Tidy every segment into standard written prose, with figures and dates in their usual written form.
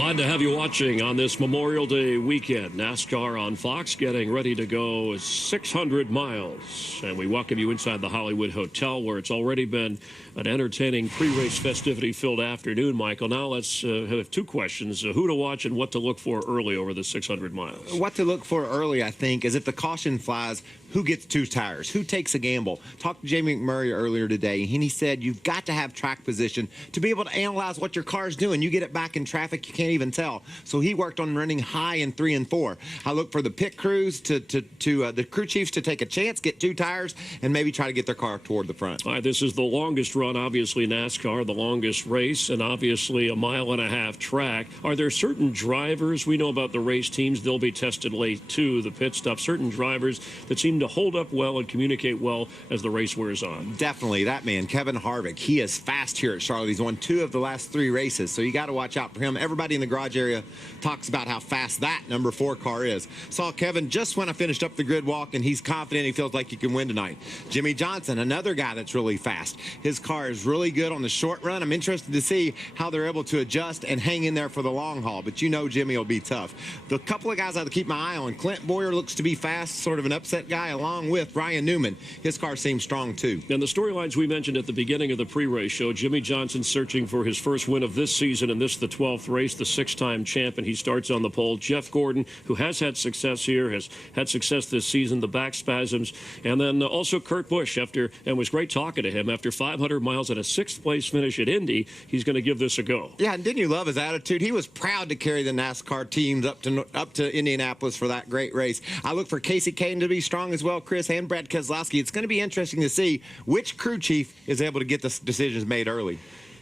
Glad to have you watching on this Memorial Day weekend. NASCAR on Fox getting ready to go 600 miles. And we welcome you inside the Hollywood Hotel, where it's already been an entertaining pre-race festivity-filled afternoon, Michael. Now let's have two questions. Who to watch and what to look for early over the 600 miles? What to look for early, I think, is if the caution flies, who gets two tires? Who takes a gamble? Talked to Jamie McMurray earlier today, and he said you've got to have track position to be able to analyze what your car's doing. You get it back in traffic, you can't even tell. So he worked on running high in 3 and 4. I look for the pit crews to the crew chiefs to take a chance, get two tires, and maybe try to get their car toward the front. All right, this is the longest run, obviously, NASCAR, the longest race, and obviously a mile-and-a-half track. Are there certain drivers, we know about the race teams, they'll be tested late too, the pit stop, certain drivers that seem to hold up well and communicate well as the race wears on? Definitely, that man, Kevin Harvick. He is fast here at Charlotte. He's won 2 of the last 3 races, so you got to watch out for him. Everybody in the garage area talks about how fast that number 4 car is. Saw Kevin just when I finished up the grid walk, and he's confident he feels like he can win tonight. Jimmy Johnson, another guy that's really fast. His car is really good on the short run. I'm interested to see how they're able to adjust and hang in there for the long haul, but you know Jimmy will be tough. The couple of guys I have to keep my eye on, Clint Boyer looks to be fast, sort of an upset guy, along with Ryan Newman. His car seems strong too. And the storylines we mentioned at the beginning of the pre-race show, Jimmy Johnson searching for his first win of this season, and this the 12th race, the 6-time champ, and he starts on the pole. Jeff Gordon, who has had success here, has had success this season, the back spasms, and then also Kurt Busch, and it was great talking to him, after 500 miles at a 6th place finish at Indy, he's going to give this a go. Yeah, and didn't you love his attitude? He was proud to carry the NASCAR teams up to Indianapolis for that great race. I look for Casey Caden to be strong as well, Chris, and Brad Keselowski. It's going to be interesting to see which crew chief is able to get the decisions made early.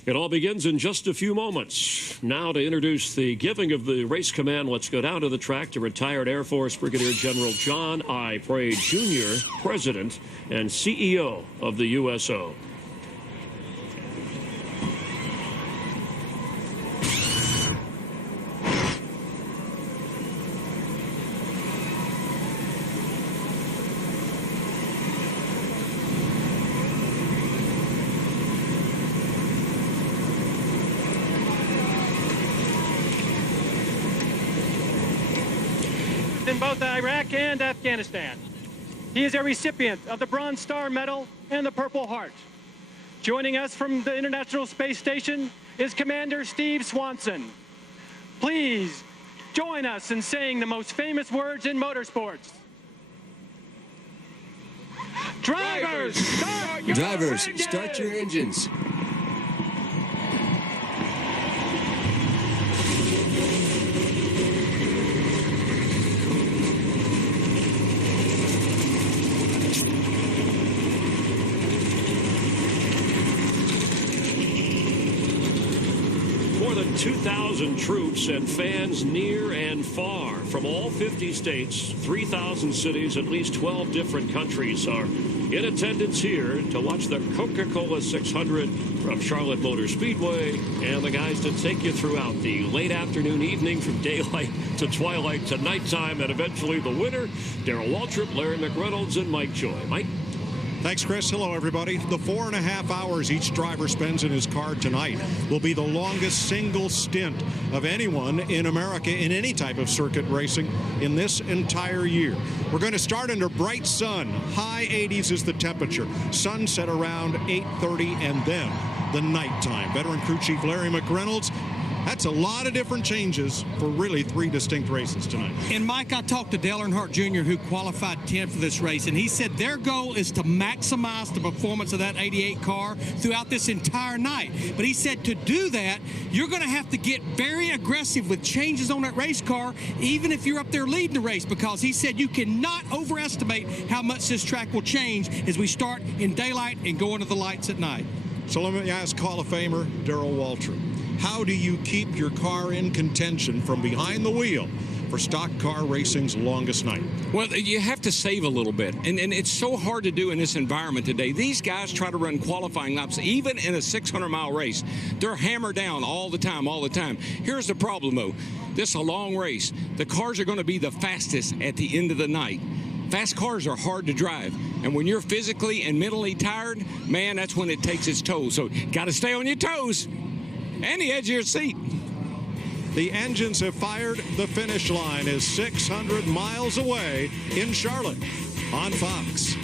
It all begins in just a few moments. Now to introduce the giving of the race command, let's go down to the track to retired Air Force Brigadier General John I. Prade, Jr., President and CEO of the USO. In both Iraq and Afghanistan. He is a recipient of the Bronze Star Medal and the Purple Heart. Joining us from the International Space Station is Commander Steve Swanson. Please join us in saying the most famous words in motorsports. Drivers, start your engines. More than 2,000 troops and fans near and far from all 50 states, 3,000 cities, at least 12 different countries are in attendance here to watch the Coca-Cola 600 from Charlotte Motor Speedway, and the guys to take you throughout the late afternoon, evening, from daylight to twilight to nighttime, and eventually the winner, Darrell Waltrip, Larry McReynolds, and Mike Joy. Mike? Thanks, Chris. Hello, everybody. The 4.5 hours each driver spends in his car tonight will be the longest single stint of anyone in America in any type of circuit racing in this entire year. We're going to start under bright sun. High 80s is the temperature. Sunset around 8:30, and then the nighttime. Veteran crew chief Larry McReynolds. That's a lot of different changes for really 3 distinct races tonight. And, Mike, I talked to Dale Earnhardt Jr., who qualified 10th for this race, and he said their goal is to maximize the performance of that 88 car throughout this entire night. But he said to do that, you're going to have to get very aggressive with changes on that race car, even if you're up there leading the race, because he said you cannot overestimate how much this track will change as we start in daylight and go into the lights at night. So let me ask Hall of Famer Darrell Waltrip. How do you keep your car in contention from behind the wheel for stock car racing's longest night? Well, you have to save a little bit, and it's so hard to do in this environment today. These guys try to run qualifying laps, even in a 600-mile race. They're hammered down all the time. Here's the problem, though. This is a long race. The cars are going to be the fastest at the end of the night. Fast cars are hard to drive, and when you're physically and mentally tired, man, that's when it takes its toll. So got to stay on your toes and the edge of your seat. The engines have fired. The finish line is 600 miles away in Charlotte on Fox.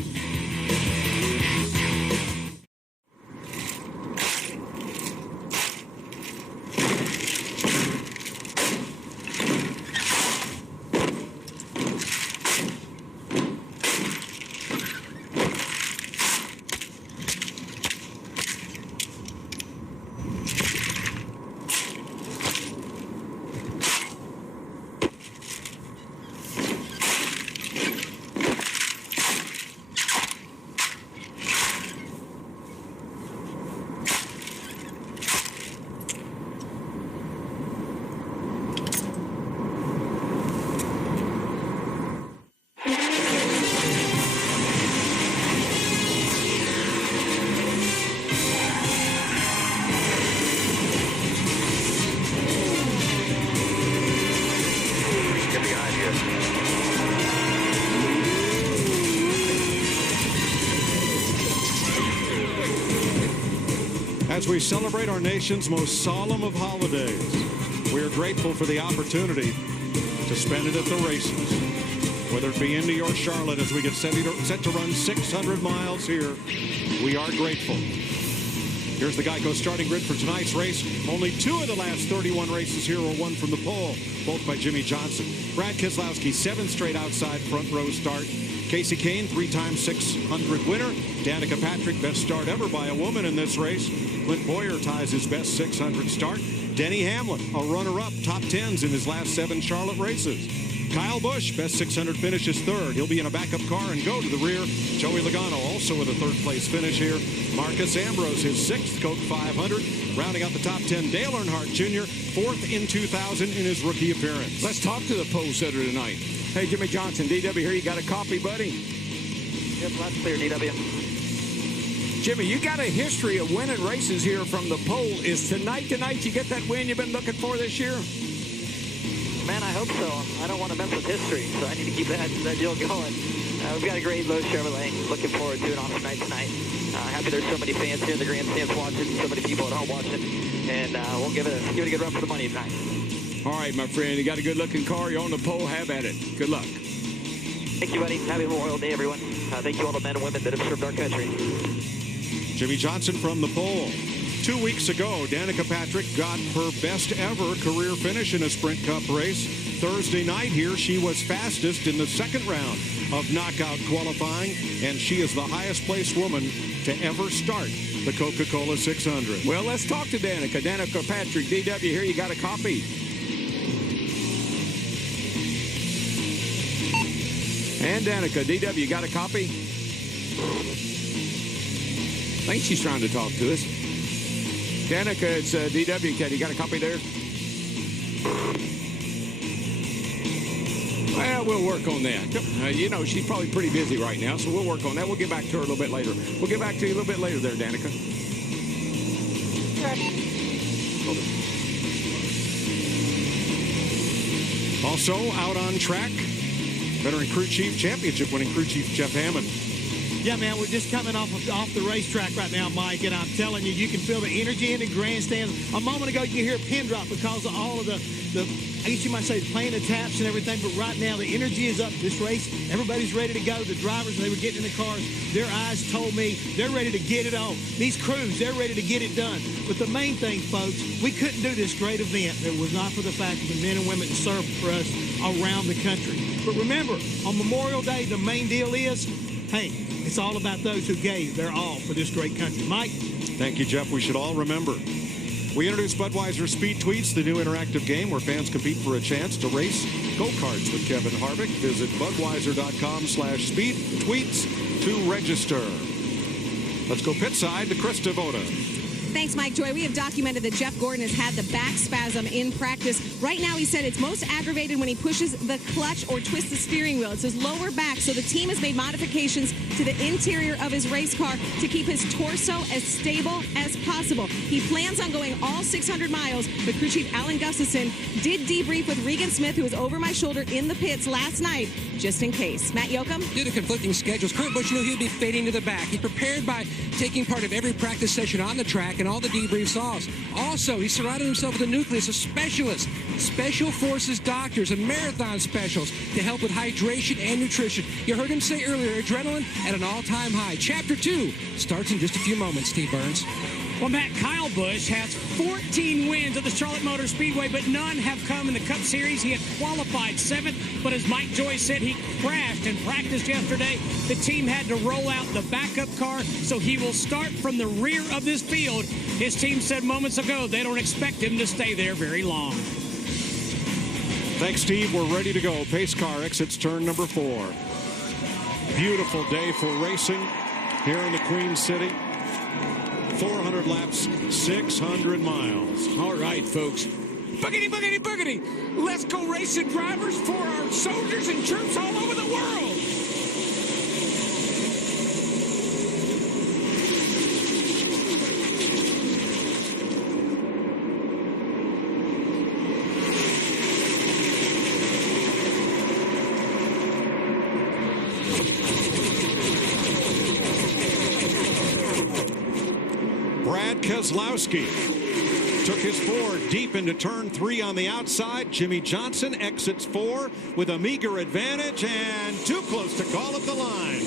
As we celebrate our nation's most solemn of holidays, we are grateful for the opportunity to spend it at the races. Whether it be Indy or Charlotte, as we get set to run 600 miles here, we are grateful. Here's the Geico starting grid for tonight's race. Only 2 of the last 31 races here were won from the pole, both by Jimmy Johnson. Brad Keselowski, 7 straight outside front row start. Casey Kane, 3-time 600 winner. Danica Patrick, best start ever by a woman in this race. Clint Boyer ties his best 600 start. Denny Hamlin, a runner-up, top 10s in his last 7 Charlotte races. Kyle Busch, best 600 finish is 3rd. He'll be in a backup car and go to the rear. Joey Logano also with a 3rd-place finish here. Marcus Ambrose, his 6th Coke 500. Rounding out the top 10, Dale Earnhardt Jr., 4th in 2000 in his rookie appearance. Let's talk to the pole setter tonight. Hey, Jimmy Johnson, DW here. You got a copy, buddy? Yep, that's clear, DW. Jimmy, you got a history of winning races here from the pole. Is tonight the night you get that win you've been looking for this year? Man, I hope so. I don't want to mess with history, so I need to keep that deal going. We've got a great Lowe's Chevrolet. Looking forward to an awesome night tonight. Happy there's so many fans here in the grandstands watching, so many people at home watching, and we'll give it a good run for the money tonight. All right, my friend. You got a good-looking car. You're on the pole. Have at it. Good luck. Thank you, buddy. Happy Memorial Day, everyone. Thank you all the men and women that have served our country. Jimmy Johnson from the pole. 2 weeks ago, Danica Patrick got her best ever career finish in a Sprint Cup race. Thursday night here, she was fastest in the 2nd round of knockout qualifying, and she is the highest placed woman to ever start the Coca-Cola 600. Well, let's talk to Danica. Danica Patrick, DW here. You got a copy? And Danica, DW, you got a copy? I think she's trying to talk to us. Danica, it's DW. You got a copy there? Well, we'll work on that. You know, she's probably pretty busy right now, so we'll work on that. We'll get back to her a little bit later. We'll get back to you a little bit later there, Danica. Also out on track, veteran crew chief, championship winning crew chief Jeff Hammond. Yeah, man, we're just coming off the racetrack right now, Mike, and I'm telling you, you can feel the energy in the grandstands. A moment ago, you hear a pin drop because of all of the I guess you might say, playing the taps and everything, but right now the energy is up. This race, everybody's ready to go. The drivers, when they were getting in the cars, their eyes told me they're ready to get it on. These crews, they're ready to get it done. But the main thing, folks, we couldn't do this great event if it was not for the fact of the men and women that served for us around the country. But remember, on Memorial Day, the main deal is, hey, it's all about those who gave their all for this great country. Mike? Thank you, Jeff. We should all remember. We introduced Budweiser Speed Tweets, the new interactive game where fans compete for a chance to race go-karts with Kevin Harvick. Visit Budweiser.com/speed tweets to register. Let's go pit side to Chris Devoda. Thanks, Mike Joy. We have documented that Jeff Gordon has had the back spasm in practice. Right now, he said it's most aggravated when he pushes the clutch or twists the steering wheel. It's his lower back, so the team has made modifications to the interior of his race car to keep his torso as stable as possible. He plans on going all 600 miles, but crew chief Alan Gustafson did debrief with Regan Smith, who was over my shoulder in the pits last night. just in case. Matt Yoakum? Due to conflicting schedules, Kurt Busch knew he would be fading to the back. He prepared by taking part of every practice session on the track and all the debriefs off. Also, he surrounded himself with a nucleus of specialists, special forces doctors, and marathon specials to help with hydration and nutrition. You heard him say earlier, adrenaline at an all-time high. Chapter 2 starts in just a few moments, Steve Burns. Well, Matt, Kyle Busch has 14 wins at the Charlotte Motor Speedway, but none have come in the Cup Series. He had qualified 7th, but as Mike Joy said, he crashed in practice yesterday. The team had to roll out the backup car, so he will start from the rear of this field. His team said moments ago they don't expect him to stay there very long. Thanks, Steve. We're ready to go. Pace car exits turn number 4. Beautiful day for racing here in the Queen City. 400 laps, 600 miles. All right, folks. Boogity, boogity, boogity. Let's go racing, drivers, for our soldiers and troops all over the world. Keselowski took his 4 deep into turn 3 on the outside. Jimmy Johnson exits 4 with a meager advantage and too close to call at the line.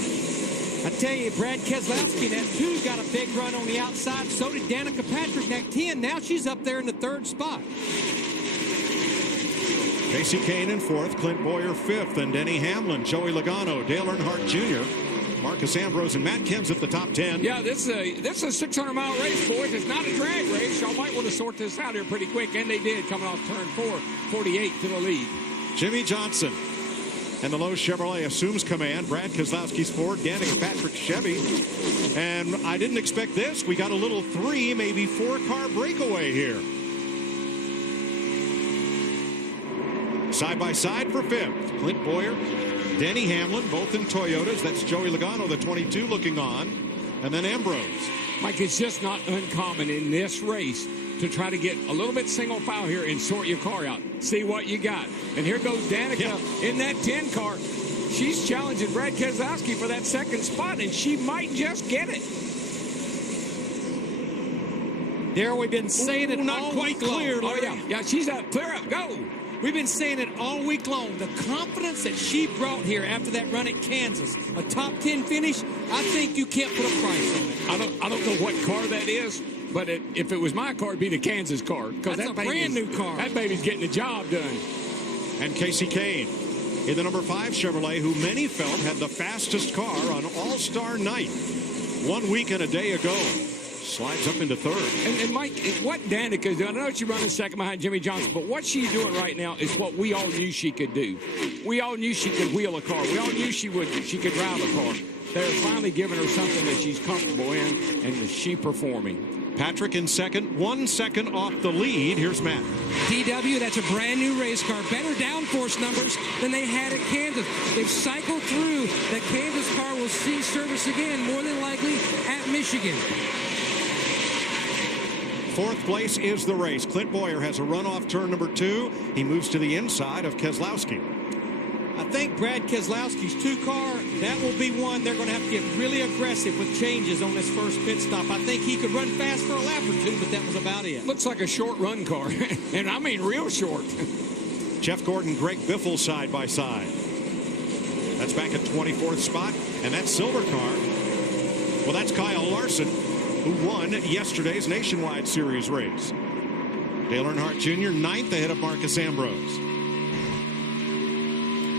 I tell you, Brad Keselowski, that 2 got a big run on the outside. So did Danica Patrick, that 10. Now she's up there in the 3rd spot. Kasey Kahne in 4th, Clint Bowyer 5th, and Denny Hamlin, Joey Logano, Dale Earnhardt Jr., Marcus Ambrose and Matt Kenseth at the top 10. Yeah, this is a 600-mile race, boys. It's not a drag race. Y'all might want to sort this out here pretty quick, and they did, coming off turn 4, 48 to the lead. Jimmy Johnson and the Lowe's Chevrolet assumes command. Brad Keselowski's Ford, Danica Patrick Chevy. And I didn't expect this. We got a little 3, maybe 4-car breakaway here. Side by side for 5th, Clint Bowyer, Denny Hamlin, both in Toyotas. That's Joey Logano, the 22, looking on. And then Ambrose. Mike, it's just not uncommon in this race to try to get a little bit single file here and sort your car out. See what you got. And here goes Danica in that 10 car. She's challenging Brad Keselowski for that 2nd spot, and she might just get it. Darryl, we've been saying it not all quite week clear. long. Oh, yeah, she's up. Clear up. Go. We've been saying it all week long. The confidence that she brought here after that run at Kansas, a top 10 finish, I think you can't put a price on it. I don't know what car that is, but if it was my car, it'd be the Kansas car. That's a brand new car. That baby's getting the job done. And Kasey Kahne in the number 5 Chevrolet, who many felt had the fastest car on All-Star Night 1 week and a day ago. Slides up into 3rd. And Mike, what Danica's doing, I know she's running 2nd behind Jimmy Johnson, but what she's doing right now is what we all knew she could do. We all knew she could wheel a car. We all knew she could drive a car. They're finally giving her something that she's comfortable in, and she's performing. Patrick in 2nd, 1 second off the lead. Here's Matt. DW, that's a brand new race car. Better downforce numbers than they had at Kansas. They've cycled through. That Kansas car will see service again, more than likely, at Michigan. 4th place is the race. Clint Bowyer has a run off turn number 2. He moves to the inside of Keselowski. I think Brad Keselowski's 2 car, that will be one they're going to have to get really aggressive with changes on this first pit stop. I think he could run fast for a lap or 2, but that was about it. Looks like a short run car, and I mean real short. Jeff Gordon, Greg Biffle side by side. That's back at 24th spot, and that silver car, well, that's Kyle Larson, who won yesterday's Nationwide Series race. Dale Earnhardt Jr. 9th ahead of Marcus Ambrose.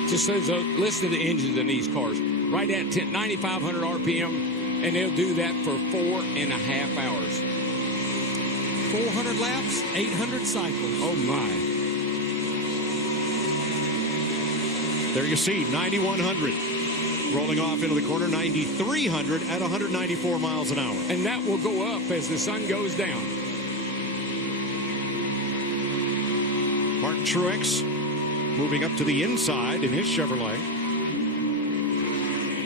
Just says listen to the engines in these cars. Right at 9,500 RPM, and they'll do that for 4.5 hours. 400 laps, 800 cycles. Oh, my. There you see, 9,100. Rolling off into the corner, 9,300 at 194 miles an hour. And that will go up as the sun goes down. Martin Truex moving up to the inside in his Chevrolet.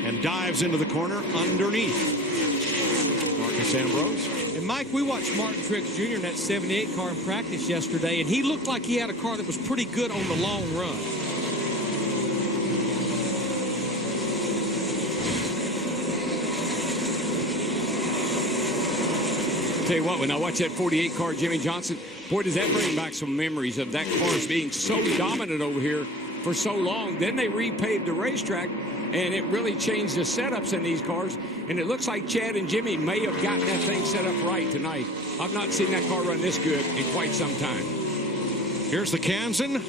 And dives into the corner underneath Marcus Ambrose. And Mike, we watched Martin Truex Jr. in that 78 car in practice yesterday, and he looked like he had a car that was pretty good on the long run. Tell you what, when I watch that 48 car, Jimmy Johnson, boy, does that bring back some memories of that car being so dominant over here for so long. Then they repaved the racetrack, and it really changed the setups in these cars. And it looks like Chad and Jimmy may have gotten that thing set up right tonight. I've not seen that car run this good in quite some time. Here's the Kansan.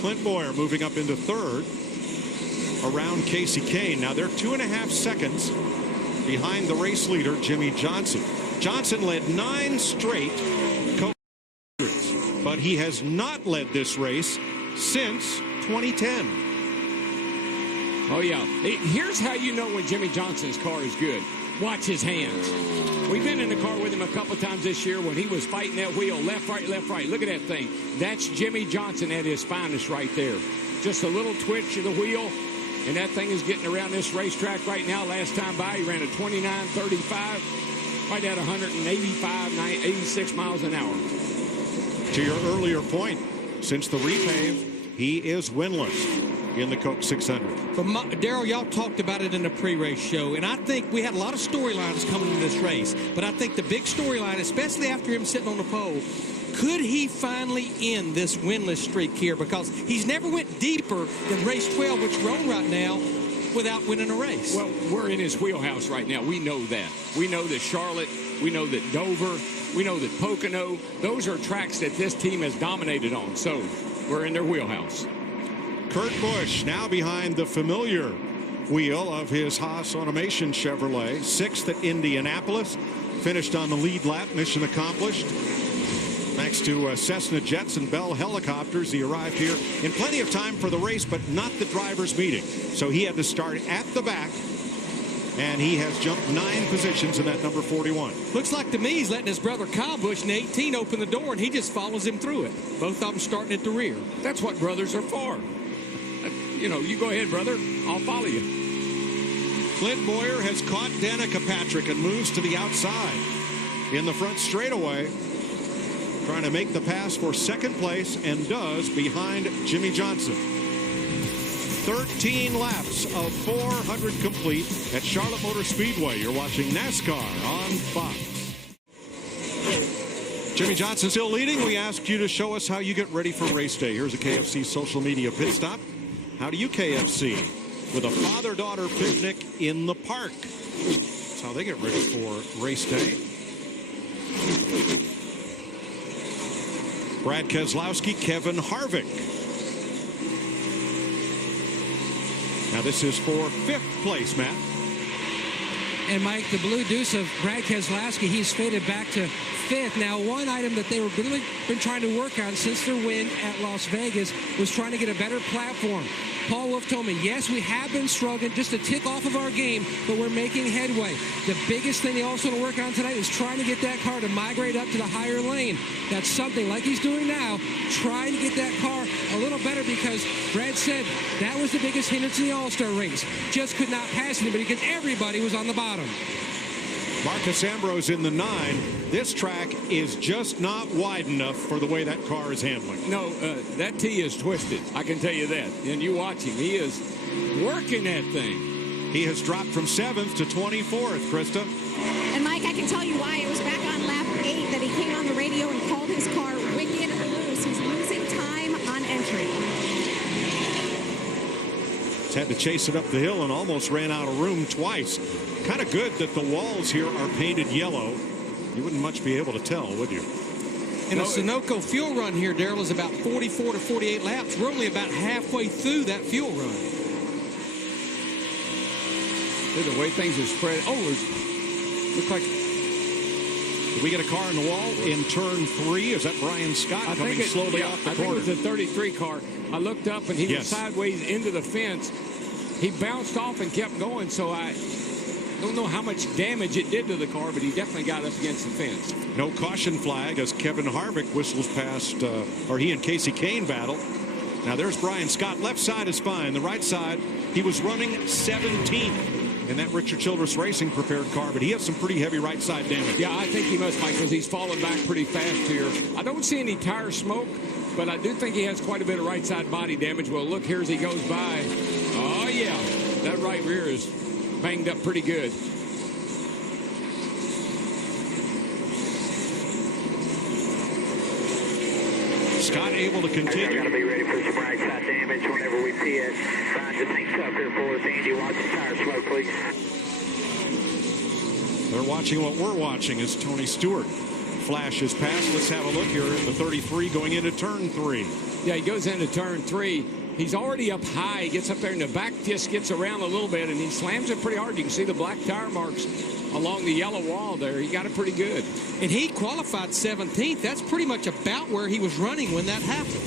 Clint Boyer moving up into third around Casey Kane. Now they're 2.5 seconds behind the race leader, Jimmy Johnson. Johnson led 9 straight Coca-Cola, but he has not led this race since 2010. Oh, yeah. Here's how you know when Jimmy Johnson's car is good. Watch his hands. We've been in the car with him a couple times this year when he was fighting that wheel, left, right, left, right. Look at that thing. That's Jimmy Johnson at his finest right there. Just a little twitch of the wheel, and that thing is getting around this racetrack right now. Last time by, he ran a 29.35. Right at 86 miles an hour. To your earlier point, since the repave, he is winless in the Coke 600. But Darrell, y'all talked about it in the pre-race show, and I think we had a lot of storylines coming in this race. But I think the big storyline, especially after him sitting on the pole, could he finally end this winless streak here? Because he's never went deeper than race 12, which we're on right now, without winning a race. Well, we're in his wheelhouse right now. We know that. We know that Charlotte, we know that Dover, we know that Pocono, those are tracks that this team has dominated on. So we're in their wheelhouse. Kurt Busch now behind the familiar wheel of his Haas Automation Chevrolet. 6th at Indianapolis. Finished on the lead lap. Mission accomplished. Thanks to Cessna Jets and Bell Helicopters, he arrived here in plenty of time for the race, but not the drivers' meeting. So he had to start at the back, and he has jumped 9 positions in that number 41. Looks like to me he's letting his brother Kyle Busch in 18 open the door, and he just follows him through it. Both of them starting at the rear. That's what brothers are for. You know, you go ahead, brother. I'll follow you. Clint Boyer has caught Danica Patrick and moves to the outside in the front straightaway, trying to make the pass for second place, and does behind Jimmy Johnson. 13 laps of 400 complete at Charlotte Motor Speedway. You're watching NASCAR on Fox. Jimmy Johnson still leading. We ask you to show us how you get ready for race day. Here's a KFC social media pit stop. How do you KFC? With a father-daughter picnic in the park. That's how they get ready for race day. Brad Keselowski, Kevin Harvick. Now this is for 5th place, Matt. And Mike, the blue deuce of Brad Keselowski, he's faded back to 5th. Now, one item that they were really been trying to work on since their win at Las Vegas was trying to get a better platform. Paul Wolf told me, yes, we have been struggling just to tick off of our game, but we're making headway. The biggest thing they also want to work on tonight is trying to get that car to migrate up to the higher lane. That's something like he's doing now, trying to get that car a little better, because Brad said that was the biggest hindrance in the All-Star race. Just could not pass anybody because everybody was on the bottom. Marcus Ambrose in the 9. This track is just not wide enough for the way that car is handling. No, that T is twisted. I can tell you that. And you watch him. He is working that thing. He has dropped from 7th to 24th, Krista. And Mike, I can tell you why. It was back on lap 8 that he came on the radio and called his car wicked loose. He's losing time on entry. He's had to chase it up the hill and almost ran out of room twice. Kind of good that the walls here are painted yellow. You wouldn't much be able to tell, would you? And a Sunoco fuel run here, Darrell, is about 44 to 48 laps. We're only about halfway through that fuel run. The way things are spread. Oh, looks like. Did we get a car in the wall in turn 3? Is that Brian Scott coming slowly off the corner? I think it was a 33 car. I looked up and he was sideways into the fence. He bounced off and kept going, so I don't know how much damage it did to the car, but he definitely got up against the fence. No caution flag as Kevin Harvick whistles past, or he and Casey Kane battle. Now there's Brian Scott. Left side is fine. The right side, he was running 17th in that Richard Childress Racing prepared car, but he has some pretty heavy right side damage. Yeah, I think he must, Mike, because he's falling back pretty fast here. I don't see any tire smoke, but I do think he has quite a bit of right side body damage. Well, look here as he goes by. Oh, yeah, that right rear is banged up pretty good. Scott able to continue. Got to be ready for some right side damage whenever we pit. Find the things up here for us. Andy, watch the tire smoke, please. They're watching what we're watching as Tony Stewart flashes past. Let's have a look here at the 33 going into turn 3. Yeah, he goes into turn 3. He's already up high. He gets up there, and the back just gets around a little bit, and he slams it pretty hard. You can see the black tire marks along the yellow wall there. He got it pretty good. And he qualified 17th. That's pretty much about where he was running when that happened.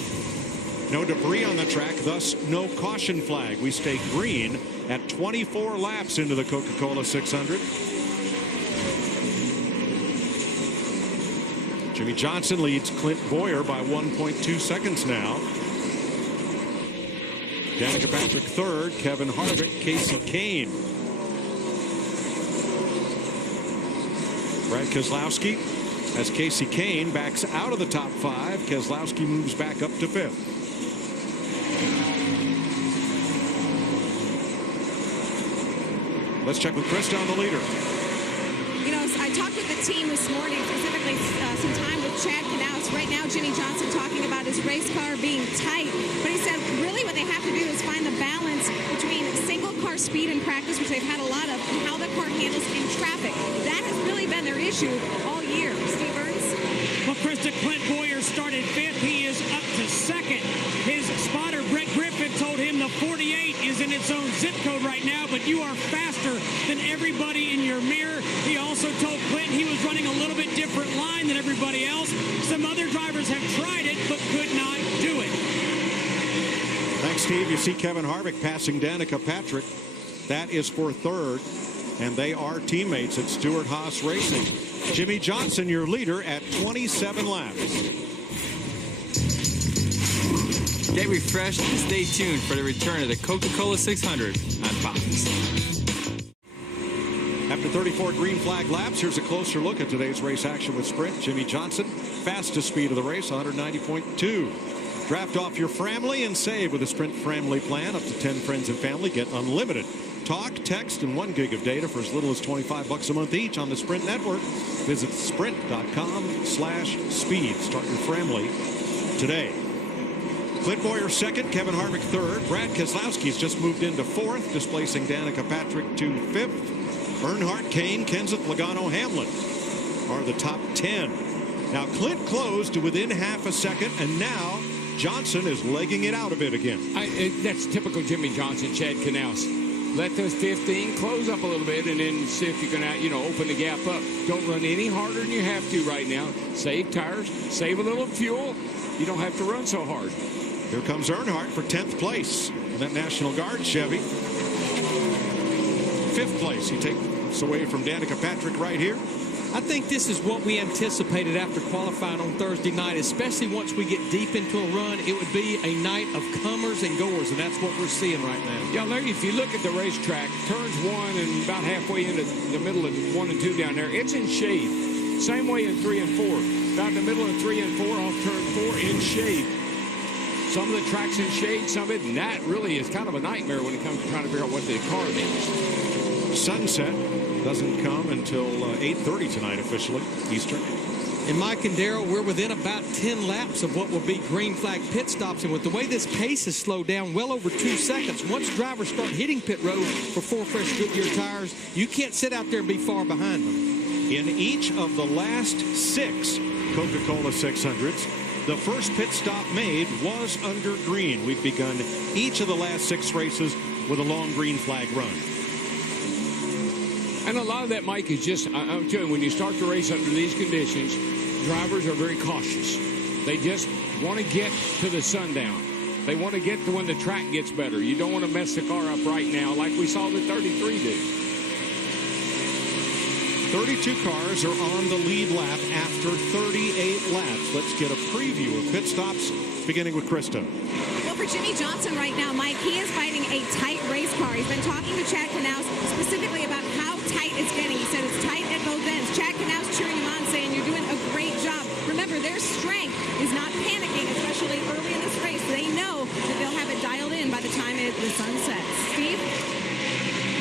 No debris on the track, thus no caution flag. We stay green at 24 laps into the Coca-Cola 600. Jimmy Johnson leads Clint Boyer by 1.2 seconds now. Danica Patrick third, Kevin Harvick, Kasey Kahne. Brad Keselowski as Kasey Kahne backs out of the top 5. Keselowski moves back up to 5th. Let's check with Krista on the leader. You know, I talked with the team this morning, specifically some time with Chad Knaus. Right now, Jimmy Johnson talking about his race car being tight. But he said really what they have to do is find the balance between single car speed in practice, which they've had a lot of, and how the car handles in traffic. That has really been their issue all year. Steve Burns? Well, Krista, Clint Boyer started 5th. He is up to 2nd. His spotter, Brett Griffin, told him the 48 is in its own zip code right now, but you are faster than everybody in your mirror. He also told Clint he was running a little bit different line than everybody else. Some other drivers have tried it, but could not do it. Thanks, Steve. You see Kevin Harvick passing Danica Patrick. That is for 3rd, and they are teammates at Stewart-Haas Racing. Jimmy Johnson, your leader, at 27 laps. Get refreshed and stay tuned for the return of the Coca-Cola 600 on Fox. After 34 green flag laps, here's a closer look at today's race action with Sprint. Jimmy Johnson, fastest speed of the race, 190.2. Draft off your Framley and save with a Sprint Framley plan. Up to 10 friends and family get unlimited talk, text, and 1 gig of data for as little as $25 a month each on the Sprint network. Visit sprint.com/speed. Start your Framley today. Clint Boyer 2nd, Kevin Harvick 3rd. Brad Keselowski's just moved into 4th, displacing Danica Patrick to 5th. Earnhardt, Kane, Kenseth, Logano, Hamlin are the top 10. Now Clint closed to within half a second, and now Johnson is legging it out a bit again. That's typical Jimmy Johnson, Chad Knaus. Let those 15 close up a little bit and then see if you can, open the gap up. Don't run any harder than you have to right now. Save tires, save a little fuel. You don't have to run so hard. Here comes Earnhardt for 10th place in that National Guard Chevy. 5th place. He takes away from Danica Patrick right here. I think this is what we anticipated after qualifying on Thursday night, especially once we get deep into a run. It would be a night of comers and goers, and that's what we're seeing right now. Yeah, Larry, if you look at the racetrack, turns 1 and about halfway into the middle of 1 and 2 down there, it's in shade. Same way in 3 and 4. About in the middle of 3 and 4 off turn 4 in shade. Some of the tracks in shade, some of it, and that really is kind of a nightmare when it comes to trying to figure out what the car needs. Sunset doesn't come until 8:30 tonight officially, Eastern. And Mike and Darrell, we're within about 10 laps of what will be green flag pit stops. And with the way this pace has slowed down well over 2 seconds, once drivers start hitting pit road for 4 fresh Goodyear tires, you can't sit out there and be far behind them. In each of the last 6 Coca-Cola 600s, the first pit stop made was under green. We've begun each of the last 6 races with a long green flag run. And a lot of that, Mike, is just, I'm telling you, when you start the race under these conditions, drivers are very cautious. They just want to get to the sundown. They want to get to when the track gets better. You don't want to mess the car up right now like we saw the 33 do. 32 cars are on the lead lap after 38 laps. Let's get a preview of pit stops, beginning with Krista. Well, for Jimmy Johnson right now, Mike, he is fighting a tight race car. He's been talking to Chad Knaus specifically about how tight it's getting. He said it's tight at both ends. Chad Knaus cheering him on, saying you're doing a great job. Remember, their strength is not panicking, especially early in this race. They know that they'll have it dialed in by the time the sun sets. Steve?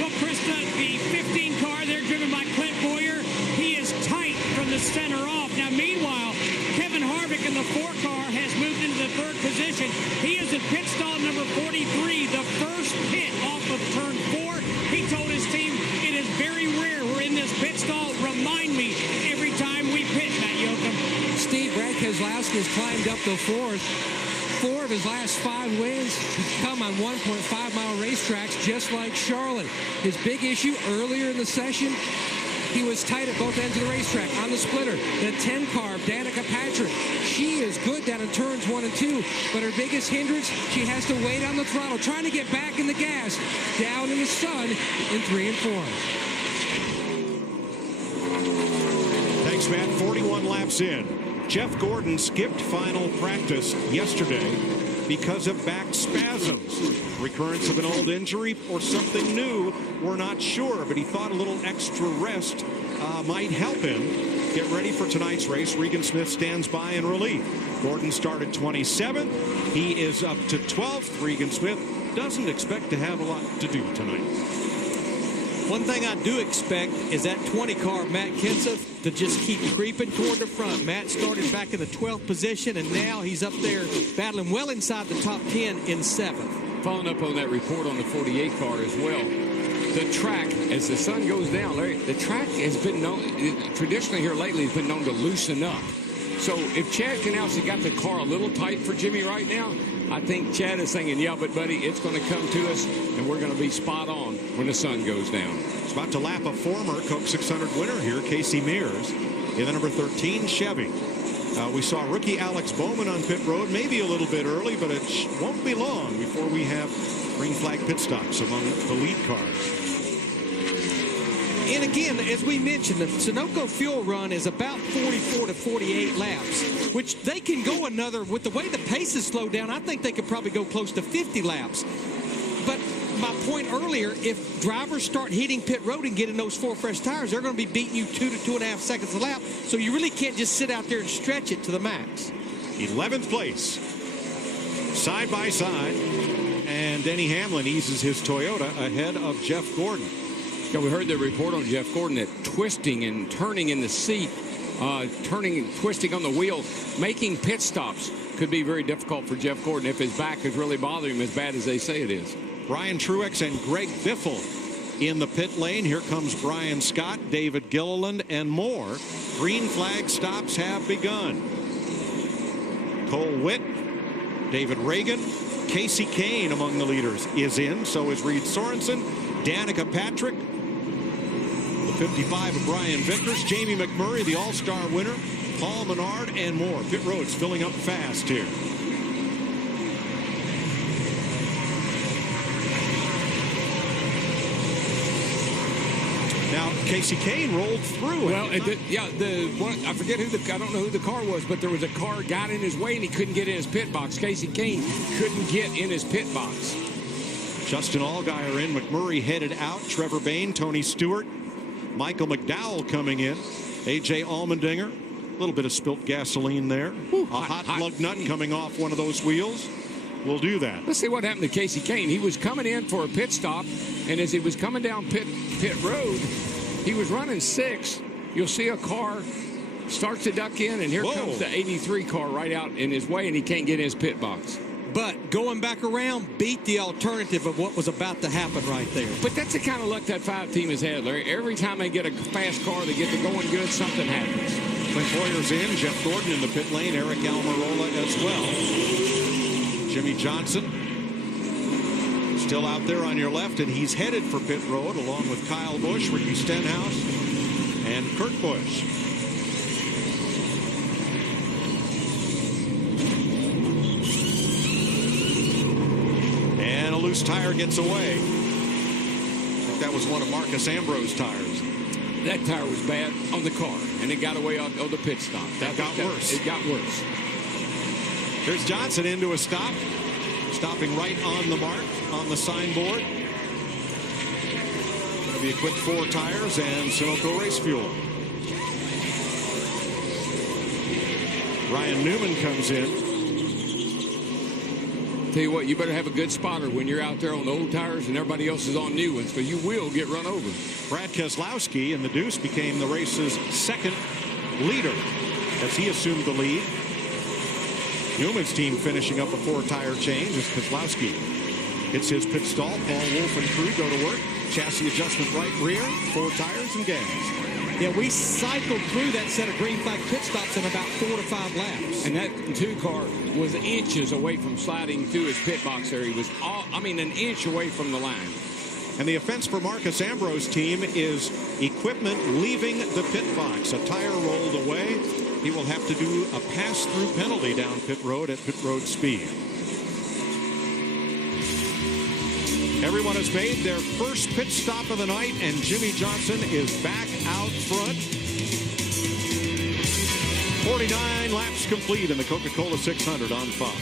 Well, Krista, the 15 car, they're driven by Clint Boyer. He is tight from the center off. Now, meanwhile, Kevin Harvick Harvick in the 4 car has moved into the 3rd position. He is at pit stall number 43, the first pit off of turn 4. He told his team, it is very rare we're in this pit stall. Remind me every time we pit, Matt Yoakum. Steve, Brad Keselowski has climbed up to 4th. 4 of his last 5 wins come on 1.5-mile racetracks, just like Charlotte. His big issue earlier in the session, he was tight at both ends of the racetrack on the splitter. The 10 car, Danica Patrick, she is good down in turns 1 and 2, but her biggest hindrance, she has to wait on the throttle, trying to get back in the gas, down in the sun in 3 and 4. Thanks, Matt. 41 laps in. Jeff Gordon skipped final practice yesterday because of back spasms. Recurrence of an old injury or something new, we're not sure, but he thought a little extra rest might help him get ready for tonight's race. Regan Smith stands by in relief. Gordon started 27th. He is up to 12th. Regan Smith doesn't expect to have a lot to do tonight. One thing I do expect is that 20 car, Matt Kenseth, to just keep creeping toward the front. Matt started back in the 12th position, and now he's up there battling well inside the top 10 in 7th. Following up on that report on the 48 car as well, the track, as the sun goes down, Larry, the track has been known, traditionally here lately, has been known to loosen up. So if Chad Knaus got the car a little tight for Jimmy right now, I think Chad is thinking, yeah, but buddy, it's going to come to us, and we're going to be spot on when the sun goes down. It's about to lap a former Coke 600 winner here, Casey Mears, in the number 13 Chevy. We saw rookie Alex Bowman on pit road, maybe a little bit early, but it won't be long before we have green flag pit stops among the lead cars. And again, as we mentioned, the Sunoco fuel run is about 44 to 48 laps, which they can go another, with the way the pace is slowed down, I think they could probably go close to 50 laps. But my point earlier, if drivers start hitting pit road and getting those 4 fresh tires, they're going to be beating you 2 to 2.5 seconds a lap. So you really can't just sit out there and stretch it to the max. 11th place, side by side, and Denny Hamlin eases his Toyota ahead of Jeff Gordon. Yeah, we heard the report on Jeff Gordon that twisting and turning in the seat, turning and twisting on the wheel, making pit stops could be very difficult for Jeff Gordon if his back is really bothering him as bad as they say it is. Brian Truex and Greg Biffle in the pit lane. Here comes Brian Scott, David Gilliland, and more. Green flag stops have begun. Cole Witt, David Reagan, Casey Kane among the leaders is in. So is Reed Sorensen, Danica Patrick, the 55 of Brian Vickers, Jamie McMurray, the All-Star winner, Paul Menard, and more. Pit road's filling up fast here. Now, Casey Kane rolled through. Well, yeah, the one, I forget who I don't know who the car was, but there was a car got in his way and he couldn't get in his pit box. Casey Kane couldn't get in his pit box. Justin Allgaier in, McMurray headed out, Trevor Bayne, Tony Stewart, Michael McDowell coming in, A.J. Allmendinger, a little bit of spilt gasoline there. Ooh, a hot lug nut coming off one of those wheels. We'll do that. Let's see what happened to Casey Kane. He was coming in for a pit stop, and as he was coming down pit road, he was running 6. You'll see a car starts to duck in, and here comes the 83 car right out in his way, and he can't get in his pit box. But going back around beat the alternative of what was about to happen right there. But that's the kind of luck that 5 team has had, Larry. Every time they get a fast car, they get to going good, something happens. Clint Boyer's in, Jeff Gordon in the pit lane, Eric Almirola as well. Jimmy Johnson still out there on your left, and he's headed for pit road along with Kyle Busch, Ricky Stenhouse, and Kurt Busch. And a loose tire gets away. I think that was one of Marcus Ambrose's tires. That tire was bad on the car, and it got away on the pit stop. That got worse. It got worse. Here's Johnson into a stop. Stopping right on the mark on the signboard. Going to be a quick 4 tires and Sunoco race fuel. Ryan Newman comes in. Tell you what, you better have a good spotter when you're out there on the old tires and everybody else is on new ones, because you will get run over. Brad Keselowski in the Deuce became the race's 2nd leader as he assumed the lead. Newman's team finishing up a 4-tire change as Keselowski hits his pit stall. Paul Wolf and crew go to work. Chassis adjustment right rear, 4 tires and gas. Yeah, we cycled through that set of green flag pit stops in about 4 to 5 laps. And that 2 car was inches away from sliding through his pit box there. He was, an inch away from the line. And the offense for Marcus Ambrose's team is equipment leaving the pit box. A tire rolled away. He will have to do a pass-through penalty down pit road at pit road speed. Everyone has made their first pit stop of the night, and Jimmy Johnson is back out front. 49 laps complete in the Coca-Cola 600 on Fox.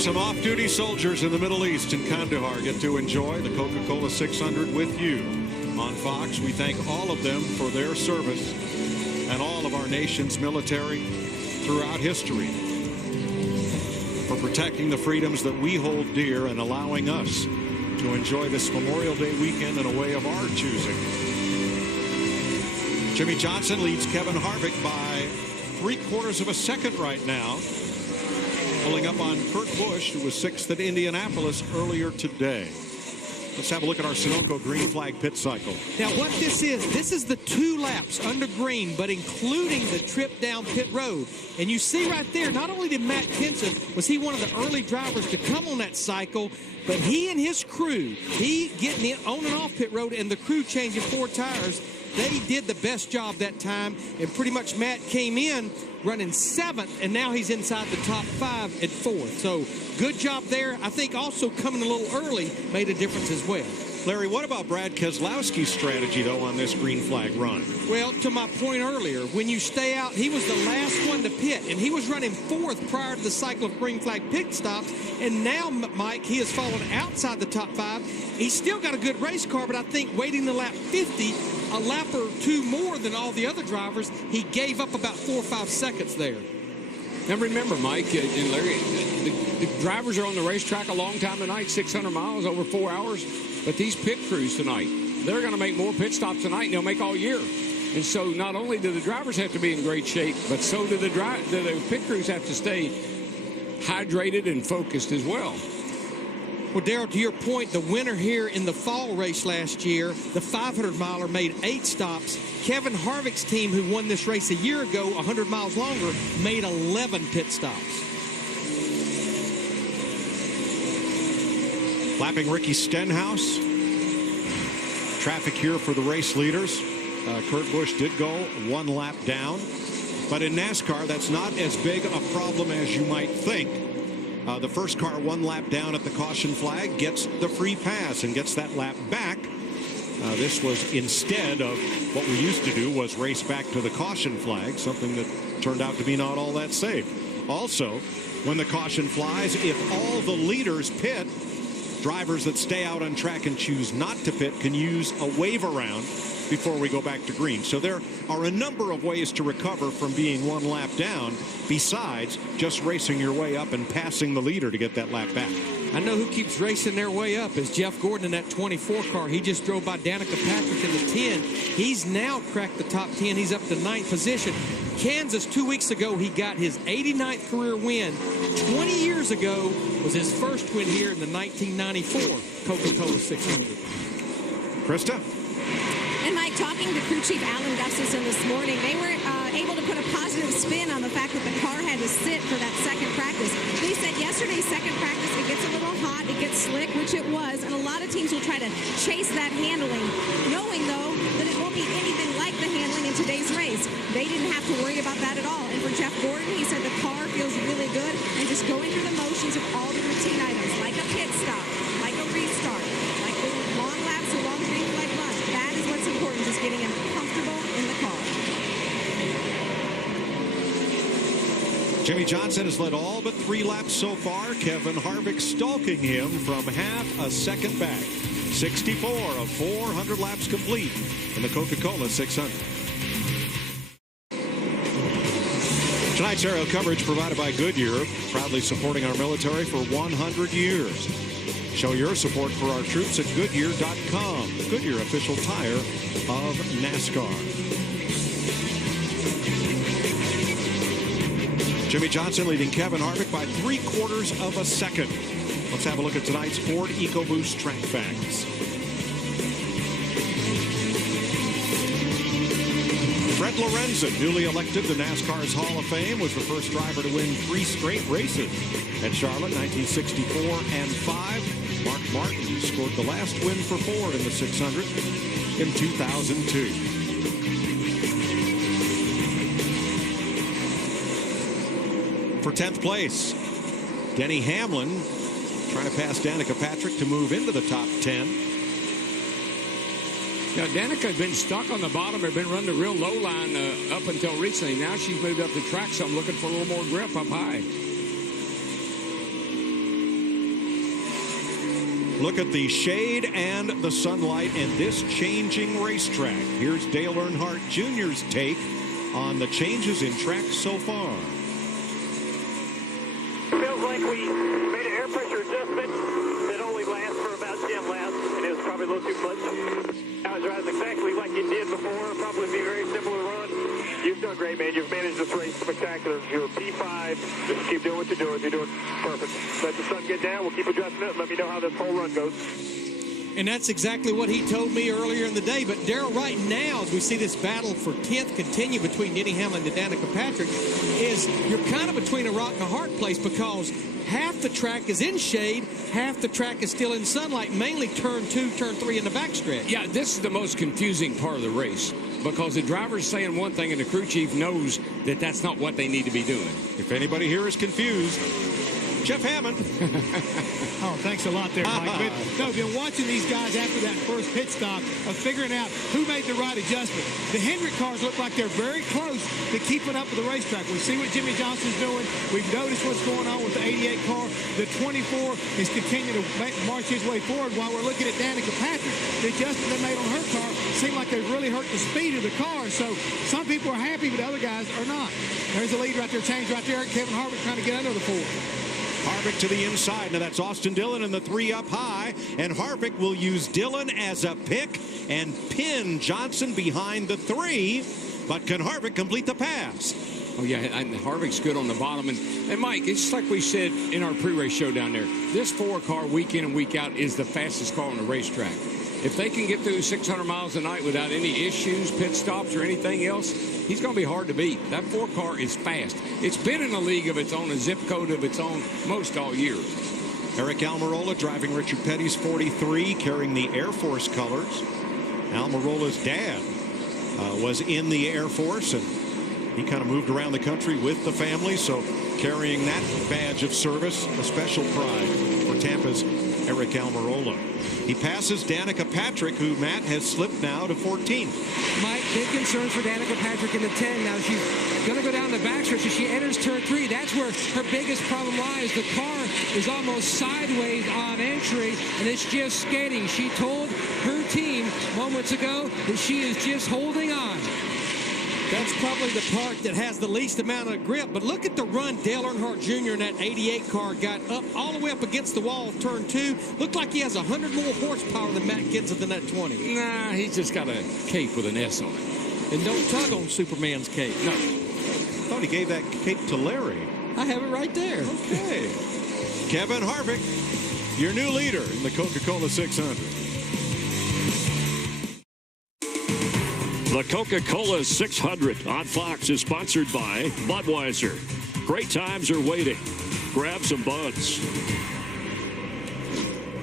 Some off-duty soldiers in the Middle East in Kandahar get to enjoy the Coca-Cola 600 with you. On Fox, we thank all of them for their service and all of our nation's military throughout history for protecting the freedoms that we hold dear and allowing us to enjoy this Memorial Day weekend in a way of our choosing. Jimmy Johnson leads Kevin Harvick by 3/4 of a second right now, pulling up on Kurt Busch, who was 6th at Indianapolis earlier today. Let's have a look at our Sunoco green flag pit cycle. Now what this is the 2 laps under green, but including the trip down pit road. And you see right there, not only did Matt Kenseth, was he one of the early drivers to come on that cycle, but he and his crew, he getting in on and off pit road and the crew changing 4 tires, they did the best job that time. And pretty much Matt came in running 7th, and now he's inside the top 5 at 4th. So good job there. I think also coming a little early made a difference as well. Larry, what about Brad Keselowski's strategy, though, on this green flag run? Well, to my point earlier, when you stay out, he was the last one to pit, and he was running 4th prior to the cycle of green flag pit stops. And now, Mike, he has fallen outside the top 5. He's still got a good race car, but I think waiting the lap 50, a lap or 2 more than all the other drivers, he gave up about 4 or 5 seconds there. Now remember, Mike and Larry, the drivers are on the racetrack a long time tonight, 600 miles, over 4 hours. But these pit crews tonight, they're going to make more pit stops tonight than they'll make all year. And so not only do the drivers have to be in great shape, but so do the pit crews have to stay hydrated and focused as well. Well, Darrell, to your point, the winner here in the fall race last year, the 500-miler, made 8 stops. Kevin Harvick's team, who won this race a year ago, 100 miles longer, made 11 pit stops. Lapping Ricky Stenhouse. Traffic here for the race leaders. Kurt Busch did go 1 lap down. But in NASCAR, that's not as big a problem as you might think. The first car 1 lap down at the caution flag gets the free pass and gets that lap back. This was instead of what we used to do, was race back to the caution flag, something that turned out to be not all that safe. Also, when the caution flies, if all the leaders pit, drivers that stay out on track and choose not to pit can use a wave around before we go back to green. So there are a number of ways to recover from being 1 lap down besides just racing your way up and passing the leader to get that lap back. I know who keeps racing their way up is Jeff Gordon in that 24 car. He just drove by Danica Patrick in the 10. He's now cracked the top 10. He's up to 9th position. Kansas, 2 weeks ago, he got his 89th career win. 20 years ago was his first win here in the 1994 Coca-Cola 600. Krista? And Mike, talking to crew chief Alan Gustafson this morning, they were able to put a positive spin on the fact that the car had to sit for that second practice. They said yesterday's second practice, it gets a little hot, it gets slick, which it was, and a lot of teams will try to chase that handling, knowing, though, that it won't be anything like the handling in today's race. They didn't have to worry about that at all. And for Jeff Gordon, he said the car feels really good, and just going through the motions of all the routine items, like a pit stop, like a restart, like the long laps, the long green flag run. That is what's important, just getting him comfortable in the car. Jimmy Johnson has led all but 3 laps so far. Kevin Harvick stalking him from half a second back. 64 of 400 laps complete in the Coca-Cola 600. Tonight's aerial coverage provided by Goodyear, proudly supporting our military for 100 years. Show your support for our troops at Goodyear.com, Goodyear official tire of NASCAR. Jimmy Johnson leading Kevin Harvick by 3/4 of a second. Let's have a look at tonight's Ford EcoBoost track facts. Fred Lorenzen, newly elected to NASCAR's Hall of Fame, was the first driver to win 3 straight races. At Charlotte, 1964 and 5. Mark Martin scored the last win for Ford in the 600 in 2002. For 10th place, Denny Hamlin trying to pass Danica Patrick to move into the top 10. Now, Danica had been stuck on the bottom, had been running the real low line up until recently. Now she's moved up the track, so I'm looking for a little more grip up high. Look at the shade and the sunlight in this changing racetrack. Here's Dale Earnhardt Jr.'s take on the changes in track so far. Feels like we made an air pressure adjustment that only lasts for about 10 laps, and it was probably a little too much. I was riding exactly like you did before, probably be very similar run. You've done great, man. You've managed this race spectacular. You're P5. Just keep doing what you're doing. You're doing perfect. Let the sun get down. We'll keep adjusting it and let me know how this whole run goes. And that's exactly what he told me earlier in the day. But, Darrell, right now, as we see this battle for 10th continue between Denny Hamlin and Danica Patrick, is you're kind of between a rock and a hard place because half the track is in shade, half the track is still in sunlight, mainly turn 2, turn 3 in the backstretch. Yeah, this is the most confusing part of the race because the driver's saying one thing and the crew chief knows that that's not what they need to be doing. If anybody here is confused, Jeff Hammond. Oh, thanks a lot there, Mike. But, no, been watching these guys after that first pit stop of figuring out who made the right adjustment. The Hendrick cars look like they're very close to keeping up with the racetrack. We see what Jimmy Johnson's doing. We've noticed what's going on with the 88 car. The 24 is continuing to march his way forward while we're looking at Danica Patrick. The adjustment they made on her car seemed like they really hurt the speed of the car. So some people are happy, but other guys are not. There's the lead right there, change right there. Kevin Harvick trying to get under the 4. Harvick to the inside. Now that's Austin Dillon in the 3 up high. And Harvick will use Dillon as a pick and pin Johnson behind the 3. But can Harvick complete the pass? Oh, yeah, and Harvick's good on the bottom. And Mike, it's just like we said in our pre-race show down there. This 4 car week in and week out is the fastest car on the racetrack. If they can get through 600 miles a night without any issues, pit stops, or anything else, he's going to be hard to beat. That 4 car is fast. It's been in a league of its own, a zip code of its own, most all year. Eric Almirola driving Richard Petty's 43, carrying the Air Force colors. Almirola's dad was in the Air Force, and he kind of moved around the country with the family, so carrying that badge of service, a special pride for Tampa's Eric Almirola. He passes Danica Patrick, who, Matt, has slipped now to 14th. Mike, big concerns for Danica Patrick in the 10. Now she's going to go down the backstretch as she enters turn 3. That's where her biggest problem lies. The car is almost sideways on entry, and it's just skating. She told her team moments ago that she is just holding on. That's probably the part that has the least amount of grip. But look at the run Dale Earnhardt Jr. in that 88 car got up all the way up against the wall of turn 2. Looked like he has 100 more horsepower than Matt Kenseth in that 20. Nah, he's just got a cape with an S on it. And don't tug on Superman's cape. No. I thought he gave that cape to Larry. I have it right there. Okay. Kevin Harvick, your new leader in the Coca-Cola 600. The Coca-Cola 600 on Fox is sponsored by Budweiser. Great times are waiting. Grab some buds.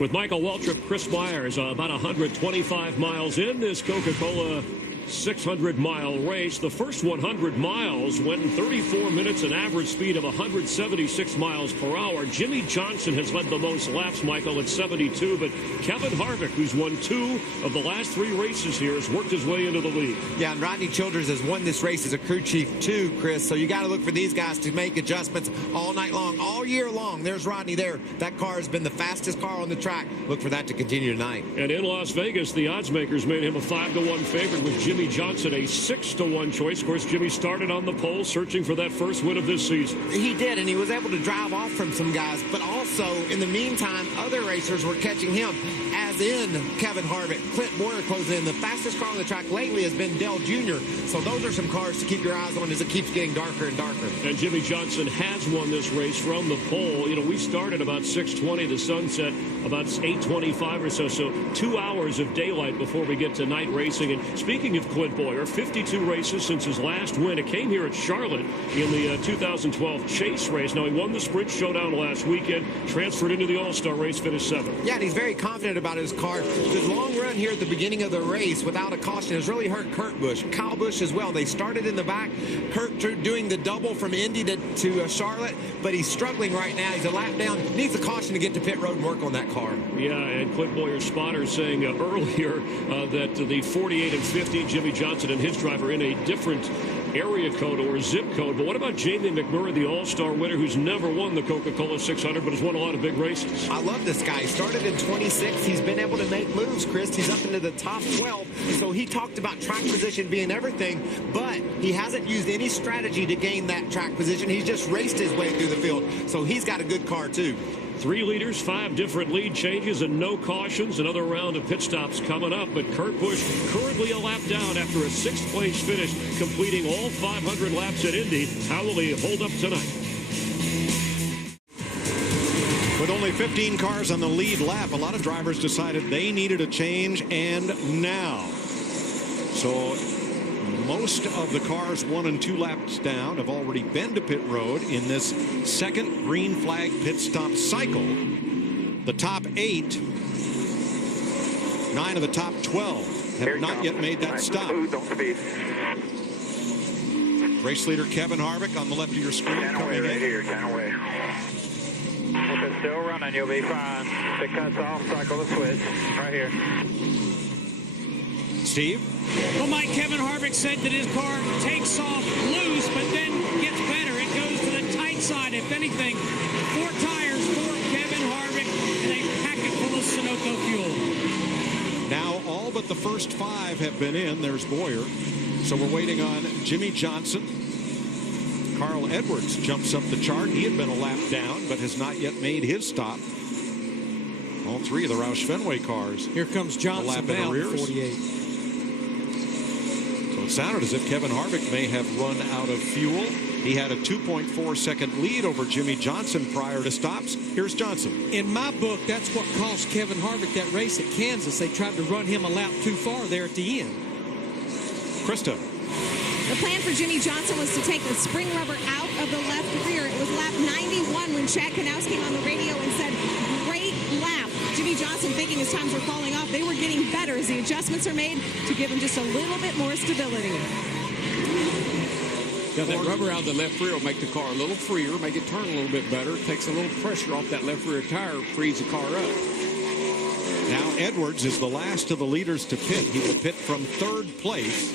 With Michael Waltrip, Chris Myers, about 125 miles in this Coca-Cola 600-mile race. The first 100 miles went in 34 minutes, an average speed of 176 miles per hour. Jimmy Johnson has led the most laps, Michael, at 72, but Kevin Harvick, who's won 2 of the last 3 races here, has worked his way into the lead. Yeah, and Rodney Childers has won this race as a crew chief too, Chris, so you got to look for these guys to make adjustments all night long, all year long. There's Rodney there. That car has been the fastest car on the track. Look for that to continue tonight. And in Las Vegas, the odds makers made him a 5-1 favorite with Jimmy Jimmy Johnson a 6-1 choice. Of course, Jimmy started on the pole, searching for that first win of this season. He did, and he was able to drive off from some guys. But also, in the meantime, other racers were catching him, as in Kevin Harvick, Clint Boyer closing in. The fastest car on the track lately has been Dale Jr. So those are some cars to keep your eyes on as it keeps getting darker and darker. And Jimmy Johnson has won this race from the pole. You know, we started about 6:20. The sun set about 8:25 or so. So 2 hours of daylight before we get to night racing. And speaking of Clint Boyer, 52 races since his last win. It came here at Charlotte in the 2012 Chase race. Now, he won the Sprint Showdown last weekend, transferred into the All-Star race, finished 7th. Yeah, and he's very confident about his car. The long run here at the beginning of the race without a caution has really hurt Kurt Busch. Kyle Busch as well. They started in the back. Kurt doing the double from Indy to Charlotte, but he's struggling right now. He's a lap down. Needs a caution to get to pit road and work on that car. Yeah, and Clint Boyer's spotter saying earlier that the 48 and 50, Jimmy Johnson and his driver in a different area code or zip code. But what about Jamie McMurray, the All-Star winner who's never won the Coca-Cola 600 but has won a lot of big races? I love this guy. He started in 26. He's been able to make moves, Chris. He's up into the top 12. So he talked about track position being everything, but he hasn't used any strategy to gain that track position. He's just raced his way through the field. So he's got a good car, too. 3 leaders, 5 different lead changes, and no cautions. Another round of pit stops coming up. But Kurt Busch currently a lap down after a 6th place finish, completing all 500 laps at Indy. How will he hold up tonight? With only 15 cars on the lead lap, a lot of drivers decided they needed a change, and now. So most of the cars 1 and 2 laps down have already been to pit road in this second green flag pit stop cycle. The top 8, 9 of the top 12 have not yet made that stop. Race leader Kevin Harvick on the left of your screen coming in. Here, away. If it's still running, you'll be fine. If it cuts off, cycle the switch. Right here. Steve? Well, Mike, Kevin Harvick said that his car takes off loose, but then gets better. It goes to the tight side. If anything, 4 tires for Kevin Harvick and a packet full of Sunoco fuel. Now all but the first 5 have been in. There's Boyer. So we're waiting on Jimmy Johnson. Carl Edwards jumps up the chart. He had been a lap down, but has not yet made his stop. All 3 of the Roush Fenway cars. Here comes Johnson now, 48. So it sounded as if Kevin Harvick may have run out of fuel. He had a 2.4-second lead over Jimmy Johnson prior to stops. Here's Johnson. In my book, that's what cost Kevin Harvick that race at Kansas. They tried to run him a lap too far there at the end. Krista. The plan for Jimmy Johnson was to take the spring rubber out of the left rear. It was lap 91 when Chad Knaus came on the radio and said, great lap. Jimmy Johnson, thinking his times were falling off, they were getting better as the adjustments are made to give him just a little bit more stability. Yeah, that rubber out of the left rear will make the car a little freer, make it turn a little bit better, takes a little pressure off that left rear tire, frees the car up. Now Edwards is the last of the leaders to pit. He will pit from 3rd place.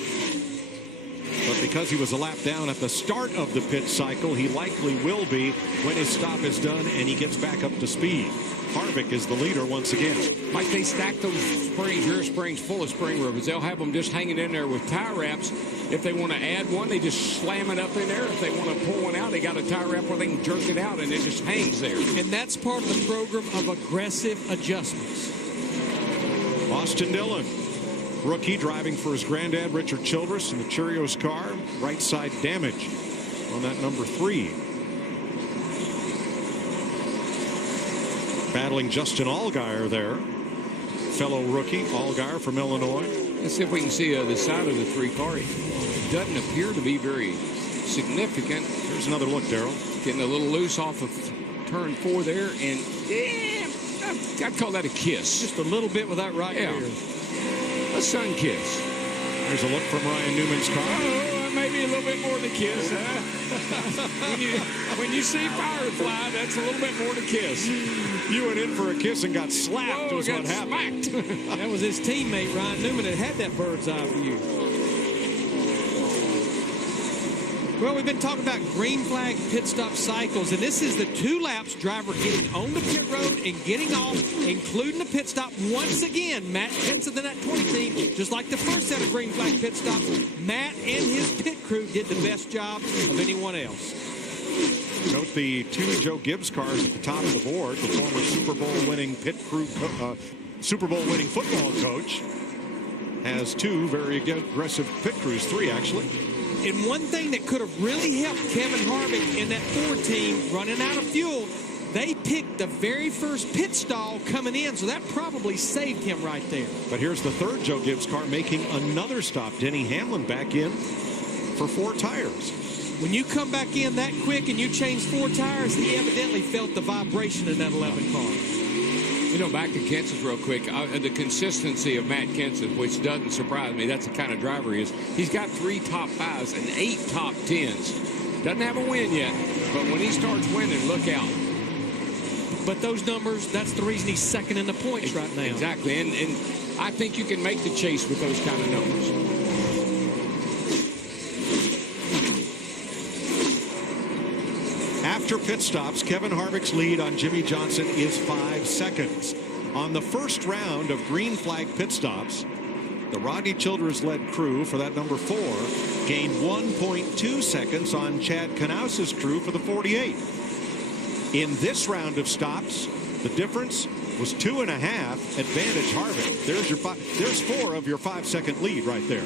But because he was a lap down at the start of the pit cycle, he likely will be when his stop is done and he gets back up to speed. Harvick is the leader once again. Mike, they stack those springs, rear springs full of spring rubbers. They'll have them just hanging in there with tie wraps. If they want to add one, they just slam it up in there. If they want to pull one out, they got a tie wrap where they can jerk it out and it just hangs there. And that's part of the program of aggressive adjustments. Austin Dillon, rookie, driving for his granddad, Richard Childress, in the Cheerios car. Right side damage on that number 3. Battling Justin Allgaier there. Fellow rookie, Allgaier from Illinois. Let's see if we can see the side of the 3 car. It doesn't appear to be very significant. Here's another look, Darrell. Getting a little loose off of turn 4 there, and I'd call that a kiss. Just a little bit with that right rear. A sun kiss. There's a look from Ryan Newman's car. Oh, maybe a little bit more than a kiss. When you see Firefly, that's a little bit more than a kiss. You went in for a kiss and got slapped. Whoa, was what happened. That was his teammate, Ryan Newman, that had that bird's eye view. Well, we've been talking about green flag pit stop cycles, and this is the 2 laps driver getting on the pit road and getting off, including the pit stop. Once again, Matt Kenseth in that 20 team, just like the first set of green flag pit stops, Matt and his pit crew did the best job of anyone else. Note the 2 Joe Gibbs cars at the top of the board. The former Super Bowl winning Super Bowl winning football coach has 2 very aggressive pit crews, 3 actually. And one thing that could have really helped Kevin Harvick in that Ford team running out of fuel, they picked the very first pit stall coming in, so that probably saved him right there. But here's the 3rd Joe Gibbs car making another stop. Denny Hamlin back in for 4 tires. When you come back in that quick and you change 4 tires, he evidently felt the vibration in that 11 car. You know, back to Kenseth real quick, the consistency of Matt Kenseth, which doesn't surprise me. That's the kind of driver he is. He's got 3 top 5s and 8 top 10s. Doesn't have a win yet, but when he starts winning, look out. But those numbers, that's the reason he's second in the points right now. Exactly, and I think you can make the chase with those kind of numbers. After pit stops, Kevin Harvick's lead on Jimmy Johnson is 5 seconds. On the first round of green flag pit stops, the Rodney Childers-led crew for that number 4 gained 1.2 seconds on Chad Knaus's crew for the 48. In this round of stops, the difference was 2.5 advantage Harvick. There's 4 of your 5-second lead right there.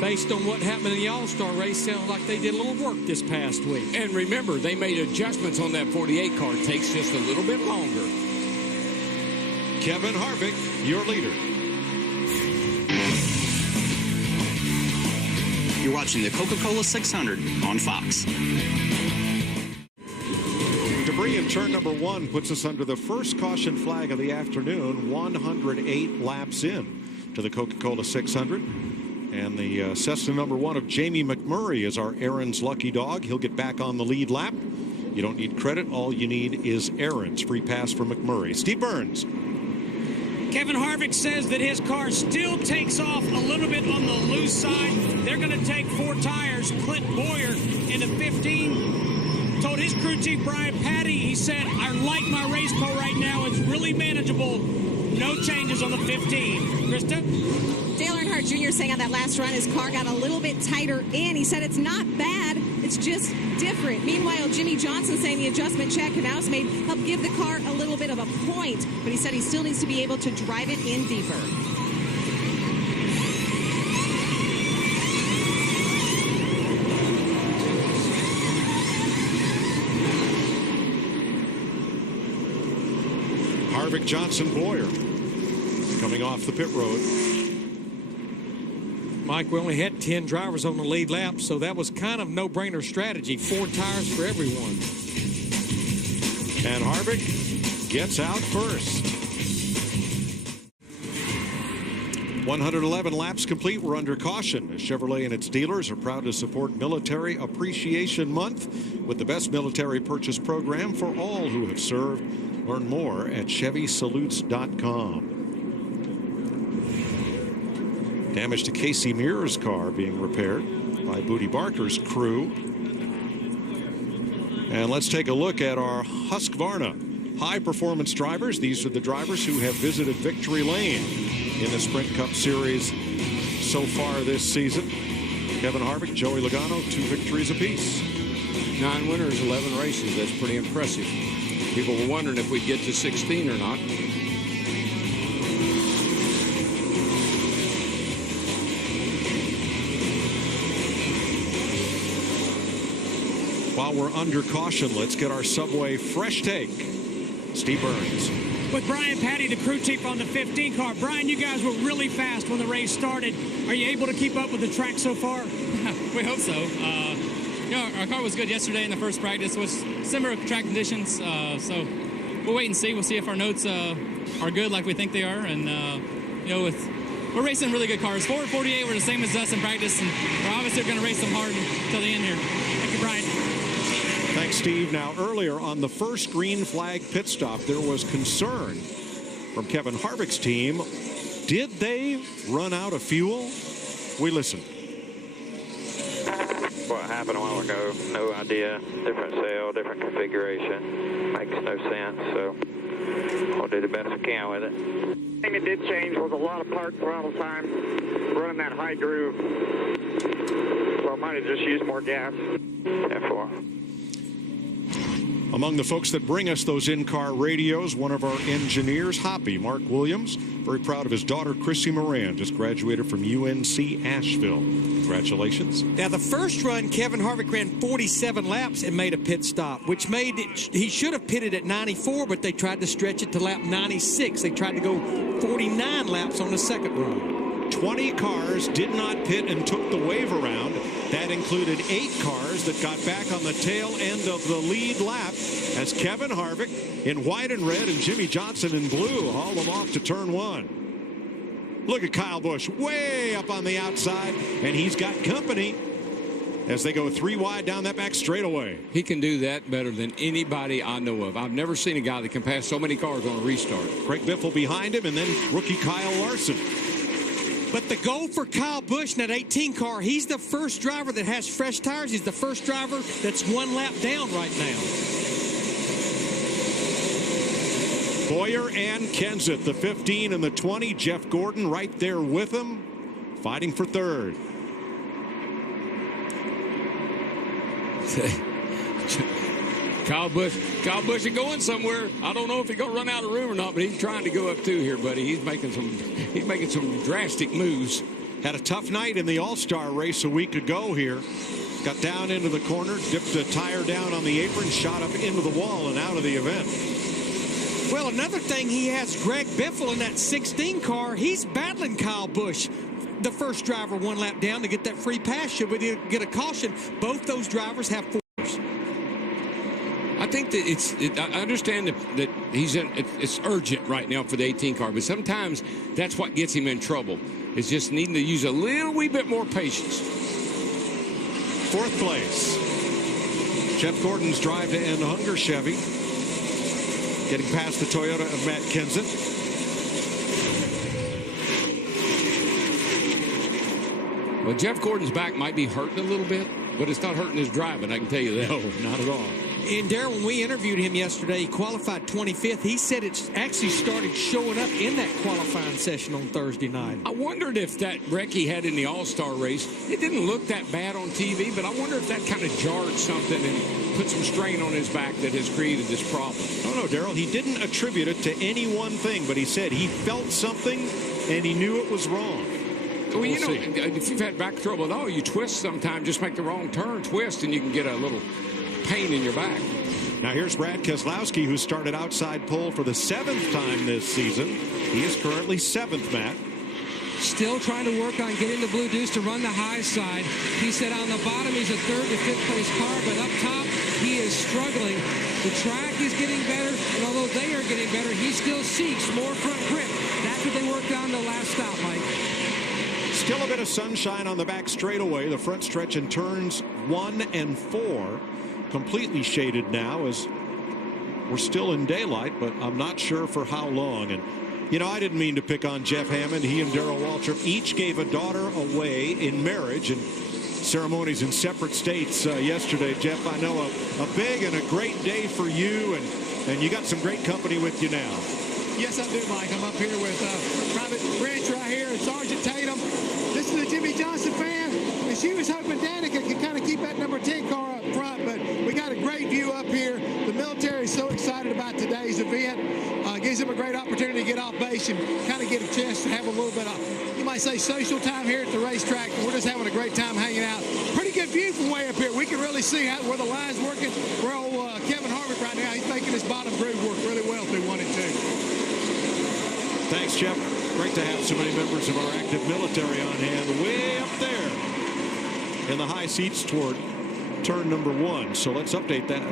Based on what happened in the All-Star race, sounds like they did a little work this past week. And remember, they made adjustments on that 48 car. It takes just a little bit longer. Kevin Harvick, your leader. You're watching the Coca-Cola 600 on Fox. Debris in turn number 1 puts us under the first caution flag of the afternoon, 108 laps in to the Coca-Cola 600. And the Cessna number 1 of Jamie McMurray is our Aaron's lucky dog. He'll get back on the lead lap. You don't need credit. All you need is Aaron's. Free pass for McMurray. Steve Burns. Kevin Harvick says that his car still takes off a little bit on the loose side. They're going to take 4 tires. Clint Boyer into 15. Told his crew chief, Brian Patty, he said, I like my race car right now. It's really manageable. No changes on the 15. Krista? Dale Earnhardt Jr. saying on that last run his car got a little bit tighter in. He said it's not bad, it's just different. Meanwhile, Jimmy Johnson saying the adjustment Chad Knaus made helped give the car a little bit of a point, but he said he still needs to be able to drive it in deeper. Harvick, Johnson, Boyer coming off the pit road. Mike, we only had 10 drivers on the lead lap, so that was kind of no-brainer strategy. 4 tires for everyone. And Harvick gets out first. 111 laps complete. We're under caution as Chevrolet and its dealers are proud to support Military Appreciation Month with the best military purchase program for all who have served. Learn more at ChevySalutes.com. Damage to Casey Mears' car being repaired by Booty Barker's crew. And let's take a look at our Husqvarna high-performance drivers. These are the drivers who have visited Victory Lane in the Sprint Cup Series so far this season. Kevin Harvick, Joey Logano, 2 victories apiece. 9 winners, 11 races. That's pretty impressive. People were wondering if we'd get to 16 or not. While we're under caution, let's get our Subway fresh take. Steve Burns. With Brian Patty, the crew chief on the 15 car. Brian, you guys were really fast when the race started. Are you able to keep up with the track so far? We hope so. Our car was good yesterday in the first practice. It was similar track conditions, so we'll wait and see. We'll see if our notes are good like we think they are. And, we're racing really good cars. 448 were the same as us in practice, and we're obviously going to race them hard until the end here. Thank you, Brian. Thanks, Steve. Now, earlier on the first green flag pit stop, there was concern from Kevin Harvick's team. Did they run out of fuel? We listen. what happened a while ago. No idea. Different sail, different configuration. Makes no sense, so we'll do the best we can with it. The thing that did change was a lot of park throttle time, running that high groove. So I might have just used more gas. Therefore. Among the folks that bring us those in-car radios, one of our engineers, Hoppy, Mark Williams. Very proud of his daughter, Chrissy Moran, just graduated from UNC Asheville. Congratulations. Now, the first run, Kevin Harvick ran 47 laps and made a pit stop, which made it, he should have pitted at 94, but they tried to stretch it to lap 96. They tried to go 49 laps on the second run. 20 cars did not pit and took the wave around. That included 8 cars that got back on the tail end of the lead lap as Kevin Harvick in white and red and Jimmy Johnson in blue hauled them off to turn 1. Look at Kyle Busch way up on the outside, and he's got company as they go 3 wide down that back straightaway. He can do that better than anybody I know of. I've never seen a guy that can pass so many cars on a restart. Craig Biffle behind him, and then rookie Kyle Larson. But the goal for Kyle Busch in that 18 car, he's the first driver that has fresh tires. He's the first driver that's 1 lap down right now. Boyer and Kenseth, the 15 and the 20. Jeff Gordon right there with him, fighting for third. Kyle Busch is going somewhere. I don't know if he's going to run out of room or not, but he's trying to go up too here, buddy. He's making some drastic moves. Had a tough night in the All-Star race a week ago here. Got down into the corner, dipped a tire down on the apron, shot up into the wall and out of the event. Well, another thing, he has Greg Biffle in that 16 car. He's battling Kyle Busch, the first driver 1 lap down, to get that free pass. Should we get a caution? Both those drivers have 4. I think that I understand that it's urgent right now for the 18 car, but sometimes that's what gets him in trouble. It's just needing to use a little wee bit more patience. 4th place. Jeff Gordon's drive to end Hunger Chevy. Getting past the Toyota of Matt Kenseth. Well, Jeff Gordon's back might be hurting a little bit, but it's not hurting his driving, I can tell you that. No, not at all. And Darrell, when we interviewed him yesterday, he qualified 25th. He said it's actually started showing up in that qualifying session on Thursday night. I wondered if that wreck he had in the All-Star race, it didn't look that bad on TV, but I wonder if that kind of jarred something and put some strain on his back that has created this problem. No, Darrell, he didn't attribute it to any one thing, but he said he felt something and he knew it was wrong. Well, you know, if you've had back trouble at all, you twist sometime, just make the wrong turn, twist, and you can get a little pain in your back. Now here's Brad Keselowski, who started outside pole for the 7th time this season. He is currently 7th, Matt. Still trying to work on getting the Blue Deuce to run the high side. He said on the bottom he's a 3rd to 5th place car, but up top he is struggling. The track is getting better, and although they are getting better, he still seeks more front grip. That's what they worked on the last stop, Mike. Still a bit of sunshine on the back straightaway. The front stretch in turns 1 and 4. Completely shaded now as we're still in daylight, but I'm not sure for how long. And, you know, I didn't mean to pick on Jeff Hammond. He and Darrell Waltrip each gave a daughter away in marriage and ceremonies in separate states yesterday. Jeff, I know a big and a great day for you, and you got some great company with you now. Yes, I do, Mike. I'm up here with Private Branch right here and Sergeant Tatum. This is a Jimmy Johnson fan, and she was hoping Danica could kind of keep that number 10 car up front, but we got a great view up here. The military is so excited about today's event. Gives them a great opportunity to get off base and kind of get a chance to have a little bit of, you might say, social time here at the racetrack. We're just having a great time hanging out. Pretty good view from way up here. We can really see where the line's working. Where old Kevin Harvick right now, he's making his bottom groove work really well through 1 and 2. Thanks, Jeff. Great to have so many members of our active military on hand way up there in the high seats toward turn number 1. So let's update that,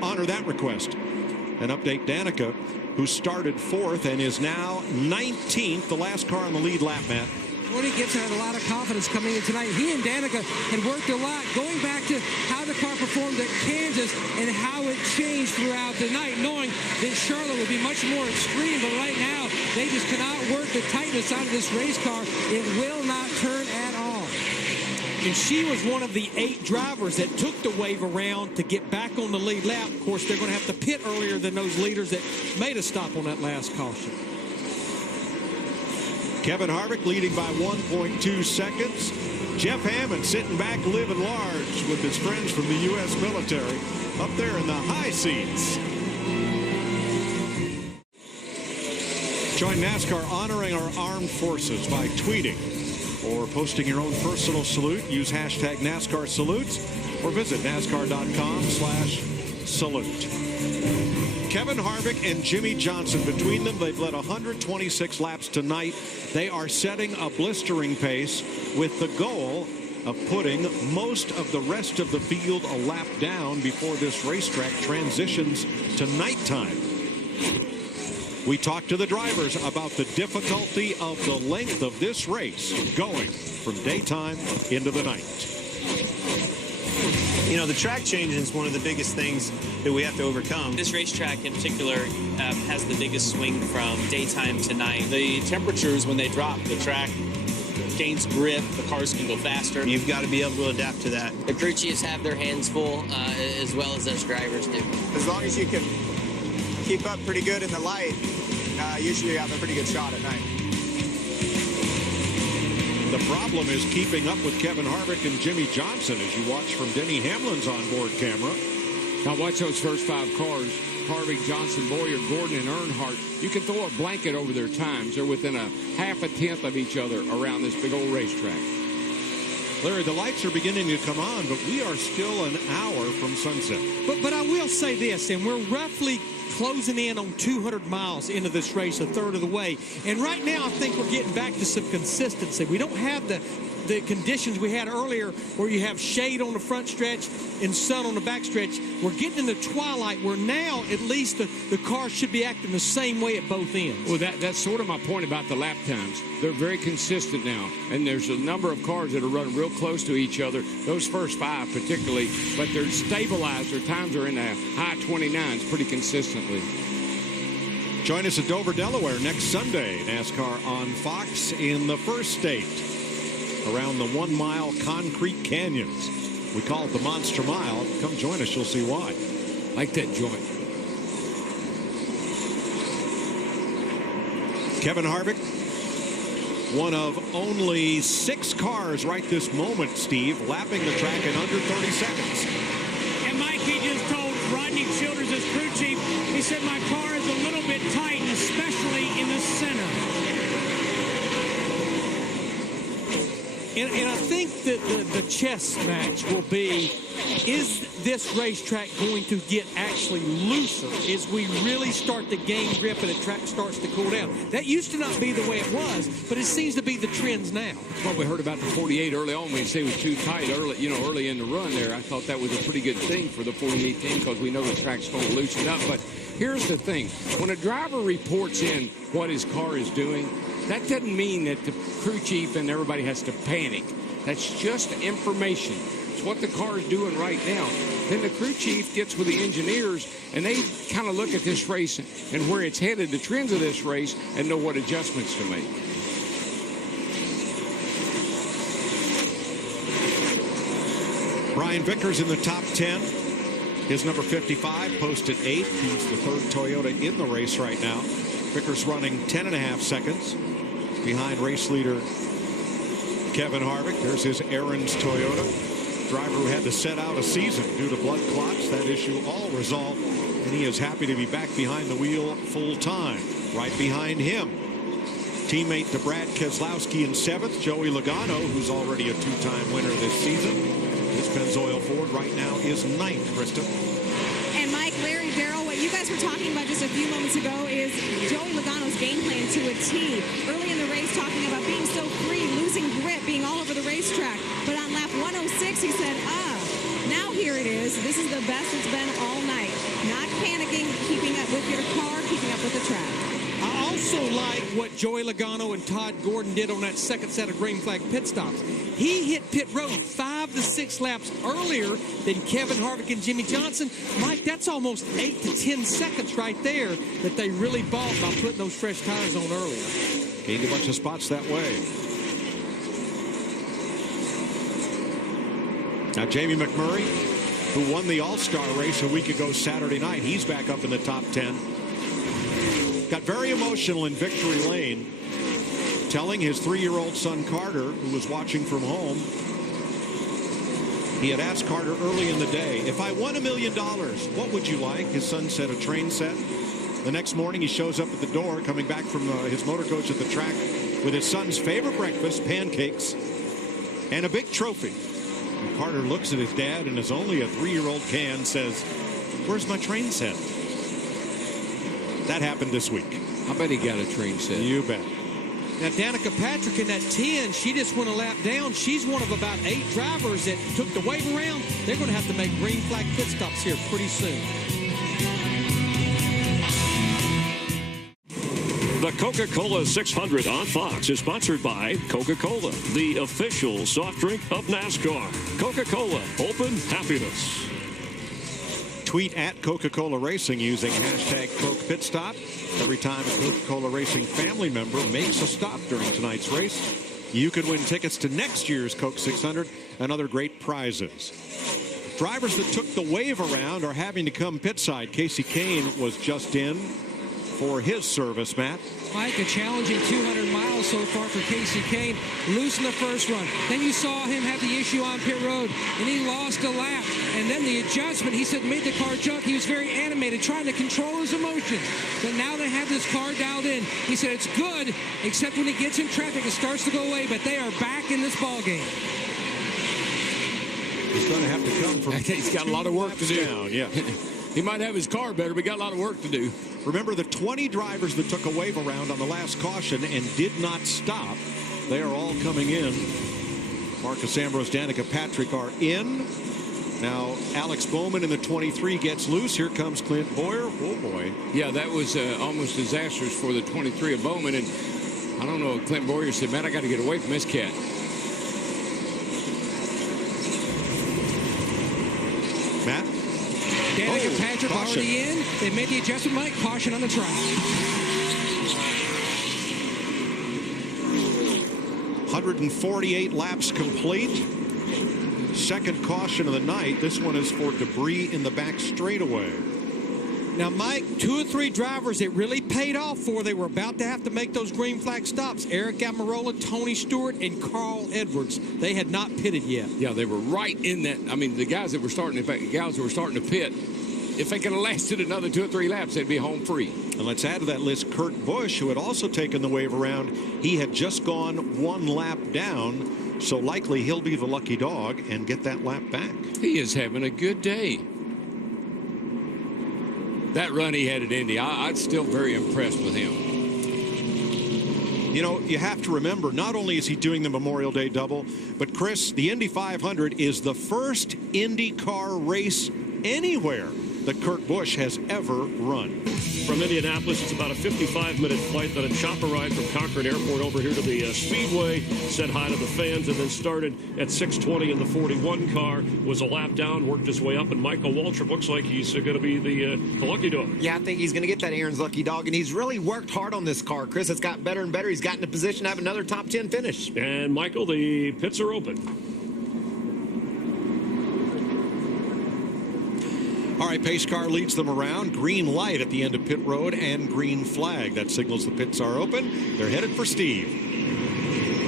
honor that request, and update Danica, who started 4th and is now 19th, the last car on the lead lap, Matt. Tony Gibson had a lot of confidence coming in tonight. He and Danica had worked a lot, going back to how the car performed at Kansas and how it changed throughout the night, knowing that Charlotte would be much more extreme. But right now, they just cannot work the tightness out of this race car. It will not turn at all. And she was one of the 8 drivers that took the wave around to get back on the lead lap. Of course, they're going to have to pit earlier than those leaders that made a stop on that last caution. Kevin Harvick leading by 1.2 seconds. Jeff Hammond sitting back living large with his friends from the U.S. military up there in the high seats. Join NASCAR honoring our armed forces by tweeting or posting your own personal salute. Use hashtag NASCAR salutes or visit NASCAR.com/salute. Kevin Harvick and Jimmy Johnson, between them, they've led 126 laps tonight. They are setting a blistering pace with the goal of putting most of the rest of the field a lap down before this racetrack transitions to nighttime. We talked to the drivers about the difficulty of the length of this race going from daytime into the night. You know, the track changing is one of the biggest things that we have to overcome. This racetrack in particular has the biggest swing from daytime to night. The temperatures, when they drop, the track gains grip, the cars can go faster. You've got to be able to adapt to that. The crew chiefs have their hands full as well as those drivers do. As long as you can keep up pretty good in the light, usually you have a pretty good shot at night. The problem is keeping up with Kevin Harvick and Jimmy Johnson as you watch from Denny Hamlin's onboard camera. Now watch those first 5 cars. Harvick, Johnson, Boyer, Gordon, and Earnhardt. You can throw a blanket over their times. They're within a half a tenth of each other around this big old racetrack. Larry, the lights are beginning to come on, but we are still an hour from sunset. But I will say this, and we're roughly closing in on 200 miles into this race, a third of the way. And right now, I think we're getting back to some consistency. We don't have the conditions we had earlier where you have shade on the front stretch and sun on the back stretch. We're getting into twilight where now at least the cars should be acting the same way at both ends. Well, that's sort of my point about the lap times. They're very consistent now, and there's a number of cars that are running real close to each other, those first 5 particularly, but they're stabilized. Their times are in the high 29s pretty consistently. Join us at Dover, Delaware next Sunday. NASCAR on Fox in the first state. Around the 1 mile concrete canyons. We call it the Monster Mile. Come join us, you'll see why. Like that joint. Kevin Harvick, one of only 6 cars right this moment, Steve, lapping the track in under 30 seconds. And Mike, he just told Rodney Childers, his crew chief, he said, my car is a little bit tight, especially in the center. And I think that the chess match will be, is this racetrack going to get actually looser as we really start to gain grip and the track starts to cool down? That used to not be the way it was, but it seems to be the trends now. That's what we heard about the 48 early on when you say it was too tight early in the run there. I thought that was a pretty good thing for the 48 team because we know the track's going to loosen up. But here's the thing. When a driver reports in what his car is doing, that doesn't mean that the crew chief and everybody has to panic. That's just information. It's what the car is doing right now. Then the crew chief gets with the engineers, and they kind of look at this race and where it's headed, the trends of this race, and know what adjustments to make. Brian Vickers in the top 10. His number 55 posted 8th. He's the 3rd Toyota in the race right now. Vickers running 10.5 seconds behind race leader Kevin Harvick. There's his Aaron's Toyota. Driver who had to set out a season due to blood clots. That issue all resolved, and he is happy to be back behind the wheel full time. Right behind him, teammate to Brad Keselowski in 7th, Joey Logano, who's already a 2-time winner this season. His Pennzoil Ford right now is 9th, Krista. And Mike, Larry, Darrell, what you guys were talking about just a few moments ago is Joey Logano's game plan to a T. Early in the race, talking about being so free, losing grip, being all over the racetrack. But on lap 106, he said, now here it is. This is the best it's been all night. Not panicking, keeping up with your car, keeping up with the track. I also like what Joey Logano and Todd Gordon did on that second set of green flag pit stops. He hit pit road 5 to 6 laps earlier than Kevin Harvick and Jimmy Johnson. Mike, that's almost 8 to 10 seconds right there that they really bought by putting those fresh tires on earlier. Gained a bunch of spots that way. Now, Jamie McMurray, who won the All-Star race a week ago Saturday night, he's back up in the top 10. Got very emotional in victory lane, telling his 3-year-old son Carter, who was watching from home, he had asked Carter early in the day, if I won $1 million, what would you like? His son said a train set. The next morning he shows up at the door coming back from his motor coach at the track with his son's favorite breakfast, pancakes, and a big trophy. And Carter looks at his dad and, as only a 3-year-old can, says, where's my train set? That happened this week. I bet he got a train set. You bet. Now, Danica Patrick in that 10, she just went a lap down. She's one of about 8 drivers that took the wave around. They're going to have to make green flag pit stops here pretty soon. The Coca-Cola 600 on Fox is sponsored by Coca-Cola, the official soft drink of NASCAR. Coca-Cola, open happiness. Tweet at Coca-Cola Racing using hashtag #CokePitStop. Every time a Coca-Cola Racing family member makes a stop during tonight's race, you could win tickets to next year's Coke 600 and other great prizes. Drivers that took the wave around are having to come pit side. Casey Kane was just in for his service, Matt. Mike, a challenging 200 miles so far for Casey Kane. Loose in the first run. Then you saw him have the issue on pit road, and he lost a lap. And then the adjustment, he said, made the car jump. He was very animated, trying to control his emotions. But now they have this car dialed in. He said it's good, except when he gets in traffic, it starts to go away. But they are back in this ball game. He's going to have to come from. He's got a lot of work to do. Down, yeah. He might have his car better, but got a lot of work to do. Remember the 20 drivers that took a wave around on the last caution and did not stop. They are all coming in. Marcus Ambrose, Danica Patrick are in. Now Alex Bowman in the 23 gets loose. Here comes Clint Boyer. Oh boy. Yeah, that was almost disastrous for the 23 of Bowman. And I don't know, Clint Boyer said, man, I got to get away from this cat. Matt? Danica Patrick caution. already in. They made the adjustment, Mike. Caution on the track. 148 laps complete. Second caution of the night. This one is for debris in the back straightaway. Now, Mike, 2 or 3 drivers it really paid off for. They were about to have to make those green flag stops. Eric Almirola, Tony Stewart, and Carl Edwards. They had not pitted yet. Yeah, they were right in that. I mean, the guys that were starting, in fact, the guys that were starting to pit, if they could have lasted another 2 or 3 laps, they'd be home free. And let's add to that list Kurt Busch, who had also taken the wave around. He had just gone 1 lap down, so likely he'll be the lucky dog and get that lap back. He is having a good day. That run he had at Indy, I'm still very impressed with him. You know, you have to remember, not only is he doing the Memorial Day double, but Chris, the Indy 500 is the first IndyCar race anywhere that Kurt Busch has ever run. From Indianapolis, it's about a 55-minute flight, then a chopper ride from Cochran Airport over here to the Speedway, said hi to the fans, and then started at 6:20 in the 41 car, was a lap down, worked his way up, and Michael Waltrip looks like he's going to be the lucky dog. Yeah, I think he's going to get that Aaron's lucky dog, and he's really worked hard on this car, Chris. It's got better and better. He's gotten in a position to have another top 10 finish. And, Michael, the pits are open. All right, pace car leads them around. Green light at the end of pit road and green flag. That signals the pits are open. They're headed for Steve.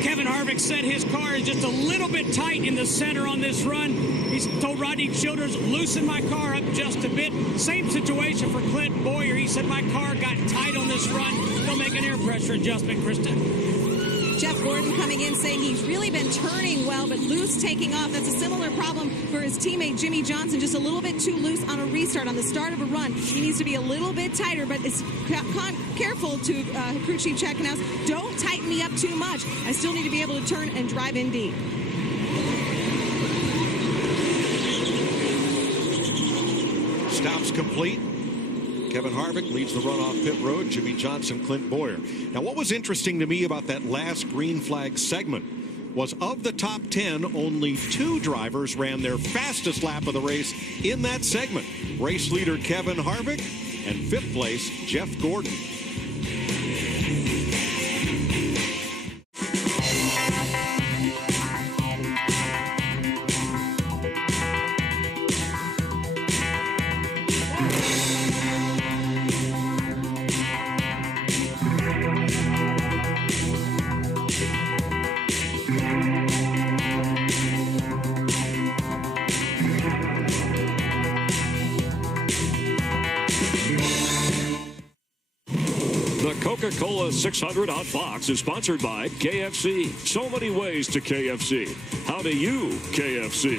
Kevin Harvick said his car is just a little bit tight in the center on this run. He's told Rodney Childers, loosen my car up just a bit. Same situation for Clint Boyer. He said my car got tight on this run. They'll make an air pressure adjustment, Kristen. Jeff Gordon coming in saying he's really been turning well, but loose taking off. That's a similar problem for his teammate Jimmy Johnson, just a little bit too loose on a restart on the start of a run. He needs to be a little bit tighter, but it's careful to crew chief Chad Knaus. Don't tighten me up too much. I still need to be able to turn and drive in deep. Stops complete. Kevin Harvick leads the run off pit road. Jimmy Johnson, Clint Boyer. Now, what was interesting to me about that last green flag segment was of the top 10, only 2 drivers ran their fastest lap of the race in that segment. Race leader Kevin Harvick and 5th place Jeff Gordon. Coca-Cola 600 on Fox is sponsored by KFC. So many ways to KFC. How do you KFC?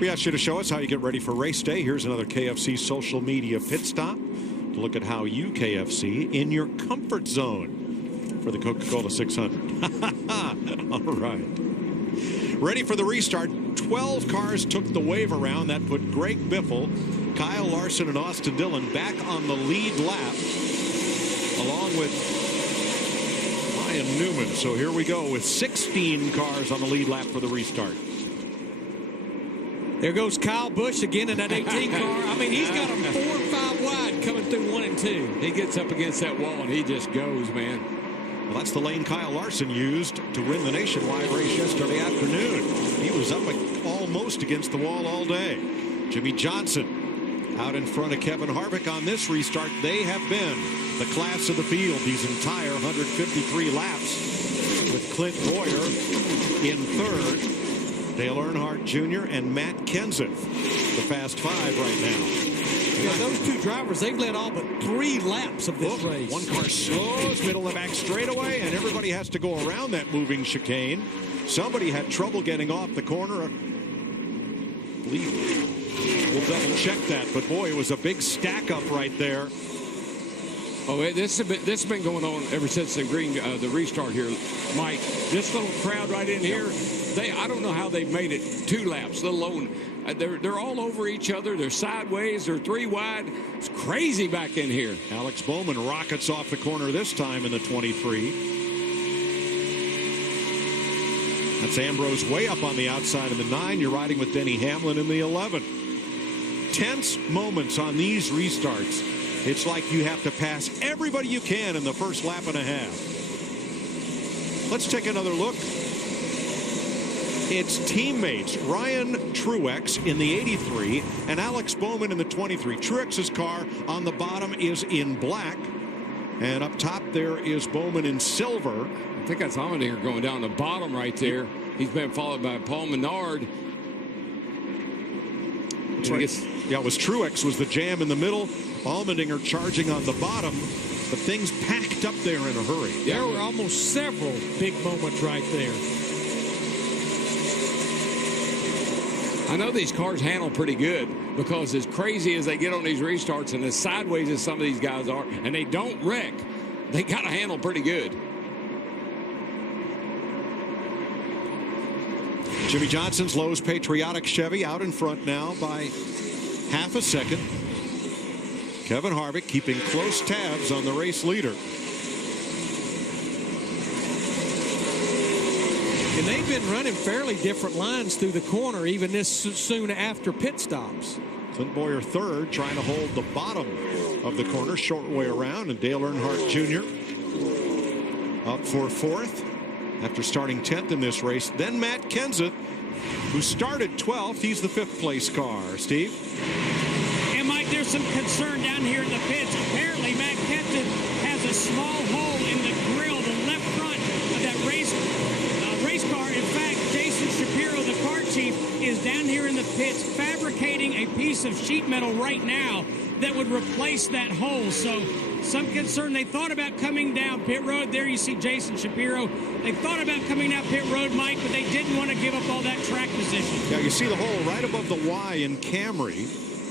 We asked you to show us how you get ready for race day. Here's another KFC social media pit stop to look at how you KFC in your comfort zone for the Coca-Cola 600. All right. Ready for the restart. 12 cars took the wave around. That put Greg Biffle, Kyle Larson, and Austin Dillon back on the lead lap, along with Ryan Newman. So here we go with 16 cars on the lead lap for the restart. There goes Kyle Busch again in that 18 car. I mean, he's got them 4 and 5 wide coming through 1 and 2. He gets up against that wall and he just goes, man. Well, that's the lane Kyle Larson used to win the nationwide race yesterday afternoon. He was up almost against the wall all day. Jimmy Johnson out in front of Kevin Harvick on this restart. They have been the class of the field these entire 153 laps, with Clint Boyer in third, Dale Earnhardt Jr. and Matt Kenseth, the Fast Five right now. Yeah, those two drivers, they've led all but 3 laps of this race. One car slows, middle and back straightaway, and everybody has to go around that moving chicane. Somebody had trouble getting off the corner. We'll double check that, but boy, it was a big stack up right there. Oh, this has been going on ever since the restart here, Mike. This little crowd right in here, I don't know how they've made it 2 laps, let alone they're all over each other. They're sideways. They're 3 wide. It's crazy back in here. Alex Bowman rockets off the corner this time in the 23. That's Ambrose way up on the outside of the 9. You're riding with Denny Hamlin in the 11. Tense moments on these restarts. It's like you have to pass everybody you can in the first lap and a half. Let's take another look. It's teammates Ryan Truex in the 83 and Alex Bowman in the 23. Truex's car on the bottom is in black, and up top there is Bowman in silver. I think that's Allmendinger going down the bottom right there. He's been followed by Paul Menard. That's right. Yeah, it was Truex was the jam in the middle. Allmendinger charging on the bottom, but things packed up there in a hurry. Yeah, there were almost several big moments right there. I know these cars handle pretty good, because as crazy as they get on these restarts and as sideways as some of these guys are, and they don't wreck, they got to handle pretty good. Jimmy Johnson's Lowe's Patriotic Chevy out in front now by half a second. Kevin Harvick keeping close tabs on the race leader. And they've been running fairly different lines through the corner, even this soon after pit stops. Clint Boyer third, trying to hold the bottom of the corner, short way around, and Dale Earnhardt Jr. up for fourth after starting 10th in this race. Then Matt Kenseth, who started 12th. He's the 5th place car. Steve? And Mike, there's some concern down here in the pits. Apparently, Matt Kenseth has a small hole in the grill, the left front of that race car. In fact, Jason Shapiro, the car chief, is down here in the pits fabricating a piece of sheet metal right now that would replace that hole. So some concern. They thought about coming down pit road. There you see Jason Shapiro. They thought about coming down pit road, Mike, but they didn't want to give up all that track position. Yeah, you see the hole right above the Y in Camry,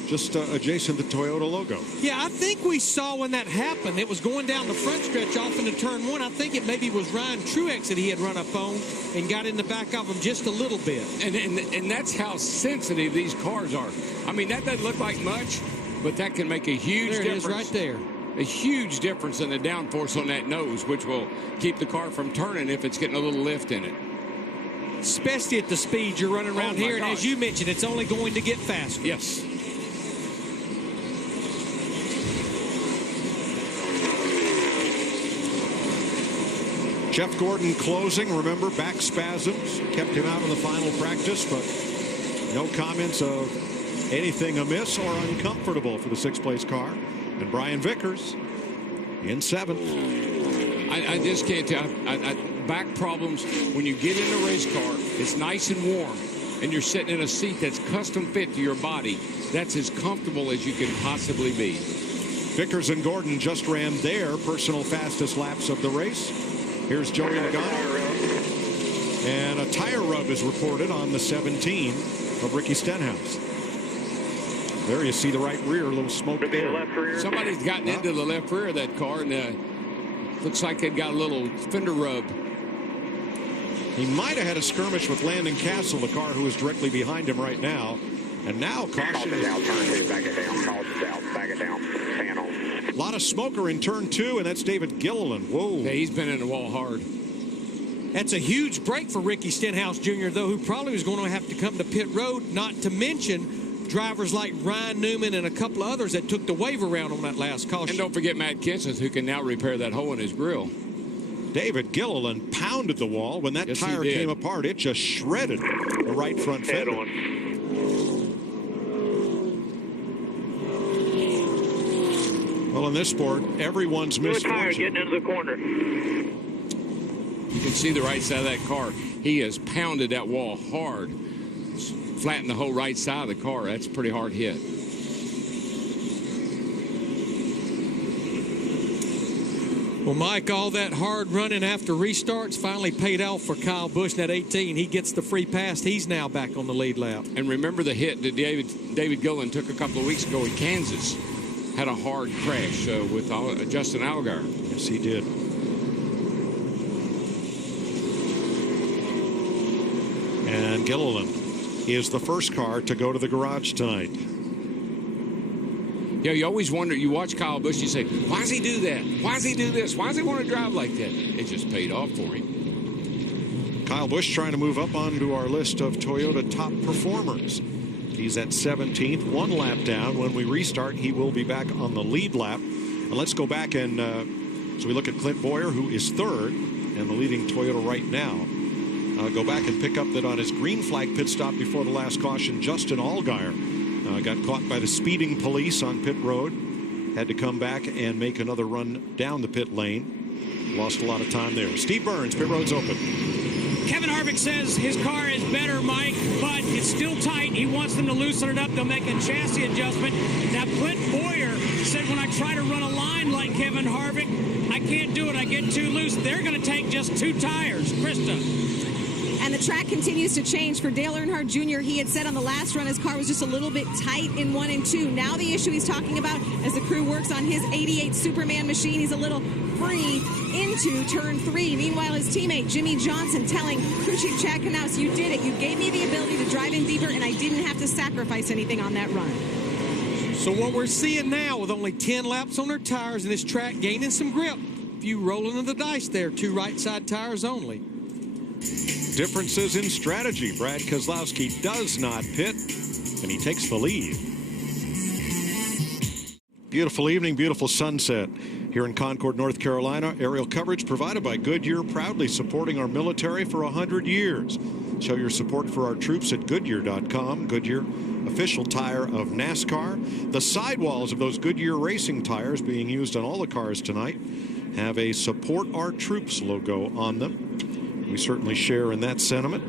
just adjacent to the Toyota logo. Yeah, I think we saw when that happened. It was going down the front stretch off into turn 1. I think it maybe was Ryan Truex that he had run up on and got in the back of him just a little bit. And that's how sensitive these cars are. I mean, that doesn't look like much, but that can make a huge difference. There it is right there. A huge difference in the downforce on that nose, which will keep the car from turning if it's getting a little lift in it. Especially at the speed you're running around here. And as you mentioned, it's only going to get faster. Yes. Jeff Gordon closing. Remember, back spasms kept him out of the final practice, but no comments of anything amiss or uncomfortable for the 6th place car. And Brian Vickers in 7th. I just can't tell. Back problems, when you get in a race car, it's nice and warm, and you're sitting in a seat that's custom fit to your body. That's as comfortable as you can possibly be. Vickers and Gordon just ran their personal fastest laps of the race. Here's Joey Logano. And a tire rub is reported on the 17 of Ricky Stenhouse. There you see the right rear, a little smoke there. Somebody's gotten into the left rear of that car, and looks like they've got a little fender rub. He might have had a skirmish with Landon Castle, the car who is directly behind him right now. And now caution is out. Back it down. A lot of smoker in turn 2, and that's David Gilliland. Whoa. Yeah, he's been in the wall hard. That's a huge break for Ricky Stenhouse Jr., though, who probably was going to have to come to pit road, not to mention drivers like Ryan Newman and a couple of others that took the wave around on that last caution. And don't forget Matt Kenseth, who can now repair that hole in his grill. David Gilliland pounded the wall. When that tire came apart, it just shredded the right front fender. Well, in this sport, everyone's misfortune. Getting into the corner. You can see the right side of that car. He has pounded that wall hard. Flattened the whole right side of the car. That's a pretty hard hit. Well, Mike, all that hard running after restarts finally paid off for Kyle Busch in that 18. He gets the free pass. He's now back on the lead lap. And remember the hit that David Gilliland took a couple of weeks ago in Kansas. Had a hard crash with Justin Allgaier. Yes, he did. And Gilliland is the first car to go to the garage tonight. Yeah, you always wonder, you watch Kyle Busch, you say, why does he do that? Why does he do this? Why does he want to drive like that? It just paid off for him. Kyle Busch trying to move up onto our list of Toyota top performers. He's at 17th, 1 lap down. When we restart, he will be back on the lead lap. And let's go back and so we look at Clint Boyer, who is 3rd and the leading Toyota right now. Go back and pick up that on his green flag pit stop before the last caution, Justin Allgaier got caught by the speeding police on pit road. Had to come back and make another run down the pit lane. Lost a lot of time there. Steve Burns, pit road's open. Kevin Harvick says his car is better, Mike, but it's still tight. He wants them to loosen it up. They'll make a chassis adjustment. Now, Clint Boyer said when I try to run a line like Kevin Harvick, I can't do it. I get too loose. They're going to take just 2 tires. Krista. And the track continues to change for Dale Earnhardt Jr. He had said on the last run his car was just a little bit tight in 1 and 2. Now the issue he's talking about as the crew works on his 88 Superman machine, he's a little free into turn 3. Meanwhile, his teammate Jimmy Johnson telling crew chief Chad Knaus, you did it. You gave me the ability to drive in deeper, and I didn't have to sacrifice anything on that run. So what we're seeing now with only 10 laps on their tires and this track gaining some grip, if you roll into the dice there, 2 right side tires only. Differences in strategy. Brad Keselowski does not pit, and he takes the lead. Beautiful evening, beautiful sunset here in Concord, North Carolina. Aerial coverage provided by Goodyear, proudly supporting our military for 100 years. Show your support for our troops at Goodyear.com. Goodyear, official tire of NASCAR. The sidewalls of those Goodyear racing tires being used on all the cars tonight have a Support Our Troops logo on them. We certainly share in that sentiment.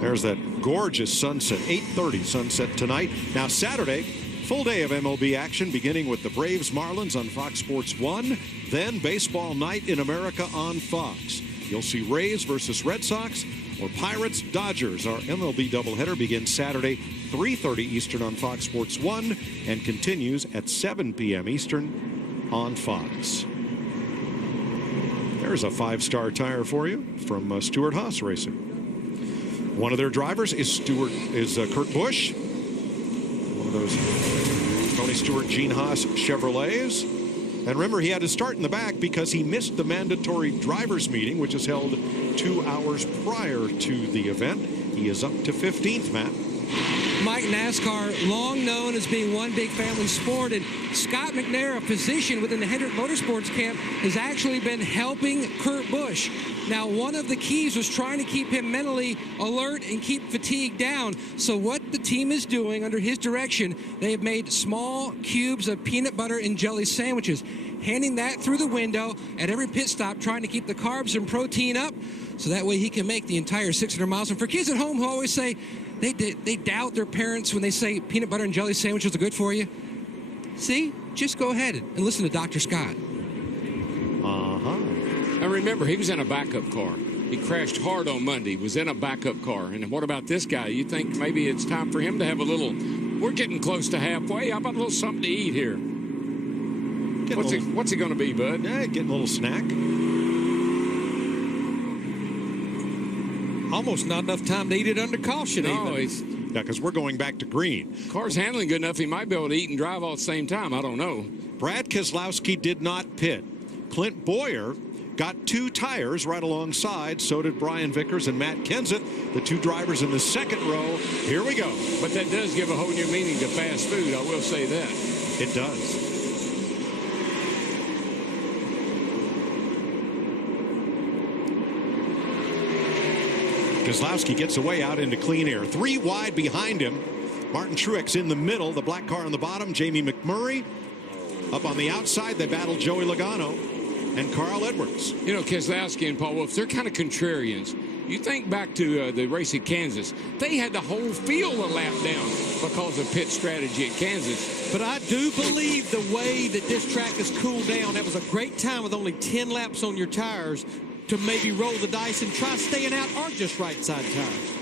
There's that gorgeous sunset, 8:30 sunset tonight. Now Saturday, full day of MLB action beginning with the Braves Marlins on Fox Sports 1, then Baseball Night in America on Fox. You'll see Rays versus Red Sox or Pirates Dodgers. Our MLB doubleheader begins Saturday, 3:30 Eastern on Fox Sports 1 and continues at 7 p.m. Eastern on Fox. There's a 5-star tire for you from Stewart Haas Racing. One of their drivers is Kurt Busch. One of those Tony Stewart, Gene Haas Chevrolets. And remember, he had to start in the back because he missed the mandatory drivers meeting, which is held 2 hours prior to the event. He is up to 15th, Matt. Mike, NASCAR, long known as being one big family sport, and Scott McNair, a physician within the Hendrick Motorsports camp, has actually been helping Kurt Busch. Now, one of the keys was trying to keep him mentally alert and keep fatigue down. So what the team is doing under his direction, they have made small cubes of peanut butter and jelly sandwiches, handing that through the window at every pit stop, trying to keep the carbs and protein up, so that way he can make the entire 600 miles. And for kids at home who always say, They doubt their parents when they say peanut butter and jelly sandwiches are good for you. See? Just go ahead and listen to Dr. Scott. And remember, he was in a backup car. He crashed hard on Monday, was in a backup car. And what about this guy? You think maybe it's time for him to have a little, we're getting close to halfway. How about a little something to eat here? What's it going to be, bud? Yeah, getting a little snack. Almost not enough time to eat it under caution. No, yeah, because we're going back to green. Car's handling good enough, he might be able to eat and drive all at the same time. I don't know. Brad Keselowski did not pit. Clint Boyer got 2 tires right alongside. So did Brian Vickers and Matt Kenseth, the 2 drivers in the second row. Here we go. But that does give a whole new meaning to fast food, I will say that. It does. Keselowski gets away out into clean air. 3 wide behind him. Martin Truex in the middle. The black car on the bottom. Jamie McMurray up on the outside. They battle Joey Logano and Carl Edwards. You know, Keselowski and Paul Wolf, they're kind of contrarians. You think back to the race at Kansas. They had the whole field a lap down because of pit strategy at Kansas. But I do believe the way that this track has cooled down, that was a great time with only 10 laps on your tires to maybe roll the dice and try staying out or just right side tires.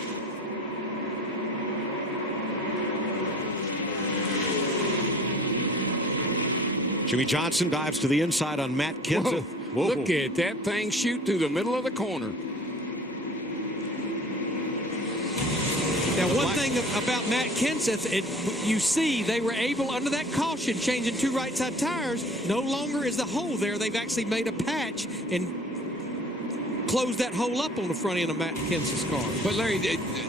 Jimmy Johnson dives to the inside on Matt Kenseth. Whoa. Look at that thing shoot through the middle of the corner. Now, one thing about Matt Kenseth, you see they were able, under that caution, changing 2 right side tires. No longer is the hole there. They've actually made a patch and closed that hole up on the front end of Matt Kenseth's car. But, Larry,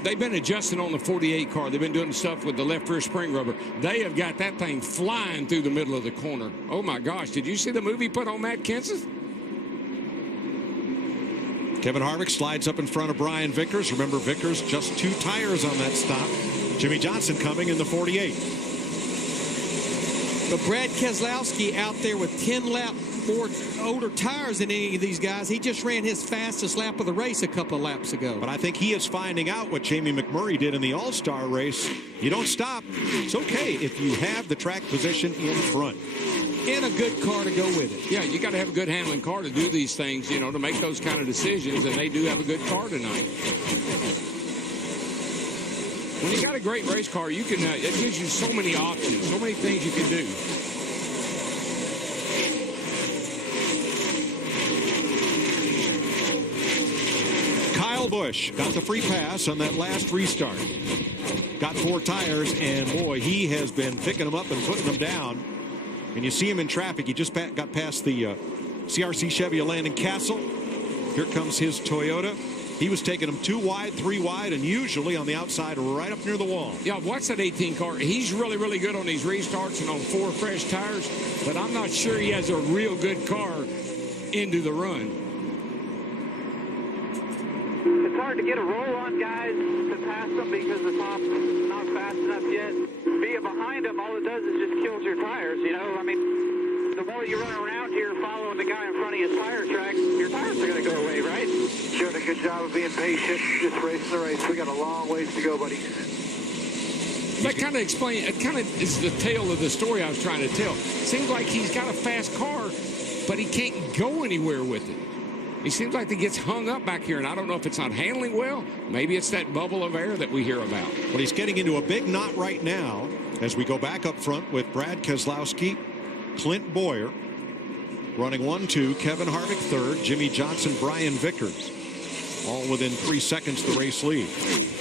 they've been adjusting on the 48 car. They've been doing stuff with the left rear spring rubber. They have got that thing flying through the middle of the corner. Oh, my gosh. Did you see the move he put on Matt Kenseth? Kevin Harvick slides up in front of Brian Vickers. Remember, Vickers just 2 tires on that stop. Jimmy Johnson coming in the 48. But Brad Keselowski out there with 10 lap more older tires than any of these guys. He just ran his fastest lap of the race a couple of laps ago. But I think he is finding out what Jamie McMurray did in the All-Star race. You don't stop. It's okay if you have the track position in front. And a good car to go with it. Yeah, you got to have a good handling car to do these things, you know, to make those kind of decisions, and they do have a good car tonight. When you got a great race car, you can it gives you so many options, so many things you can do. Kyle Busch got the free pass on that last restart. Got 4 tires, and boy, he has been picking them up and putting them down. And you see him in traffic. He just got past the CRC Chevy of Landon Castle. Here comes his Toyota. He was taking them 2 wide, 3 wide, and usually on the outside right up near the wall. Yeah, watch that 18 car. He's really, really good on these restarts and on 4 fresh tires, but I'm not sure he has a real good car into the run. It's hard to get a roll on guys to pass them because the top's not fast enough yet. Being behind them, all it does is just kills your tires, you know? I mean, the more you run around here following the guy in front of his tire track, your tires are going to go away, right? Doing a good job of being patient, just racing the race. We got a long ways to go, buddy. That kind of is the tale of the story I was trying to tell. Seems like he's got a fast car, but he can't go anywhere with it. He seems like he gets hung up back here, and I don't know if it's not handling well. Maybe it's that bubble of air that we hear about. Well, he's getting into a big knot right now as we go back up front with Brad Keselowski, Clint Boyer running 1-2, Kevin Harvick third, Jimmy Johnson, Brian Vickers. All within 3 seconds the race lead.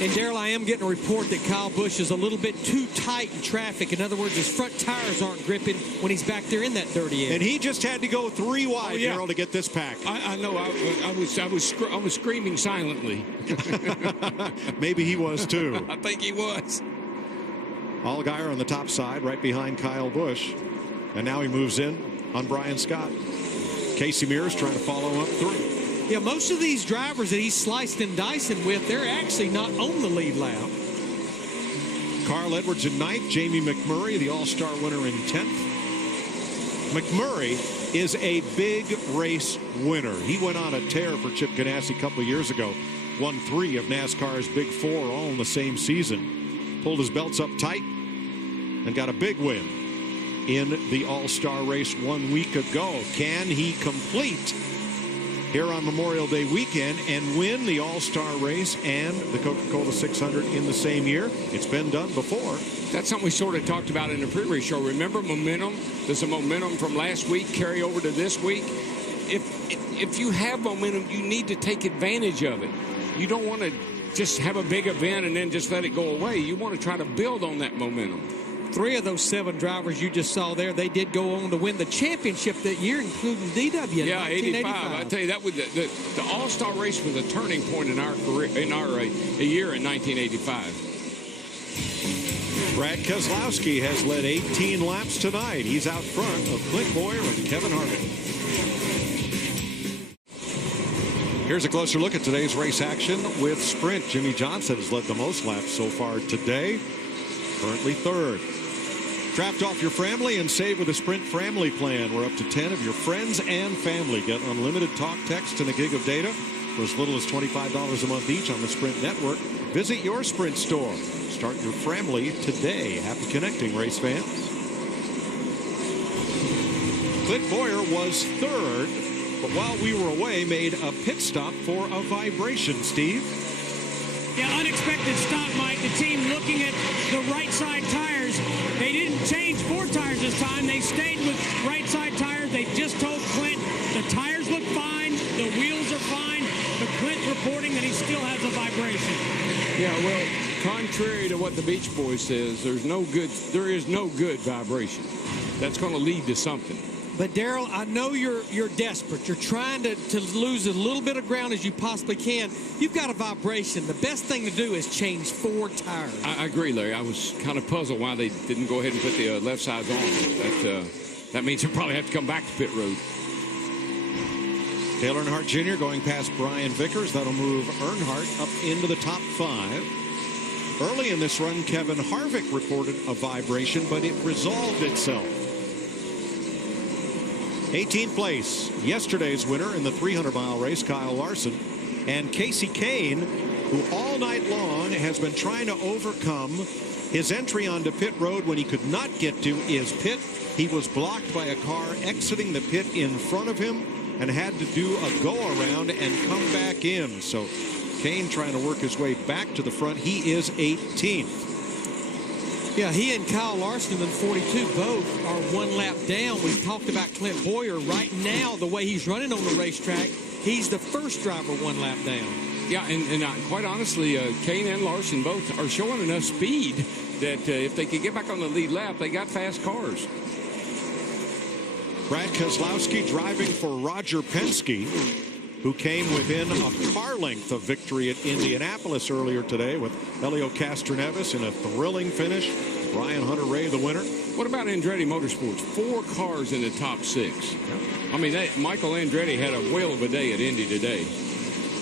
And Darrell, I am getting a report that Kyle Busch is a little bit too tight in traffic. In other words, his front tires aren't gripping when he's back there in that dirty air. And he just had to go 3 wide, Darrell, to get this pack. I know. I was screaming silently. Maybe he was too. I think he was. Allgaier on the top side, right behind Kyle Busch, and now he moves in on Brian Scott. Casey Mears trying to follow him up through. Yeah, most of these drivers that he's sliced and dicing with, they're actually not on the lead lap. Carl Edwards in 9th, Jamie McMurray, the All-Star winner, in 10th. McMurray is a big race winner. He went on a tear for Chip Ganassi a couple of years ago. won 3 of NASCAR's Big Four all in the same season. Pulled his belts up tight and got a big win in the All-Star race 1 week ago. Can he complete here on Memorial Day weekend and win the All-Star race and the Coca-Cola 600 in the same year? It's been done before. That's something we sort of talked about in the pre-race show. Remember momentum? Does the momentum from last week carry over to this week? If you have momentum, you need to take advantage of it. You don't want to just have a big event and then just let it go away. You want to try to build on that momentum. 3 of those 7 drivers you just saw there, they did go on to win the championship that year, including DW in 1985. I tell you, that was the All-Star race was a turning point in our career, in our year in 1985. Brad Keselowski has led 18 laps tonight. He's out front of Clint Boyer and Kevin Harvick. Here's a closer look at today's race action with Sprint. Jimmy Johnson has led the most laps so far today, currently 3rd. Draft off your family and save with a Sprint family plan, where up to 10 of your friends and family get unlimited talk, text, and a gig of data for as little as $25 a month each on the Sprint network. Visit your Sprint store. Start your family today. Happy connecting, race fans. Clint Boyer was 3rd, but while we were away, made a pit stop for a vibration, Steve. Yeah, unexpected stop, Mike. The team looking at the right side tires. They didn't change 4 tires this time. They stayed with right side tires. They just told Clint the tires look fine, the wheels are fine, but Clint's reporting that he still has a vibration. Yeah, well, contrary to what the Beach Boys says, there is no good vibration. That's going to lead to something. But Darrell, I know you're desperate. You're trying to lose as little bit of ground as you possibly can. You've got a vibration. The best thing to do is change 4 tires. I agree, Larry. I was kind of puzzled why they didn't go ahead and put the left sides on. That means they'll probably have to come back to pit road. Dale Earnhardt Jr. going past Brian Vickers. That'll move Earnhardt up into the top 5. Early in this run, Kevin Harvick reported a vibration, but it resolved itself. 18th place, yesterday's winner in the 300-mile race, Kyle Larson, and Casey Kane, who all night long has been trying to overcome his entry onto pit road when he could not get to his pit. He was blocked by a car exiting the pit in front of him and had to do a go-around and come back in. So Kane trying to work his way back to the front. He is 18th. Yeah, he and Kyle Larson in 42 both are 1 lap down. We've talked about Clint Boyer. Right now, the way he's running on the racetrack, he's the first driver 1 lap down. Yeah, and quite honestly, Kane and Larson both are showing enough speed that if they could get back on the lead lap, they got fast cars. Brad Keselowski driving for Roger Penske, who came within a car length of victory at Indianapolis earlier today with Helio Castroneves in a thrilling finish. Brian Hunter-Reay the winner. What about Andretti Motorsports? 4 cars in the top 6. I mean, Michael Andretti had a whale of a day at Indy today.